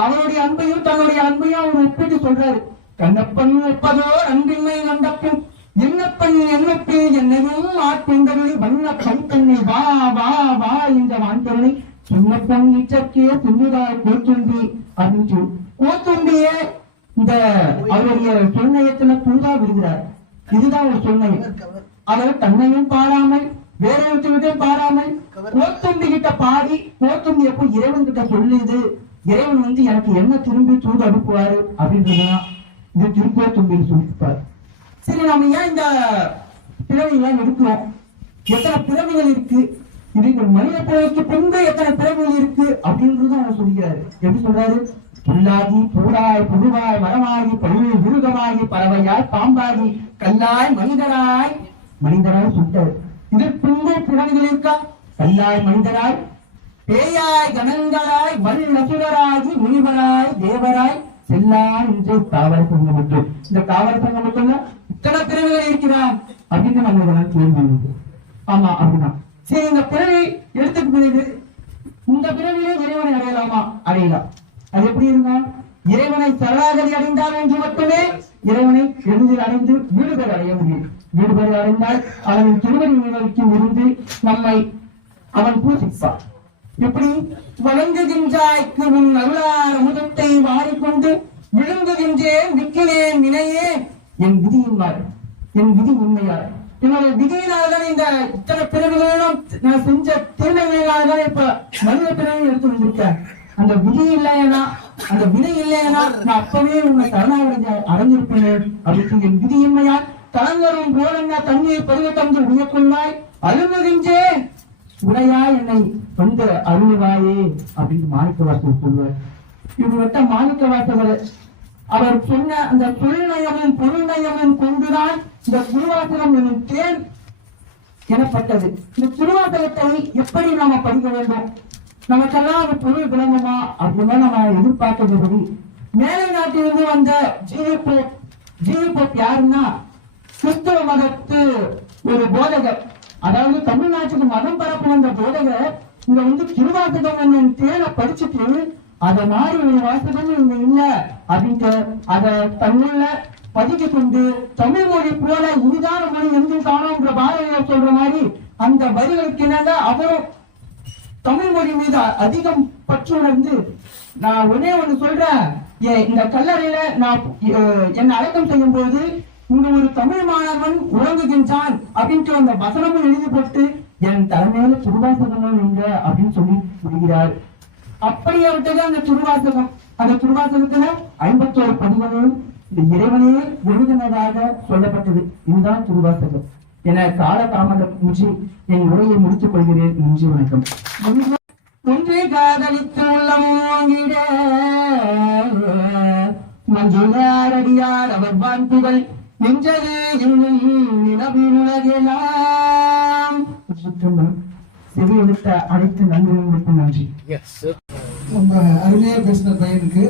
அவருடைய அன்பையும் தன்னுடைய அன்பையும் அவர் ஒப்பிட்டு சொல்றாரு. கண்ணப்பன் ஒப்பதோ அன்பின்மை கண்டப்பும் என்னப்பன் என்னப்பே என்னையும் ஆட்கொண்டவரை வண்ண கண்கண்ணை வா வா வா என்ற வான்கரனை சின்னப்பன் நீச்சற்கே துண்டுதாய் கோத்தும்பி அப்படின்னு கோத்தும்பிய இந்த அவருடைய சொல்நயத்துல தூதா விடுகிறார். இதுதான் ஒரு சொல்நயம். அவர் தன்னையும் பாடாமல் வேற ஒருத்தர்கிட்ட பாடாமல் கோத்தும்பி கிட்ட பாடி, கோத்தும்பி எப்போ இறைவன் கிட்ட சொல்லுது, இறைவன் எனக்கு என்ன திரும்பி தூது அனுப்புவாரு அப்படின்றதுதான் இது திருக்கோத்தும்பின்னு சொல்லியிருப்பார். சரி, நம்ம ஏன் இந்த பிறவிகள் எடுக்கிறோம்? எத்தனை பிறவிகள் இருக்கு, இது மனித பிறவிக்கு பின்பு எத்தனை பிறவிகள் இருக்கு அப்படின்றத அவர் சொல்கிறாரு. எப்படி சொல்றாரு? புல்லாகி பூடாய் புழுவாய் மரமாகி பழுவில் மிருகமாகி பறவையாய் பாம்பாகி கல்லாய் மனிதராய் சொல்றாரு. இதற்கு பின்பு பிறவிகள் இருக்கா? கல்லாய் மனிதராய், பேயாய் கணங்களாய், வல்லசுரராகி முனிவராய் தேவராய் செல்லாய் என்று தாவர சங்கம் மட்டும். இந்த தாவர சங்கம் மட்டும் இத்தனை பிறவிகள் இருக்கிறான் அப்படின்னு நம்ம கேள்வி. ஆமா அப்படிதான். சரி, இந்த பிறவி எடுத்துக்கு பிறகு இந்த பிறவிலே இறைவனை அடையலாமா? அடையலாம். அது எப்படி இருந்தா, இறைவனை சரணாகதி அடைந்தால் என்று மட்டுமே இறைவனை எளிதில் அடைந்து வீடுபெற அடைய முடியும். வீடுபெற அடைந்தால் அவனின் திருவடி நிலைக்கும் இருந்து நம்மை அவன் பூசிப்பான். எப்படி? வழங்குகின்றாய்க்கு உன் அருளார் அமுதத்தை வாரிக்கொண்டு விழுங்குகின்றேன் விற்கிறேன் வினையே என் விதியின்மார், என் விதி உண்மையார். என்னோட விதியினால்தான் இந்த இத்தனை பிறவிகளும் நான் செஞ்ச திருநங்கையினால்தான் இப்ப மனித பிறவி எடுத்து வந்திருக்கேன். அந்த விதி இல்லையா, அந்த விதை இல்லையா நான் அப்பவே உன்னை சரணாகதி அடைஞ்சிருப்பேன் அப்படின்னு என் விதியின்மையால் தளங்கரும் போலன்னா தண்ணியை பருவ தந்து உயர்கொள்வாய் அழுகுகின்றேன் உடையா என்னை வந்து அருள்வாயே அப்படின்னு மாணிக்கவாசகர் சொல்வார். இவர்கிட்ட மாணிக்கவாசகர் அவர் சொன்ன அந்த தொழில்நயமும் பொருள்நயமும் கொண்டுதான் இந்த திருவாசகம் என்னும் தேன் எனப்பட்டது. இந்த திருவாசகத்தை எப்படி நாம படிக்க வேண்டும்? நமக்கெல்லாம் அது பொருள் விளங்குமா அப்படின்னு நம்ம எதிர்பார்க்கிறது. மேலை நாட்டிலிருந்து வந்த ஜிவி யாருன்னா கிறிஸ்தவ மதத்து ஒரு போதகர். அதாவது தமிழ்நாட்டுக்கு மதம் பரப்பு வந்த போதகர் இங்க திருவாசகம் என்னும் தேனை படிச்சுட்டு அத மாதிரி ஒரு வாசகம் இங்க இல்ல அப்படின்ட்டு அதை தன்னுள்ள பதிக்க கொண்டு தமிழ் மொழி போல இனிதான மொழி எங்கும் காணோங்கிற பாரதியார் சொல்ற மாதிரி அந்த வரிகளுக்கு என்னங்க அவரும் தமிழ் மொழி மீது அதிகம் பற்று உணர்ந்து, நான் ஒன்னே ஒண்ணு சொல்றேன், இந்த கல்லறையில நான் என்னை அடக்கம் செய்யும் போது இங்க ஒரு தமிழ் மாணவன் உறங்குகின்றான் அப்படின்ட்டு அந்த வசனமும் எழுதி போட்டு என் தலைமையில திருவாசகமும் நீங்க அப்படின்னு சொல்லி முடிகிறார். அப்படியே விட்டது அந்த திருவாசகம். அந்த திருவாசகத்துல 51 பதிவுகளும் இந்த இறைவனே எழுதினதாக சொல்லப்பட்டது. இதுதான் திருவாசகம். என கால தாமதம் இன்றி என் உரையை முடித்துக் கொள்கிறேன். நன்றி, வணக்கம். ஒன்றே காதலித்து உள்ளம் வாங்கிட மஞ்சுளாரடியார் அவர் வாழ்த்துகள் நெஞ்சது இன்னும் நிலவின் உலகெல்லாம் செவி எடுத்த அனைத்து நண்பர்களுக்கும் நன்றி. ரொம்ப அருமையாக பேசின பையனுக்கு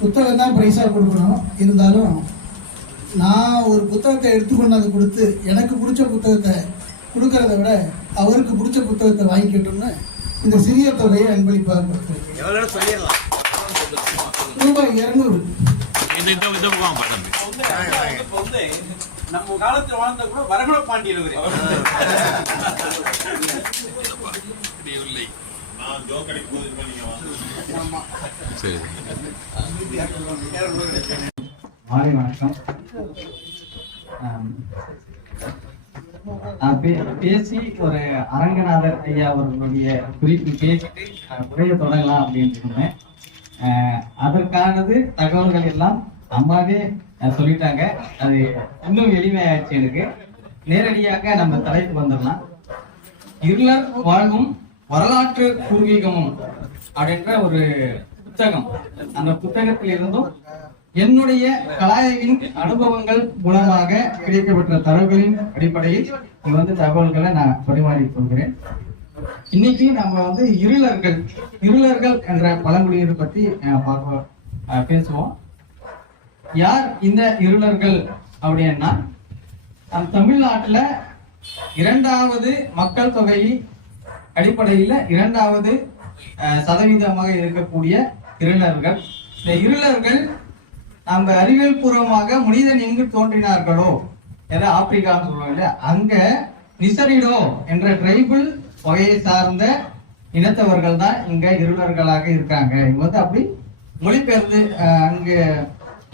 புத்தகம் தான் ப்ரைஸாக கொடுக்கணும். இருந்தாலும் நான் ஒரு புத்தகத்தை எடுத்துக்கொண்டாந்து கொடுத்து எனக்கு பிடிச்ச புத்தகத்தை கொடுக்கறத விட அவருக்கு பிடிச்ச புத்தகத்தை வாங்கிக்கிட்டோம்னு இந்த சிறிய தொகையை அன்பளிப்பாக கொடுத்துருக்கேன். ரூபாய் 200. நம்ம காலத்துல வாழ்ந்த கூட வரகுண பாண்டியன் மாலை வணக்கம். பேசி ஒரு அரங்கநாதர் ஐயா அவர்களுடைய குறிப்பு கேட்டு உரையை தொடங்கலாம் அப்படின்னு சொன்னேன். அதற்கானது தகவல்கள் எல்லாம் அம்மாவே சொல்லிட்டாங்க. அது இன்னும் எளிமையாயிடுச்சு எனக்கு. நேரடியாக நம்ம தலைப்பு வந்துடலாம். இருளர் வாழ்வும் வரலாற்று பூர்வீகமும் அப்படின்ற ஒரு புத்தகம். அந்த புத்தகத்தில் இருந்தும் என்னுடைய கலாய்வின் அனுபவங்கள் மூலமாக கிடைக்கப்பட்ட தரவுகளின் அடிப்படையில் இங்க தகவல்களை நான் பரிமாறிக் கொள்கிறேன். இன்னைக்கு நம்ம இருளர்கள் என்ற பழங்குடியினர் பத்தி பேசுவோம். யார் இந்த இருளர்கள் அப்படின்னா, தமிழ்நாட்டுல 2வது மக்கள் தொகை அடிப்படையில் 2வது சதவீதமாக இருக்கக்கூடிய இருளர்கள். இந்த இருளர்கள் நம்ம அறிவியல் பூர்வமாக மனிதன் எங்கு தோன்றினார்களோ, ஏதாவது ஆப்பிரிக்கான்னு சொல்லுவாங்க, அங்க நிசரிடோ என்ற டிரைபிள் வகையை சார்ந்த இனத்தவர்கள் தான் இங்க இருளர்களாக இருக்காங்க. இவங்க அப்படி மொழிபெயர்ந்து அங்க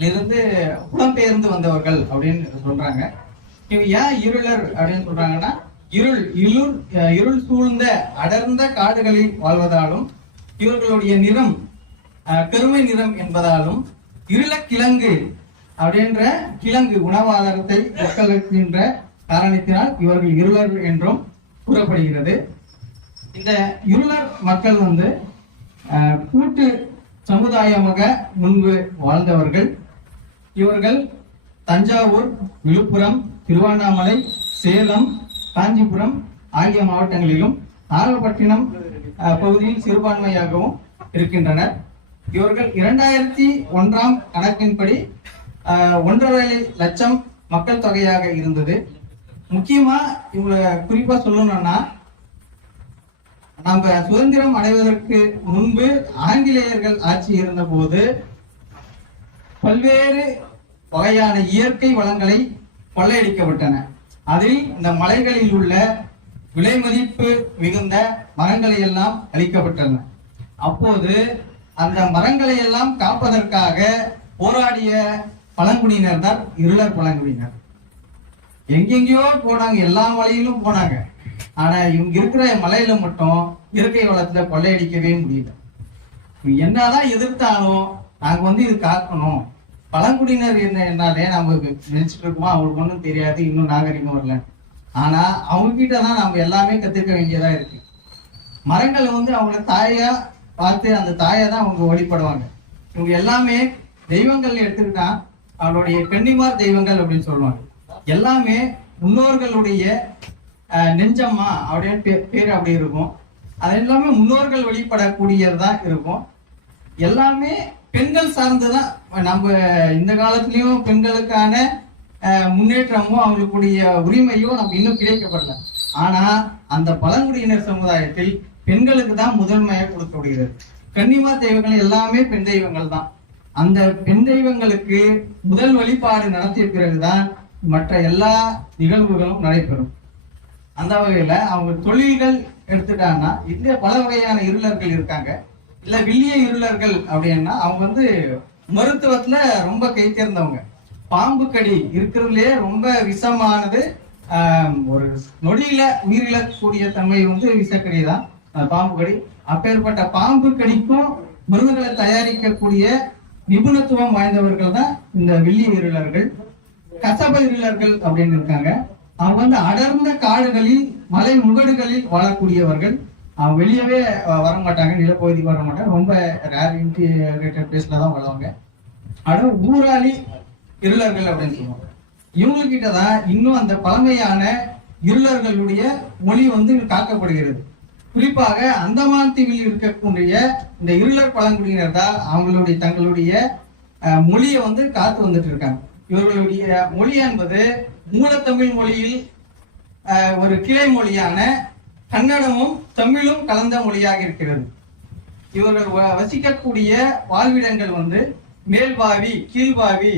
இருந்து புலம்பெயர்ந்து வந்தவர்கள் அப்படின்னு சொல்றாங்க. இவங்க ஏன் இருளர் அப்படின்னு சொல்றாங்கன்னா, இருள் சூழ்ந்த அடர்ந்த காடுகளில் வாழ்வதாலும் இவர்களுடைய நிறம் கருமை நிறம் என்பதாலும் இருளக்கிழங்கு அப்படின்ற கிழங்கு உணவாதாரத்தை உட்கொள்கின்ற காரணத்தினால் இவர்கள் இருளர் என்றும் கூறப்படுகிறது. இந்த இருளர் மக்கள் கூட்டு சமுதாயமாக முன்பு வாழ்ந்தவர்கள். இவர்கள் தஞ்சாவூர், விழுப்புரம், திருவண்ணாமலை, சேலம், காஞ்சிபுரம் ஆகிய மாவட்டங்களிலும் நாகப்பட்டினம் பகுதியில் சிறுபான்மையாகவும் இருக்கின்றனர். இவர்கள் 2001ஆம் கணக்கின்படி 1.5 லட்சம் மக்கள் தொகையாக இருந்தது. முக்கியமா இவங்களை குறிப்பா சொல்லணும்னா, நம்ம சுதந்திரம் அடைவதற்கு முன்பு ஆங்கிலேயர்கள் ஆட்சி இருந்த போது பல்வேறு வகையான இயற்கை வளங்களை கொள்ளையடிக்கப்பட்டன. அதில் இந்த மலைகளில் உள்ள விலை மதிப்பு மிகுந்த மரங்களை எல்லாம் அழிக்கப்பட்டன. அப்போது அந்த மரங்களை எல்லாம் காப்பதற்காக போராடிய பழங்குடியினர் தான் இருளர் பழங்குடியினர். எங்கெங்கயோ போனாங்க, எல்லா மலையிலும் போனாங்க. ஆனா இவங்க இருக்கிற மலையில மட்டும் இயற்கை வளத்துல கொள்ளையடிக்கவே முடியல. என்னதான் எதிர்த்தாலும் நாங்க இது காக்கணும். பழங்குடியினர் என்னாலே நம்ம நினைச்சிட்டு இருக்கோமா, அவங்களுக்கு ஒன்றும் தெரியாது, இன்னும் நாகரிகம் வரல. ஆனா அவங்க கிட்டதான் நம்ம எல்லாமே கத்துக்க வேண்டியதா இருக்கு. மரங்களை அவங்கள தாயா பார்த்து அந்த தாயை தான் அவங்க வழிபடுவாங்க. இவங்க எல்லாமே தெய்வங்கள் எடுத்துக்கிட்டா அவங்களுடைய கன்னிமார் தெய்வங்கள் அப்படின்னு சொல்லுவாங்க. எல்லாமே முன்னோர்களுடைய நெஞ்சம்மா அப்படின்னு பேர் அப்படி இருக்கும். அது எல்லாமே முன்னோர்கள் வழிபடக்கூடியதுதான் இருக்கும். எல்லாமே பெண்கள் சார்ந்துதான். நம்ம இந்த காலத்திலயும் பெண்களுக்கான முன்னேற்றமும் அவங்களுக்குடைய உரிமையும் நம்ம இன்னும் கிடைக்கப்படல. ஆனா அந்த பழங்குடியினர் சமுதாயத்தில் பெண்களுக்கு தான் முதன்மையாக கொடுக்கப்படுகிறது. கன்னிமார் தெய்வங்கள் எல்லாமே பெண் தெய்வங்கள் தான். அந்த பெண் தெய்வங்களுக்கு முதல் வழிபாடு நடத்திய பிறகுதான் மற்ற எல்லா நிகழ்வுகளும் நடைபெறும். அந்த வகையில அவங்க தொழில்கள் எடுத்துட்டாங்கன்னா இந்த பல வகையான இருளர்கள் இருக்காங்க. இல்ல வில்லிய இருளர்கள் அப்படின்னா அவங்க மருத்துவத்துல ரொம்ப கை தேர்ந்தவங்க. பாம்பு கடி இருக்கிறதுலயே ரொம்ப விஷமானது, ஒரு நொடியில உயிரிழக்கக்கூடிய தன்மை விஷக்கடி தான் பாம்பு கடி. அப்பேற்பட்ட பாம்பு கடிக்கும் மருந்துகளை தயாரிக்கக்கூடிய நிபுணத்துவம் வாய்ந்தவர்கள் தான் இந்த வில்லிய இருளர்கள். கசப இருளர்கள் அப்படின்னு இருக்காங்க. அவங்க வந்து அடர்ந்த காடுகளில் மலை முகடுகளில் வாழக்கூடியவர்கள். அவங்க வெளியவே வர மாட்டாங்க, நிலப்பகுதிக்கு வர மாட்டாங்க, ரொம்ப ரேர் இன்டிகிரேட்டட் பிளேஸ்ல தான் வாழ்வாங்க. ஆனால் ஊராளி இருளர்கள் அப்படின்னு சொல்லுவாங்க. இவங்ககிட்ட தான் இன்னும் அந்த பழமையான இருளர்களுடைய மொழி வந்து காக்கப்படுகிறது. குறிப்பாக அந்தமான் தீவில் இருக்கக்கூடிய இந்த இருளர் பழங்குடியினர் தான் அவங்களுடைய தங்களுடைய மொழியை வந்து காத்து வந்துட்டு இருக்காங்க. இவர்களுடைய மொழி என்பது மூலத்தமிழ் மொழியில் ஒரு கிளை மொழியான கன்னடமும் தமிழும் கலந்த மொழியாக இருக்கிறது. இவர்கள் வசிக்கக்கூடிய வாழ்விடங்கள் வந்து மேல்பாவி, கீழ்பாவி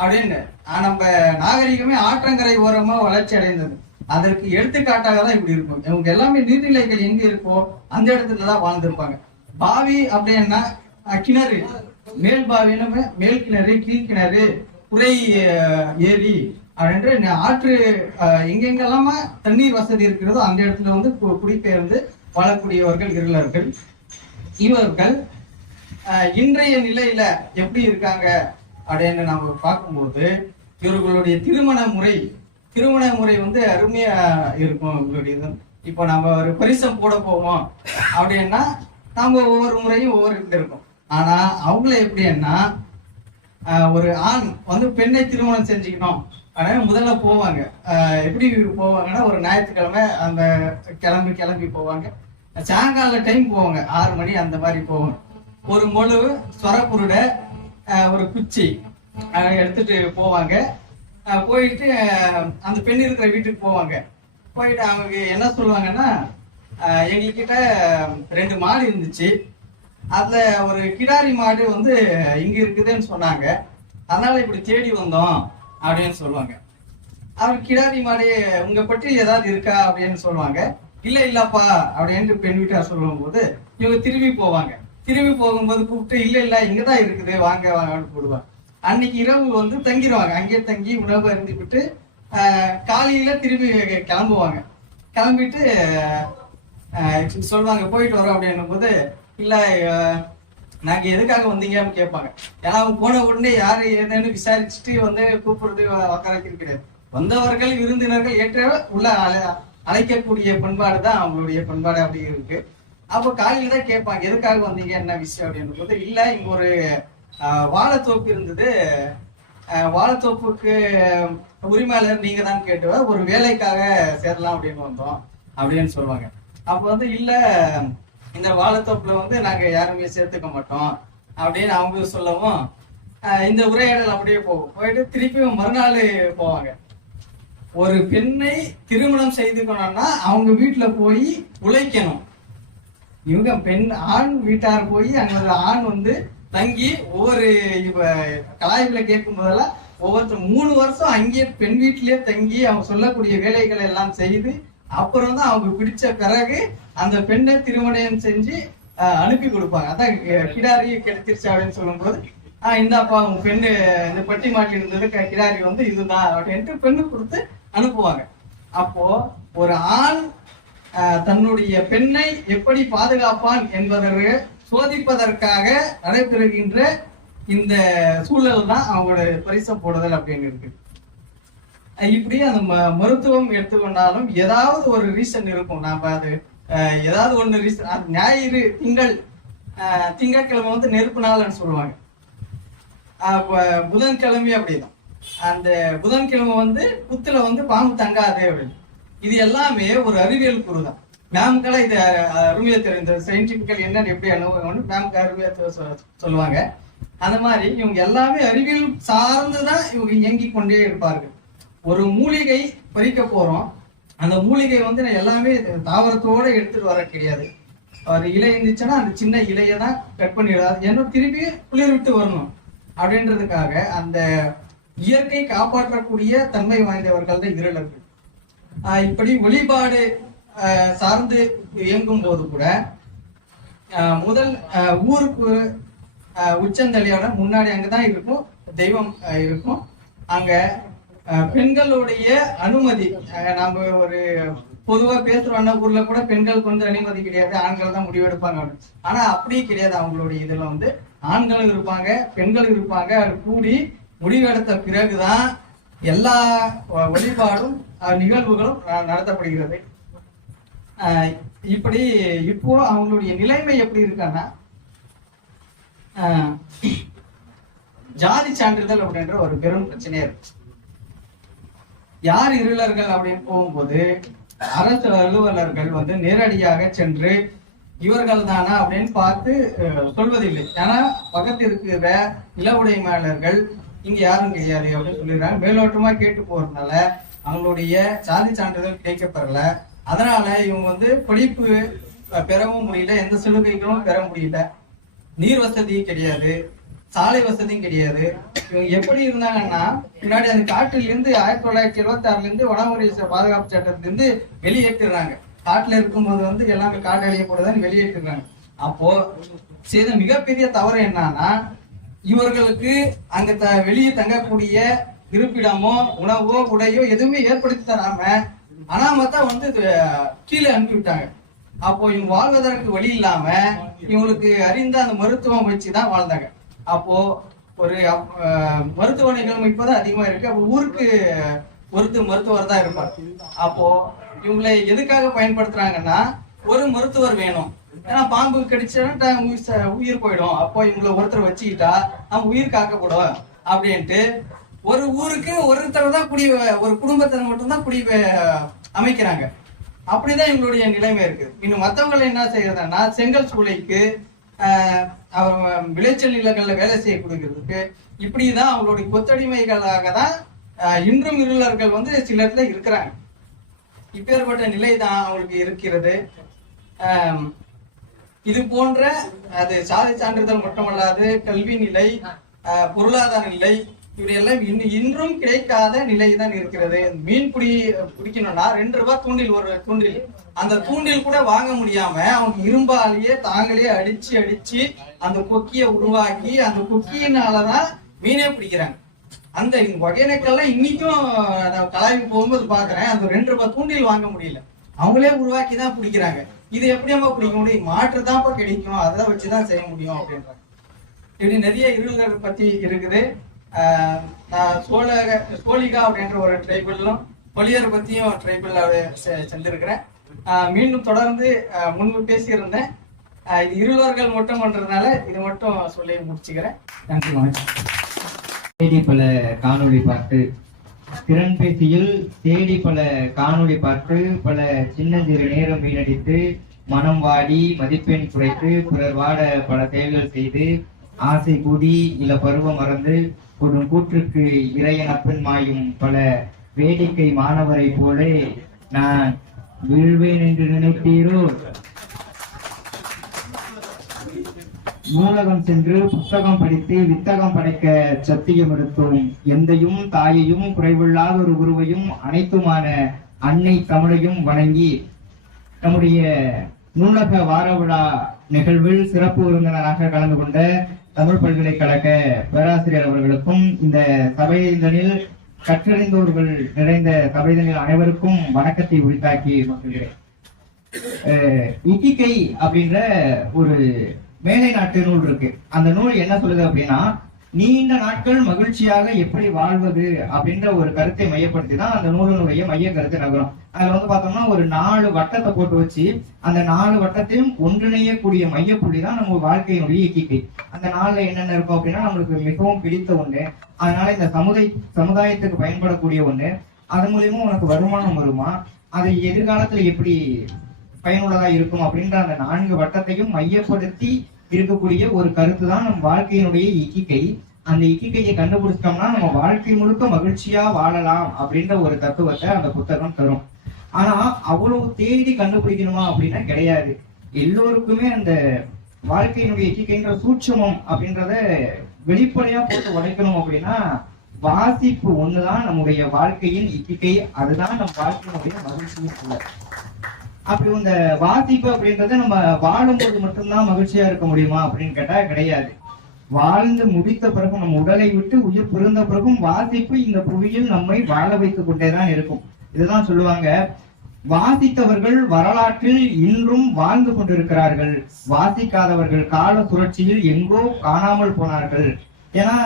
அப்படின்னு நம்ம நாகரிகமே ஆற்றங்கரை ஓரமா வளர்ச்சி அடைந்தது. அதற்கு எடுத்துக்காட்டாக தான் இப்படி இருக்கும். இவங்க எல்லாமே நீர்நிலைகள் எங்க இருக்கோ அந்த இடத்துலதான் வாழ்ந்திருப்பாங்க. பாவி அப்படின்னா கிணறு, மேல் பாவின்னு மேல் கிணறு, கீழ்கிணறு, குறை ஏரி அப்படின்ற ஆற்று எங்கெங்கெல்லாம தண்ணீர் வசதி இருக்கிறதோ அந்த இடத்துல வந்து குடிபெயர்ந்து வாழக்கூடியவர்கள் இருளர்கள். இவர்கள் இன்றைய நிலையில எப்படி இருக்காங்க அப்படின்னு நம்ம பார்க்கும்போது இவர்களுடைய திருமண முறை வந்து அருமையா இருக்கும். இவங்களுடைய இப்போ நம்ம ஒரு பரிசம் போட போவோம் அப்படின்னா நம்ம ஒவ்வொரு முறையும் ஒவ்வொரு இருக்கும். ஆனா அவங்கள எப்படின்னா ஒரு ஆண் வந்து பெண்ணை திருமணம் செஞ்சுக்கணும் அதனால முதல்ல போவாங்க. எப்படி போவாங்கன்னா ஒரு ஞாயிற்றுக்கிழமை அந்த கிளம்பி போவாங்க. சாயங்கால டைம் போவாங்க, 6 மணி அந்த மாதிரி போவாங்க. ஒரு மொழு சொரப்புருடை ஒரு குச்சி எடுத்துட்டு போவாங்க. போயிட்டு அந்த பெண் இருக்கிற வீட்டுக்கு போவாங்க. போயிட்டு அவங்க என்ன சொல்லுவாங்கன்னா, எங்ககிட்ட 2 மாடு இருந்துச்சு, அதுல ஒரு கிடாரி மாடு வந்து இங்க இருக்குதுன்னு சொன்னாங்க, அதனால இப்படி தேடி வந்தோம் அப்படின்னு சொல்லுவாங்க. அவர் கிடாரி மாடு உங்க பட்டியல் ஏதாவது இருக்கா அப்படின்னு சொல்லுவாங்க. இல்லப்பா அப்படின்னு பெண் வீட்டார் சொல்லும் போது இவங்க திரும்பி போவாங்க. திரும்பி போகும்போது கூப்பிட்டு இல்ல இங்கதான் இருக்குது வாங்க வாங்கன்னு போடுவாங்க. அன்னைக்கு இரவு வந்து தங்கிடுவாங்க. அங்கேயே தங்கி உணவு அருந்திவிட்டு காலையில திரும்பி கிளம்புவாங்க. கிளம்பிட்டு சொல்லுவாங்க போயிட்டு வரோம் அப்படின்னும் போது இல்ல நாங்க எதுக்காக வந்தீங்கன்னு கேட்பாங்க. ஏன்னா அவங்க போன உடனே யாரு ஏதுன்னு விசாரிச்சுட்டு வந்து கூப்பிடுறது உட்கார கிடையாது. வந்தவர்கள் விருந்தினர்கள் ஏற்ற உள்ள அழைக்கக்கூடிய பண்பாடு தான் அவங்களுடைய பண்பாடு அப்படி இருக்கு. அப்போ காலையில தான் கேட்பாங்க எதுக்காக வந்தீங்க என்ன விஷயம் அப்படின்னு போது இல்ல இங்க ஒரு வாழைத்தோப்பு இருந்தது, வாழைத்தோப்புக்கு உரிமையாளர் நீங்க தான் கேட்டுவ, ஒரு வேலைக்காக சேரலாம் அப்படின்னு வந்தோம் அப்படின்னு சொல்லுவாங்க. அப்ப வந்து இல்ல இந்த வாழைத்தோப்புல வந்து நாங்க யாருமே சேர்த்துக்க மாட்டோம் அப்படின்னு அவங்க சொல்லவும் இந்த உரையாடல் அப்படியே போயிட்டு திருப்பி மறுநாள் போவாங்க. ஒரு பெண்ணை திருமணம் செய்துக்கணும்னா அவங்க வீட்டுல போய் உழைக்கணும். இவங்க ஆண் வீட்டார் போய் அங்க ஒரு ஆண் வந்து தங்கி ஒவ்வொரு கலாய்வுல கேட்கும் போதெல்லாம் ஒவ்வொருத்தர் 3 வருஷம் அங்கேயே பெண் வீட்டிலேயே தங்கி அவங்க சொல்லக்கூடிய வேலைகளை எல்லாம் செய்து அப்புறம் தான் அவங்க பிடிச்ச பிறகு அந்த பெண்ணை திருமணம் செஞ்சு அனுப்பி கொடுப்பாங்க. அதான் கிடாரி கிடைச்சிருச்சு அப்படின்னு சொல்லும் போது இந்தாப்பா உங்க பெண்ணு இந்த பட்டி மாட்டி இருந்தது கிடாரி வந்து இதுதான் அப்படின்ட்டு பெண்ணு கொடுத்து அனுப்புவாங்க. அப்போ ஒரு ஆண் தன்னுடைய பெண்ணை எப்படி பாதுகாப்பான் என்பதற்கு சோதிப்பதற்காக நடைபெறுகின்ற இந்த சூழல் தான் அவங்களோட பரிசம் போடுதல் அப்படின்னு இருக்கு. இப்படி அந்த மருத்துவம் எடுத்துக்கொண்டாலும் ஏதாவது ஒரு ரீசன் இருக்கும். நாம அது ஏதாவது ஒண்ணு ரீசன். அது ஞாயிறு திங்கட்கிழமை வந்து நெருப்பு நாள்னு சொல்லுவாங்க. புதன்கிழமை அப்படிதான். அந்த புதன்கிழமை வந்து புத்துல வந்து பாம்பு தங்காதே அப்படின்னு. இது எல்லாமே ஒரு அறிவியல் கூறு தான். மேம்கெல்லாம் இது அருமையா தெரிந்த சயின்டிபிக்கல் என்னன்னு எப்படி அனுபவம் மேம்க்கு அருமையா சொல்லுவாங்க. அந்த மாதிரி இவங்க எல்லாமே அறிவியல் சார்ந்துதான் இவங்க இயங்கி கொண்டே இருப்பார்கள். ஒரு மூலிகை பறிக்க போறோம், அந்த மூலிகை வந்து எல்லாமே தாவரத்தோட எடுத்துட்டு வர கிடையாது. ஒரு இலை இருந்துச்சுன்னா அந்த சின்ன இலையை தான் கட் பண்ணிடாது, ஏன்னா திருப்பி குளிர் விட்டு வரணும் அப்படின்றதுக்காக அந்த இயற்கை காப்பாற்றக்கூடிய தன்மை வாய்ந்தவர்கள் தான் இருளர்கள். இப்படி வழிபாடு சார்ந்து இயங்கும் போது கூட முதல் ஊருக்கு உச்சந்தலையோட முன்னாடி அங்கதான் இருக்கும் தெய்வம் இருக்கும். அங்க பெண்களுடைய அனுமதி நம்ம ஒரு பொதுவா பேசுறோம்னா ஊர்ல கூட பெண்களுக்கு வந்து அனுமதி கிடையாது, ஆண்கள் தான் முடிவெடுப்பாங்க. ஆனா அப்படி கிடையாது. அவங்களுடைய இதுல வந்து ஆண்களும் இருப்பாங்க பெண்களும் இருப்பாங்க. அது கூடி முடிவெடுத்த பிறகுதான் எல்லா வழிபாடும் நிகழ்வுகளும் நடத்தப்படுகிறது. இப்படி இப்போ அவங்களுடைய நிலைமை எப்படி இருக்கான்னா, ஜாதி சான்றிதழ் அப்படின்ற ஒரு பெரும் பிரச்சனையா இருக்கு. யார் இருளர்கள் அப்படின்னு போகும்போது அரசு அலுவலர்கள் வந்து நேரடியாக சென்று இவர்கள் தானா அப்படின்னு பார்த்து சொல்வதில்லை. ஏன்னா பக்கத்தில் இருக்கிற நில உடைமையாளர்கள் இங்க யாரும் கிடையாது அப்படின்னு சொல்லிடுறாங்க. மேலோட்டமா கேட்டு போறதுனால அவங்களுடைய சாதி சான்றிதழ் கிடைக்கப்பெறல. அதனால இவங்க வந்து படிப்பு பெறவும் முடியல, எந்த சலுகைகளும் பெற முடியல, நீர் வசதி கிடையாது, சாலை வசதியும் கிடையாது. இவங்க எப்படி இருந்தாங்கன்னா, முன்னாடி அந்த காட்டில் இருந்து 1976 இருந்து வனமுறை பாதுகாப்பு சட்டத்திலிருந்து வெளியேற்றுறாங்க. காட்டுல இருக்கும்போது வந்து எல்லாமே காட்டு அழியப்படுதான் வெளியேற்றுறாங்க. அப்போ செய்த மிகப்பெரிய தவறு என்னன்னா, இவர்களுக்கு அங்க வெளியே தங்கக்கூடிய இருப்பிடமோ உணவோ உடையோ எதுவுமே ஏற்படுத்தி தராம அனாமத்தா வந்து கீழே அனுப்பி விட்டாங்க. அப்போ இவங்க வாழ்வதற்கு வழி இல்லாம இவங்களுக்கு அறிந்த அந்த மருத்துவம் வச்சுதான் வாழ்ந்தாங்க. அப்போ ஒரு மருத்துவ நிகழ்வு இப்பதான் அதிகமா இருக்கு. அப்போ ஊருக்கு ஒருத்தர் மருத்துவர் தான் இருப்பார். அப்போ இவங்களை எதுக்காக பயன்படுத்துறாங்கன்னா, ஒரு மருத்துவர் வேணும். ஏன்னா பாம்பு கடிச்சா உயிர் போயிடும். அப்போ இவங்களை ஒருத்தர் வச்சுக்கிட்டா நம்ம உயிர் காக்கப்படும் அப்படின்ட்டு ஒரு ஊருக்கு ஒருத்தர் தான் குடி, ஒரு குடும்பத்தை மட்டும்தான் குடி அமைக்கிறாங்க. அப்படிதான் இவங்களுடைய நிலைமை இருக்கு. இன்னும் மற்றவங்களை என்ன செய்யறதுன்னா, செங்கல் சூளைக்கு விளைச்சல் நிலங்கள்ல வேலை செய்ய கொடுக்கறதுக்கு இப்படிதான் அவங்களுடைய கொத்தடிமைகளாக தான் இன்றும் இருளர்கள் வந்து சில இடத்துல இருக்கிறாங்க. இப்பேற்பட்ட நிலை தான் அவங்களுக்கு இருக்கிறது. இது போன்ற அது சாதி சான்றிதழ் மட்டுமல்லாது கல்வி நிலை, பொருளாதார நிலை, இவையெல்லாம் இன்றும் கிடைக்காத நிலை தான் இருக்கிறது. மீன் பிடிக்கணும்னா 2 ரூபாய் தூண்டில், ஒரு தூண்டில், அந்த தூண்டில் கூட வாங்க முடியாம அவங்க இரும்பாலேயே தாங்களே அடிச்சு அந்த கொக்கியை உருவாக்கி அந்த கொக்கியினாலதான் மீனே பிடிக்கிறாங்க. அந்த ஒகேனக்கல்லாம் இன்னைக்கும் நான் கலாய்க்கு போகும்போது பாக்குறேன், அந்த 2 ரூபாய் தூண்டில் வாங்க முடியல, அவங்களே உருவாக்கி தான் பிடிக்கிறாங்க. இது எப்படியாம பிடிக்க முடியும், மாற்று தான்ப்பா கிடைக்கும், அதை வச்சுதான் செய்ய முடியும் அப்படின்றாங்க. இப்படி நிறைய இருள்கள் பத்தி இருக்குது. சோழிகா அப்படின்ற ஒரு ட்ரைபிளும் பொலியர் பத்தியும் ட்ரைபிள் செஞ்சிருக்கிறேன். மீண்டும் தொடர்ந்து முன்பு பேசியிருந்தேன். இது இருளர்கள் மட்டும் பண்றதுனால இது மட்டும் சொல்லி முடிச்சுக்கிறேன். நன்றி, வணக்கம். தேடி பல காணொளி பார்த்து, திறன் பேசியில் தேடி பல காணொளி பார்த்து பல சின்னஞ்சிறு நேரம் வீணடித்து மனம் வாடி மதிப்பெண் குறைத்து பிறர் வாட பல செயல்கள் செய்து ஆசை கூடி இல்ல பருவம் மறந்து கொடும் கூற்றுக்கு இறையனப்பன் மாயும் பல வேடிக்கை மாணவரை போல நான் வீழ்வேன் என்று நினைத்தீரோ? நூலகம் சென்று புத்தகம் படித்து வித்தகம் படைக்க சத்தியம் எடுத்தோம். எந்தையும் தாயையும் குறைவில்லாத ஒரு குருவையும் அனைத்துமான அன்னை தமிழையும் வணங்கி நம்முடைய நூலக வார விழா நிகழ்வில் சிறப்பு விருந்தினராக கலந்து கொண்ட தமிழ் பல்கலைக்கழக பேராசிரியர் அவர்களுக்கும் இந்த சபைதனில் கற்றறிந்தோர்கள் நிறைந்த சபைதனில் அனைவருக்கும் வணக்கத்தை உரித்தாக்கி மகிழ்கிறேன். இக்கிகை அப்படின்ற ஒரு மேலை நாட்டு நூல் இருக்கு. அந்த நூல் என்ன சொல்லுது அப்படின்னா, நீண்ட நாட்கள் மகிழ்ச்சியாக எப்படி வாழ்வது அப்படின்ற ஒரு கருத்தை மையப்படுத்தி தான் அந்த நூலினுடைய மைய கருத்து நகரும். அதுல வந்து பார்த்தோம்னா ஒரு 4 வட்டத்தை போட்டு வச்சு அந்த 4 வட்டத்தையும் ஒன்றிணையக்கூடிய மையப்புள்ளி தான் நம்ம வாழ்க்கையினுடைய இக்கிகை. அந்த 4 என்னென்ன இருக்கும் அப்படின்னா, நம்மளுக்கு மிகவும் பிடித்த ஒண்ணு, அதனால இந்த சமுதாயத்துக்கு பயன்படக்கூடிய ஒண்ணு, அது மூலியமா உனக்கு வருமானம் வருமா, அது எதிர்காலத்துல எப்படி பயனுள்ளதா இருக்கும் அப்படின்ற அந்த 4 வட்டத்தையும் மையப்படுத்தி இருக்கக்கூடிய ஒரு கருத்து தான் நம் வாழ்க்கையினுடைய இக்கிகை. அந்த இக்கிகையை கண்டுபிடிச்சிட்டோம்னா நம்ம வாழ்க்கை முழுக்க மகிழ்ச்சியா வாழலாம் அப்படின்ற ஒரு தத்துவத்தை அந்த புத்தகம் தரும். ஆனா அவ்வளவு தேடி கண்டுபிடிக்கணுமா அப்படின்னா கிடையாது. எல்லோருக்குமே அந்த வாழ்க்கையினுடைய இக்கிகைன்ற சூட்சமம் அப்படின்றத வெளிப்படையா போட்டு உடைக்கணும் அப்படின்னா வாசிப்பு ஒண்ணுதான் நம்முடைய வாழ்க்கையின் இக்கிகை. அதுதான் நம் வாழ்க்கையினுடைய மகிழ்ச்சியும் கூட. அப்படி இந்த வாசிப்பு அப்படின்றத நம்ம வாழும்போது மட்டும்தான் மகிழ்ச்சியா இருக்க முடியுமா அப்படின்னு கேட்டா கிடையாது. வாழ்ந்து முடித்த பிறகும், நம்ம உடலை விட்டு உயிர் பிறந்த பிறகும் வாசிப்பு இந்த புவியில் நம்மை வாழ வைத்துக் கொண்டேதான் இருக்கும். இதுதான் சொல்லுவாங்க, வாசித்தவர்கள் வரலாற்றில் இன்றும் வாழ்ந்து கொண்டிருக்கிறார்கள், வாசிக்காதவர்கள் கால சுழற்சியில் எங்கோ காணாமல் போனார்கள். ஏன்னா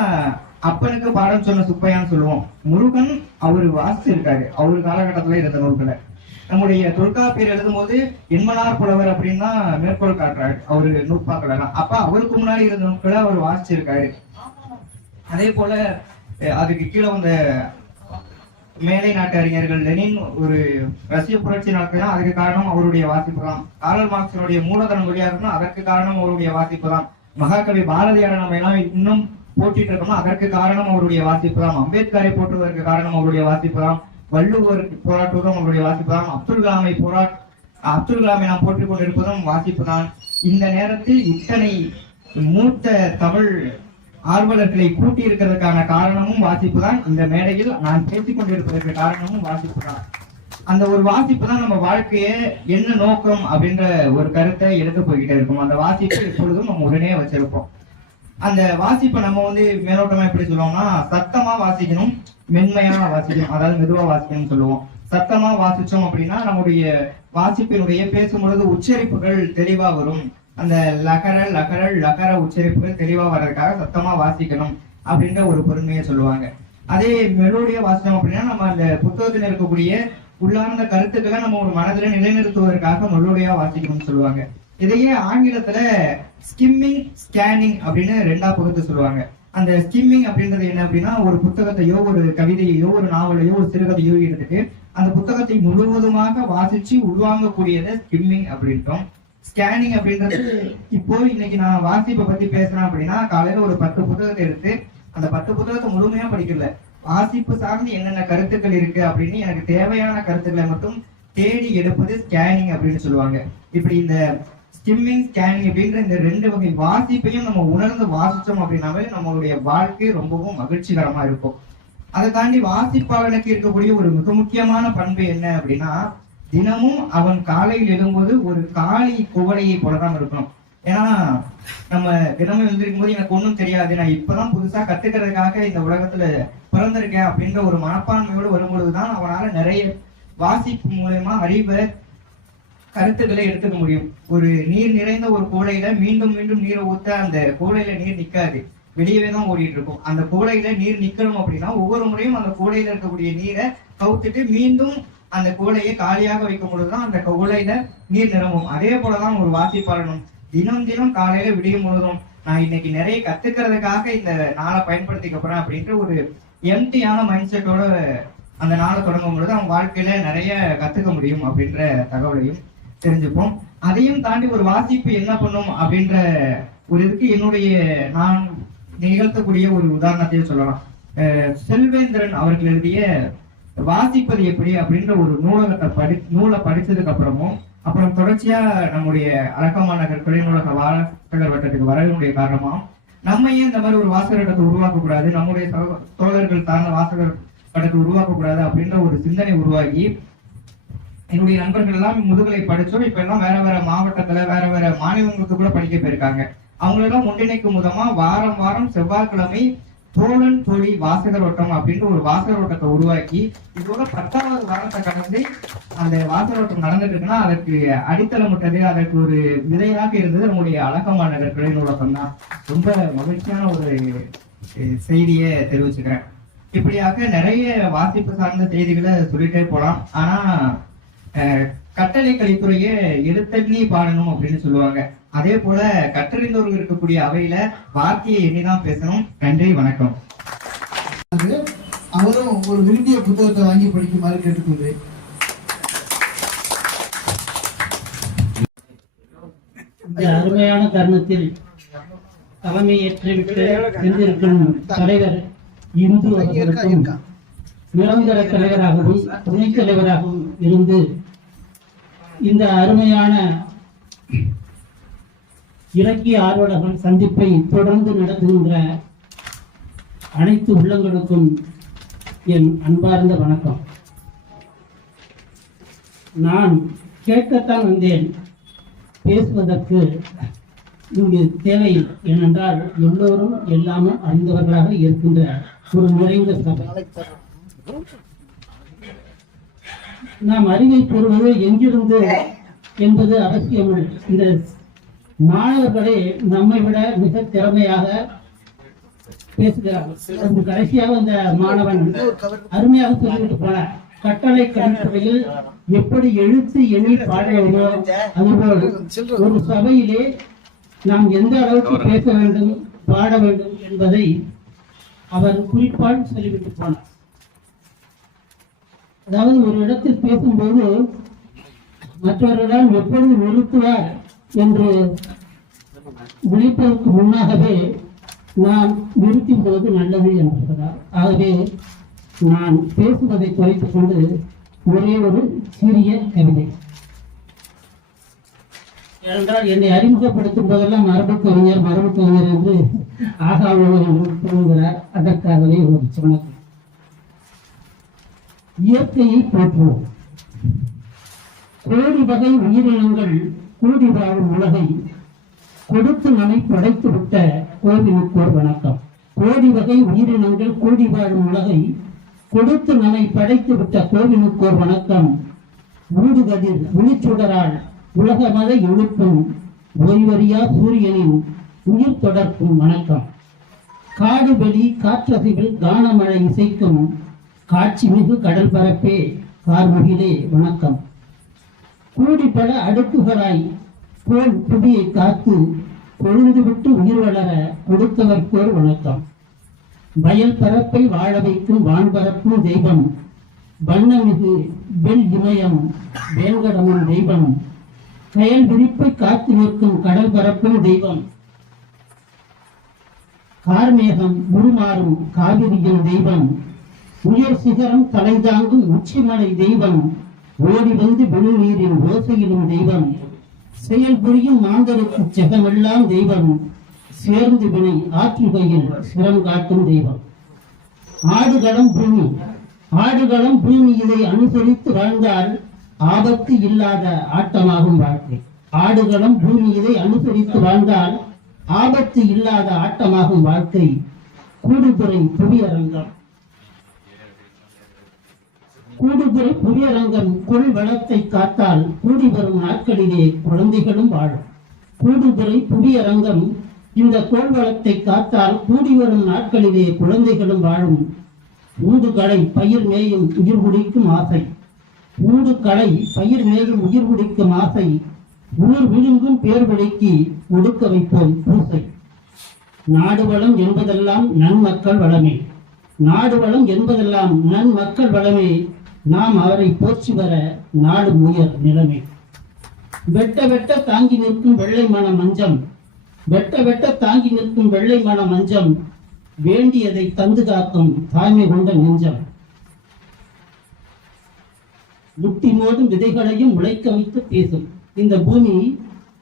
அப்பனுக்கு பாடம் சொன்ன சுப்பையான்னு சொல்லுவோம். முருகன் அவரு வாசிச்சிருக்காரு, அவரு காலகட்டத்துல இருந்த நூல்களை. நம்முடைய தொல்காப்பியர் எழுதும் போது என்மனார் புலவர் அப்படின்னு தான் மேற்கோள் காட்டுறாரு அவரு நூற்பாக்கெல்லாம். அப்ப அவருக்கு முன்னாடி இருந்த நூல்களை அவர் வாசிச்சிருக்காரு. அதே போல அதுக்கு கீழே வந்த மேலை நாட்டு அறிஞர்கள் லெனின் ஒரு ரஷ்ய புரட்சி நடத்தினா அதுக்கு காரணம் அவருடைய வாசிப்பு தான். கார்ல் மார்க்ஸினுடைய மூலதனம் வெளியாகணும், அதற்கு காரணம் அவருடைய வாசிப்பு தான். மகாகவி பாரதியாரை நம்ம எல்லாம் இன்னும் போட்டிட்டு இருக்கோம்னா அதற்கு காரணம் அவருடைய வாசிப்பு தான். அம்பேத்கரை போற்றுவதற்கு காரணம் அவருடைய வாசிப்பு தான். வள்ளுவர் போராட்டுவதும் அவருடைய வாசிப்பு தான். அப்துல் கலாமை நாம் போற்றிக் கொண்டிருப்பதும் வாசிப்பு தான். இந்த நேரத்தில் இத்தனை மூத்த தமிழ் ஆர்வலர்களை கூட்டி இருக்கிறதுக்கான காரணமும் வாசிப்பு தான். இந்த மேடையில் நான் பேசிக் கொண்டிருப்பதற்கு காரணமும் வாசிப்பு தான். அந்த ஒரு வாசிப்பு தான் நம்ம வாழ்க்கையை என்ன நோக்கம் அப்படின்ற ஒரு கருத்தை எடுத்து போய்கிட்டே இருக்கும். அந்த வாசிப்பு எப்பொழுதும் நம்ம உடனே வச்சிருப்போம். அந்த வாசிப்பை நம்ம மேலோட்டமா எப்படி சொல்லுவோம்னா, சத்தமா வாசிக்கணும், மென்மையா வாசிக்கணும், அதாவது மெதுவா வாசிக்கணும்னு சொல்லுவோம். சத்தமா வாசிச்சோம் அப்படின்னா நம்முடைய வாசிப்பினுடைய பேசும்பொழுது உச்சரிப்புகள் தெளிவா வரும். அந்த லகர உச்சரிப்புகள் தெளிவா வர்றதுக்காக சத்தமா வாசிக்கணும் அப்படின்ற ஒரு பொறுமையை சொல்லுவாங்க. அதே மெலோடியா வாசிச்சோம் அப்படின்னா நம்ம அந்த புத்தகத்தில் இருக்கக்கூடிய உள்ளார்ந்த கருத்துக்களை நம்ம ஒரு மனதில நிலைநிறுத்துவதற்காக மெலோடியா வாசிக்கணும்னு சொல்லுவாங்க. இதையே ஆங்கிலத்துல ஸ்கிம்மிங், ஸ்கேனிங் அப்படின்னு ரெண்டா பகுத்து சொல்லுவாங்க. அந்த ஸ்கிம்மிங் அப்படின்றது என்ன அப்படின்னா, ஒரு புத்தகத்தையோ ஒரு கவிதையோ ஒரு நாவலையோ ஒரு சிறுகதையோ எடுத்துட்டு அந்த புத்தகத்தை முழுவதுமாக வாசிச்சு உள்வாங்கக்கூடியதை ஸ்கிம்மிங் அப்படின்ட்டோம். ஸ்கேனிங் அப்படின்றது இப்போ இன்னைக்கு நான் வாசிப்பை பத்தி பேசுறேன் அப்படின்னா காலையில ஒரு 10 புத்தகத்தை எடுத்து அந்த 10 புத்தகத்தை முழுமையா படிக்கல, வாசிப்பு சார்ந்து என்னென்ன கருத்துக்கள் இருக்கு அப்படின்னு எனக்கு தேவையான கருத்துக்களை மட்டும் தேடி எடுப்பது ஸ்கேனிங் அப்படின்னு சொல்லுவாங்க. இப்படி இந்த ஸ்கிம்மிங், ஸ்கேனிங் அப்படின்ற இந்த 2 வகை வாசிப்பையும் நம்ம உணர்ந்து வாசிச்சோம் அப்படின்னாவே நம்மளுடைய வாழ்க்கை ரொம்பவும் மகிழ்ச்சிகரமா இருக்கும். அதை தாண்டி வாசிப்பாளனுக்கு இருக்கக்கூடிய ஒரு மிக முக்கியமான பண்பு என்ன அப்படின்னா, தினமும் அவன் காலையில் எழும்போது ஒரு காலி குவளையை போலதான் இருக்கணும். ஏன்னா நம்ம தினமும் எழுந்திருக்கும் போது எனக்கு ஒன்றும் தெரியாது, நான் இப்பதான் புதுசா கத்துக்கிறதுக்காக இந்த உலகத்துல பிறந்திருக்கேன் அப்படின்ற ஒரு மனப்பான்மையோடு வரும்பொழுதுதான் அவனால நிறைய வாசிப்பு மூலமா அறிவை கருத்துக்களை எடுத்துக்க முடியும். ஒரு நீர் நிறைந்த ஒரு கூடையில மீண்டும் மீண்டும் நீரை ஊத்த அந்த கூடையில நீர் நிக்காது, வெளியவே தான் ஓடிட்டு இருக்கும். அந்த கூடையில நீர் நிக்கணும் அப்படின்னா ஒவ்வொரு முறையும் அந்த கூடையில இருக்கக்கூடிய நீரை கவுத்துட்டு மீண்டும் அந்த கூடையை காலியாக வைக்கும் பொழுதுதான் அந்த கூடையில நீர் நிரம்பும். அதே போலதான் ஒரு வாசிப்பாளனும் தினம் தினம் காலையில விடியும் பொழுதும் நான் இன்னைக்கு நிறைய கத்துக்கிறதுக்காக இந்த நாளை பயன்படுத்திக்க போறேன் அப்படின்ற ஒரு எம்டியான மைண்ட் செட்டோட அந்த நாளை தொடங்கும் பொழுது அவன் வாழ்க்கையில நிறைய கத்துக்க முடியும் அப்படின்ற தகவலையும் தெரிஞ்சுப்போம். அதையும் தாண்டி ஒரு வாசிப்பு என்ன பண்ணும் அப்படின்ற ஒரு இதுக்கு என்னுடைய நான் நிகழ்த்தக்கூடிய ஒரு உதாரணத்தையும் சொல்லலாம். செல்வேந்திரன் அவர்கள் எழுதிய வாசிப்பது எப்படி அப்படின்ற ஒரு நூலை படிச்சதுக்கு அப்புறம் தொடர்ச்சியா நம்முடைய அடக்கமான கற்கொலை நூலக வாசகர் வட்டத்துக்கு வரக்கூடிய காரணமா நம்ம ஏன் இந்த மாதிரி ஒரு வாசகர் வட்டத்தை உருவாக்க கூடாது, நம்முடைய தோழர்கள் சார்ந்த வாசகர் வட்டத்தை உருவாக்க கூடாது அப்படின்ற ஒரு சிந்தனை உருவாகி என்னுடைய நண்பர்கள் எல்லாம் முதுகலை படிச்சோம். இப்ப எல்லாம் வேற வேற மாவட்டத்துல வேற வேற மாநிலங்களுக்கு கூட படிக்க போயிருக்காங்க. அவங்களெல்லாம் ஒன்றிணைக்கும் விதமா வாரம் வாரம் செவ்வாய்க்கிழமை தோழன் தோழி வாசகர் வட்டம் அப்படின்ற ஒரு வாசகர் வட்டத்தை உருவாக்கி இதோட 10வது வாரத்தை கடந்து அந்த வாசகர் வட்டம் நடந்துட்டு இருக்குன்னா அதற்கு அடித்தளமிட்டது, அதற்கு ஒரு விதையாக இருந்தது நம்முடைய அழகமான கற்கொலை நூலகம் தான். ரொம்ப மகிழ்ச்சியான ஒரு செய்தியை தெரிவிச்சுக்கிறேன். இப்படியாக நிறைய வாசிப்பு சார்ந்த செய்திகளை சொல்லிட்டே போலாம். ஆனா கட்டளை கலித்துறையே எழுத்தண்ணி பாடணும் அப்படின்னு சொல்லுவாங்க. அதே போல கற்றறிந்தவர்கள் இருக்கக்கூடிய அவையில வார்த்தையை எண்ணிதான் பேசணும். நன்றி, வணக்கம். அவரும் ஒரு விரும்பிய புத்தகத்தை வாங்கி படிக்குமாறு கேட்டுக்கொள்வேன். இந்த அருமையான தருணத்தில் தலைமை ஏற்றுவிட்டு சென்றிருக்கும் தலைவர் இந்து அவர்களுக்கும் நிரந்தர தலைவராகவும் துணைத் தலைவராகவும் இருந்து இந்த அருமையான இலக்கிய ஆர்வலர்கள் சந்திப்பை தொடர்ந்து நடத்துகின்ற அனைத்து உள்ளங்களுக்கும் என் அன்பார்ந்த வணக்கம். நான் கேட்கத்தான் வந்தேன், பேசுவதற்கு இங்கு தேவை. ஏனென்றால் எல்லோரும் எல்லாமே அறிந்தவர்களாக இருக்கின்ற ஒரு நிறைந்த சபை. நாம் அறிவை பெறுவது எங்கிருந்து என்பது அவசியம். இந்த மாணவர்களே நம்மை விட மிக திறமையாக பேசுகிறார். கடைசியாக அந்த மாணவன் அருமையாக சொல்லிவிட்டு போனார். கட்டளை கல்வித்துறையில் எப்படி எழுத்து எண்ணி பாடுவதோ அதுபோல் ஒரு சபையிலே நாம் எந்த அளவுக்கு பேச வேண்டும் பாட வேண்டும் என்பதை அவர் குறிப்பால் சொல்லிவிட்டு போனார். அதாவது ஒரு இடத்தில் பேசும்போது மற்றவர்களால் எப்பொழுது நிறுத்துவார் என்று விழிப்பதற்கு முன்னாகவே நாம் நிறுத்தி விடுவது நல்லது என்பதால் ஆகவே நான் பேசுவதை குறைத்துக் கொண்டு ஒரே ஒரு சிறிய கவிதை. ஏனென்றால் என்னை அறிமுகப்படுத்தும் போதெல்லாம் மரபு கவிஞர் என்று ஆகாவுகிறார். அதற்காகவே ஒரு சொன்னது. இயற்கையை போற்றுவோம். கோடி வகை உயிரினங்கள் கூடி வாழும் உலகை கொடுத்து நம்மை படைத்து விட்ட கோவிலுக்கோர் வணக்கம். கோடி வகை உயிரினங்கள் கூடி வாழும் உலகை கொடுத்து நம்மை படைத்து விட்ட கோவிலுக்கோர் வணக்கம். ஊடுகதிர் விழிச்சுடரால் உலக மத எழுப்பும் ஓய்வறியா சூரியனின் உயிர் தொடர்க்கும் வணக்கம். காடு வெளி காற்றசைவில் கானமழை இசைக்கும் காட்சி மிகு கடல் பரப்பே கார்முகிலே வணக்கம். கூடி பல அடுக்குகளாய் கோல் புவியை காத்து பொழுந்துவிட்டு உயிர் வளர கொடுத்தவர்க்கோர் வணக்கம். வயல் பரப்பை வாழ வைக்கும் வான்பரப்பும் தெய்வம். வண்ணமிகு வெள் இமயம் வேங்கடமும் தெய்வம். கயல் விரிப்பை காத்து நிற்கும் கடல் பரப்பும் தெய்வம். கார்மேகம் உருமாறும் காவிரியின் தெய்வம். உயர் சிகரம் தலை தாங்கும் உச்சிமலை தெய்வம். ஓடி வந்து விழுநீரின் ஓசையிலும் தெய்வம். செயல் புரியும் மாந்தருக்கு செகமெல்லாம் தெய்வம். சேர்ந்து வினை ஆற்றுகையில் சிரம் காட்டும் தெய்வம். ஆடுகளம் பூமி. ஆடுகளம் பூமி இதை அனுசரித்து வாழ்ந்தால் ஆபத்து இல்லாத ஆட்டமாகும் வாழ்க்கை. ஆடுகளம் பூமி இதை அனுசரித்து வாழ்ந்தால் ஆபத்து இல்லாத ஆட்டமாகும் வாழ்க்கை. கூடுதுறை புவியரங்கம். கூடுதுறை புவியரங்கம் கொள் வளத்தை காத்தால் கூடி வரும் நாட்களிலே குழந்தைகளும் வாழும். கூடுதுறை புவியரங்கம் இந்த கோள் வளத்தை காத்தால் கூடி வரும் நாட்களிலே குழந்தைகளும் வாழும். ஊடுகளை பயிர் மேயும் உயிர் குடிக்கும் ஆசை. ஊடுகளை பயிர் மேயும் உயிர் குடிக்கும் ஆசை. ஊர் விழுங்கும் பேர் விலைக்கு ஒடுக்க வைப்போம் பூசை. நாடு வளம் என்பதெல்லாம் நன்மக்கள் வளமே. நாடு வளம் என்பதெல்லாம் நன்மக்கள் வளமே. நாம் அவரை போற்றி வர நாடு உயர் நிலைமை. வெட்ட வெட்ட தாங்கி நிற்கும் வெள்ளை மன மஞ்சம். வெட்ட வெட்ட தாங்கி நிற்கும் வெள்ளை மன மஞ்சம். வேண்டியதை தந்து காக்கும் தாய்மை கொண்ட நெஞ்சம். முட்டி மோதும் விதைகளையும் உழைக்க வைத்து பேசும் இந்த பூமி.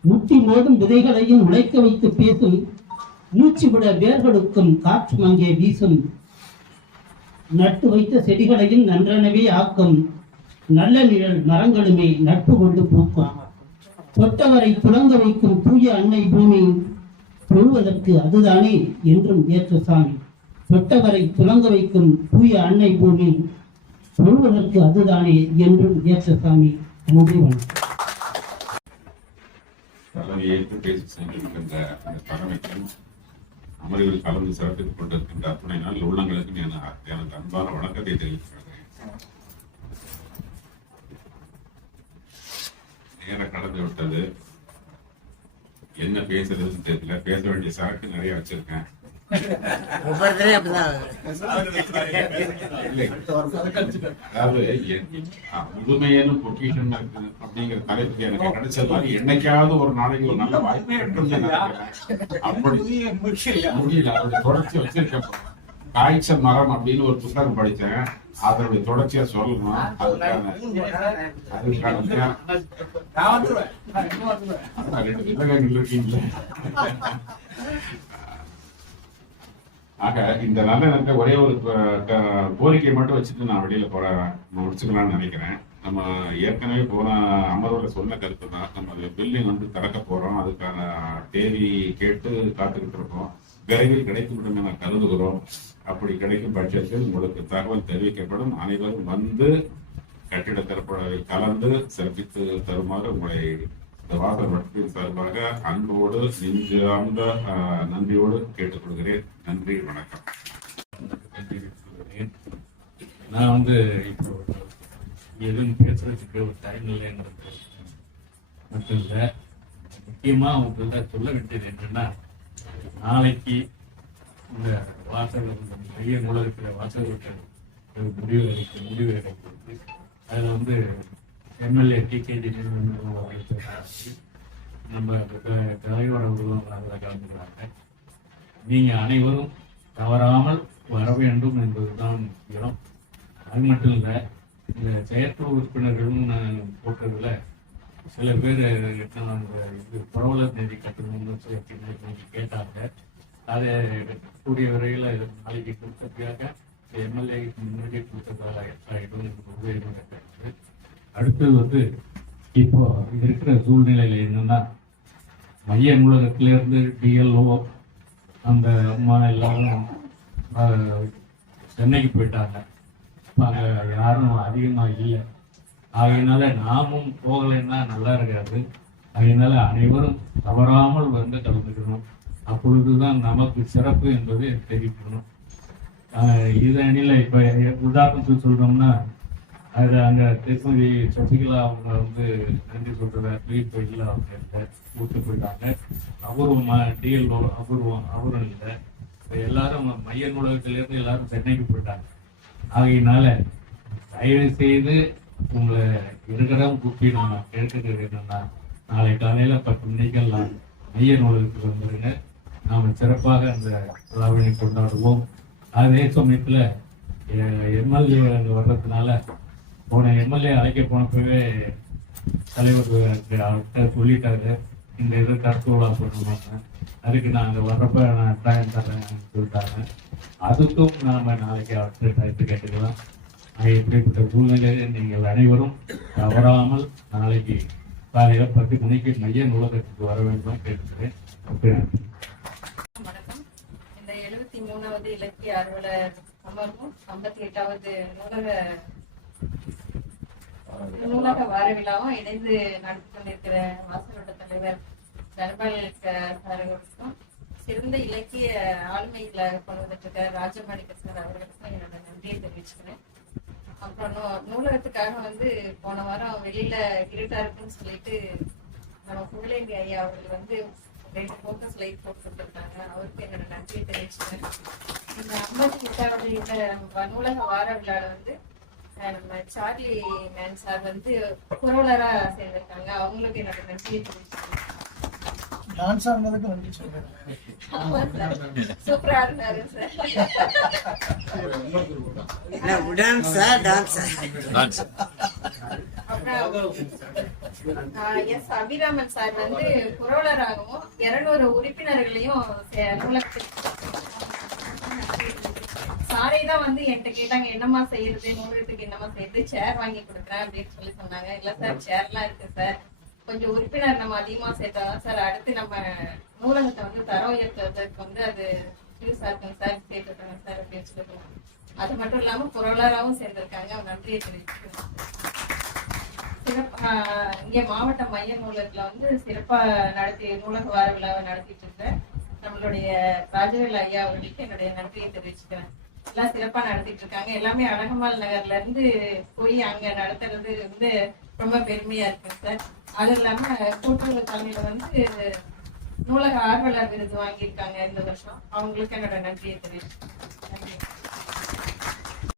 முட்டி மோதும் விதைகளையும் உழைக்க வைத்து பேசும். மூச்சு விட வேர்களுக்கும் காற்றும் அங்கே வீசும். நட்டு வைத்த செடிகளையும் நன்றனவே ஆக்கும். நல்ல நிழல் மரங்களுமே நட்பு கொண்டு பூக்கும். தொட்டவரை துளங்க வைக்கும் தூய அன்னை பூமி. தொழுவதற்கு அதுதானே என்றும் ஏற்ற சாமி. தொட்டவரை துளங்க வைக்கும் தூய அன்னை பூமி. தொழுவதற்கு அதுதானே என்றும் ஏற்ற சாமி. நன்றி வணக்கம். தலைமையேற்று பேசி சென்றிருக்கின்ற அந்த தலைமைக்கும் அமர்வில் கலந்து சிறப்பித்துக் கொண்டிருக்கின்ற அத்துணை நாள் உள்ளங்களுக்கு எனது அன்பான வணக்கத்தை தெரிவிக்கிறேன். நேரம் கடந்து விட்டது. என்ன பேசுறதுன்னு தெரியல. பேச வேண்டிய சரக்கு நிறைய வச்சிருக்கேன். அதாவது முழுமையான பொக்கிஷன் அப்படிங்கிற தலைப்புக்கு எனக்கு கிடைச்சது மாதிரி என்னைக்காவது ஒரு நாளைக்கு ஒரு நல்ல வாய்ப்பு அப்படி முடியல. அதோட தொடர்ச்சி வச்சிருக்கேன். காய்ச்ச மரம் அப்படின்னு ஒரு புத்தகம் படித்தேன். அதனுடைய தொடர்ச்சியா சொல்லணும். அதுக்கான 2 விலகங்கள் இருக்கீங்களே. ஆக இந்த நல்ல நேரத்தில் ஒரே ஒரு கோரிக்கை மட்டும் வச்சுட்டு நான் வெளியில முடிச்சுக்கலாம்னு நினைக்கிறேன். நம்ம ஏற்கனவே போன அமர்வுல சொன்ன கருத்து தான். நம்ம பில்டிங் வந்து திறக்க போறோம். அதுக்கான தேதி கேட்டு காத்துக்கிட்டு இருக்கோம். விரைவில் கிடைக்கும் என கருதுகிறோம். அப்படி கிடைக்கும் பட்சத்தில் உங்களுக்கு தகவல் தெரிவிக்கப்படும். அனைவரும் வந்து கட்டிட திறப்புழாவில் கலந்து சிறப்பித்து தருமாறு உங்களை இந்த வாசகர் வட்டத்தின் சார்பாக அன்போடு நெஞ்சார்ந்த நன்றியோடு கேட்டுக்கொள்கிறேன். நன்றி, வணக்கம். நான் இப்போ எதுவும் பேசுறதுக்கு ஒரு டைம் இல்லைன்றது மட்டும் இல்லை, முக்கியமா உங்கள்கிட்ட சொல்ல வேண்டியது என்னன்னா, நாளைக்கு இந்த வாசகர் மைய நூலகத்தில் வாசகர்கள் முடிவு எடுக்கிறது. அதில் எம்எல்ஏ டிகேடி நம்ம தலைவர் அவர்களும் அதில் கலந்துக்கிறாங்க. நீங்க அனைவரும் தவறாமல் வர வேண்டும் என்பதுதான் முக்கியம். அது மட்டும் இல்லை, இந்த செயற்குழு உறுப்பினர்களும் போட்டதுல சில பேர் புரவலர் நிதி கட்டணும்னு சொல்லி கேட்டாங்க. அதை கூடிய விரைவில் நாளைக்கு கொடுத்ததுக்காக எம்எல்ஏ முன்னாடி கொடுத்ததாக ஆகிடும். அடுத்தது இப்போ இருக்கிற சூழ்நிலையில என்னன்னா, மைய நூலகத்திலிருந்து டிஎல்ஓ அந்த அம்மா எல்லாரும் சென்னைக்கு போயிட்டாங்க. அங்கே யாரும் அதிகமாக இல்லை. ஆகையினால நாமும் போகலைன்னா நல்லா இருக்காது. அதனால அனைவரும் தவறாமல் கலந்துக்கணும். அப்பொழுதுதான் நமக்கு சிறப்பு என்பது தெரிவிக்கணும். இதனில இப்ப உதாரணத்துக்கு சொல்றோம்னா, அது அங்க திருப்பதி சசிகலா அவங்க நன்றி சொல்ற ட்வீட் பேஜ்ல அவங்க கூட்டு போயிட்டாங்க. அபூர்வமா டிஎல்ஓ அவரும் இல்லை. எல்லாரும் மைய நூலகத்திலிருந்து எல்லாரும் சென்னைக்கு போயிட்டாங்க. ஆகையினால தயவு செய்து உங்களை இருக்கிறவங்க கூப்பி நான் கேட்கறது என்னன்னா, நாளை காலையில 10 மணிக்கெல்லாம் மைய நூலகத்துக்கு வந்துருங்க. நாம சிறப்பாக அந்த விழாவினை கொண்டாடுவோம். அதே சமயத்துல எம்எல்ஏ அங்கே வர்றதுனால, போன எம்எல்ஏ அழைக்க போனப்பவே தலைவர் சொல்லிட்டாரு, இந்த இது கருத்து விழா பண்ணுவாங்க, அதுக்கு நான் அங்கே வர்றப்ப நான் டைம் தரேன்னு சொல்லிட்டாங்க. அதுக்கும் நாம நாளைக்கு அவர்கிட்ட டைத்து கேட்டுக்கலாம். இப்படிப்பட்ட சூழ்நிலையில் நீங்கள் அனைவரும் தவறாமல் நாளைக்கு காலையில 10 மணிக்கு மைய நூலகத்துக்கு வர வேண்டும் கேட்கிறேன். வணக்கம். இந்த 73வது இலக்கிய அலுவலர் அமர்வும் 58வது நூலக வார விழாவும் இணைந்து நடத்தி கொண்டிருக்கிற வாசகரோட தலைவர் தர்பால் சார்களுக்கும், சிறந்த இலக்கிய ஆளுமைகளை கொண்டு வந்துட்டு ராஜமாணிக்க சார் அவர்களுக்கும் என்னோட நன்றியை தெரிவிச்சுக்கிறேன். அப்புறம் நூலகத்துக்காக போன வாரம் வெளியில இருட்டா இருக்குன்னு சொல்லிட்டு நம்ம புகழேந்தி ஐயா அவர்கள் 2 போக்கஸ் லைட் போட்டு கொடுத்துருக்காங்க. அவருக்கு என்னோட நன்றியை தெரிவிச்சுக்கிறேன். இந்த 58வது நூலக வார விழால நம்ம சார்லி மேன் சார் புரவலரா சேர்ந்திருக்காங்க. அவங்களுக்கு என்னோட நன்றியை தெரிவிச்சுக்கிறேன். சூப்பரா இருந்தாரு எஸ் அபிராமன் சார் புரவலராகவும் 200 உறுப்பினர்களையும் சாரை தான் என்கிட்ட கேட்டாங்க, என்னமா செய்யறது, நூலகத்துக்கு என்னமா செய்யறது, சேர் வாங்கி கொடுக்குறேன் அப்படின்னு சொல்லி சொன்னாங்க. இல்ல சார், சேர்லாம் இருக்கு சார், கொஞ்சம் உறுப்பினர் நம்ம அதிகமா சேர்த்தாதான் சார் அடுத்து நம்ம நூலகத்தை தரம் உயர்த்துவதற்கு அது யூஸா இருக்குங்க சார், சேர்த்துருக்காங்க சார் அப்படின்னு சொல்லுவாங்க. அது மட்டும் இல்லாம புரவலராகவும் சேர்ந்திருக்காங்க. நன்றியை தெரிவிச்சுக்கிறேன். சிறப்பா இங்க மாவட்ட மைய நூலகத்துல சிறப்பா நடத்தி நூலக வார விழாவை நடத்திட்டு இருக்க நம்மளுடைய ராஜவேல் ஐயா அவர்களுக்கு என்னுடைய நன்றியை தெரிவிச்சுக்கிறேன். எல்லாம் சிறப்பா நடத்திட்டு இருக்காங்க. எல்லாமே அழகம்மாள் நகர்ல இருந்து போய் அங்க நடத்துறது ரொம்ப பெருமையா இருக்கு சார். அது இல்லாம கூட்டுறவு தலைமையில நூலக ஆர்வலர் விருது வாங்கியிருக்காங்க இந்த வருஷம். அவங்களுக்கு என்னோட நன்றியை தெரிவிச்சுக்கிறேன். நன்றி.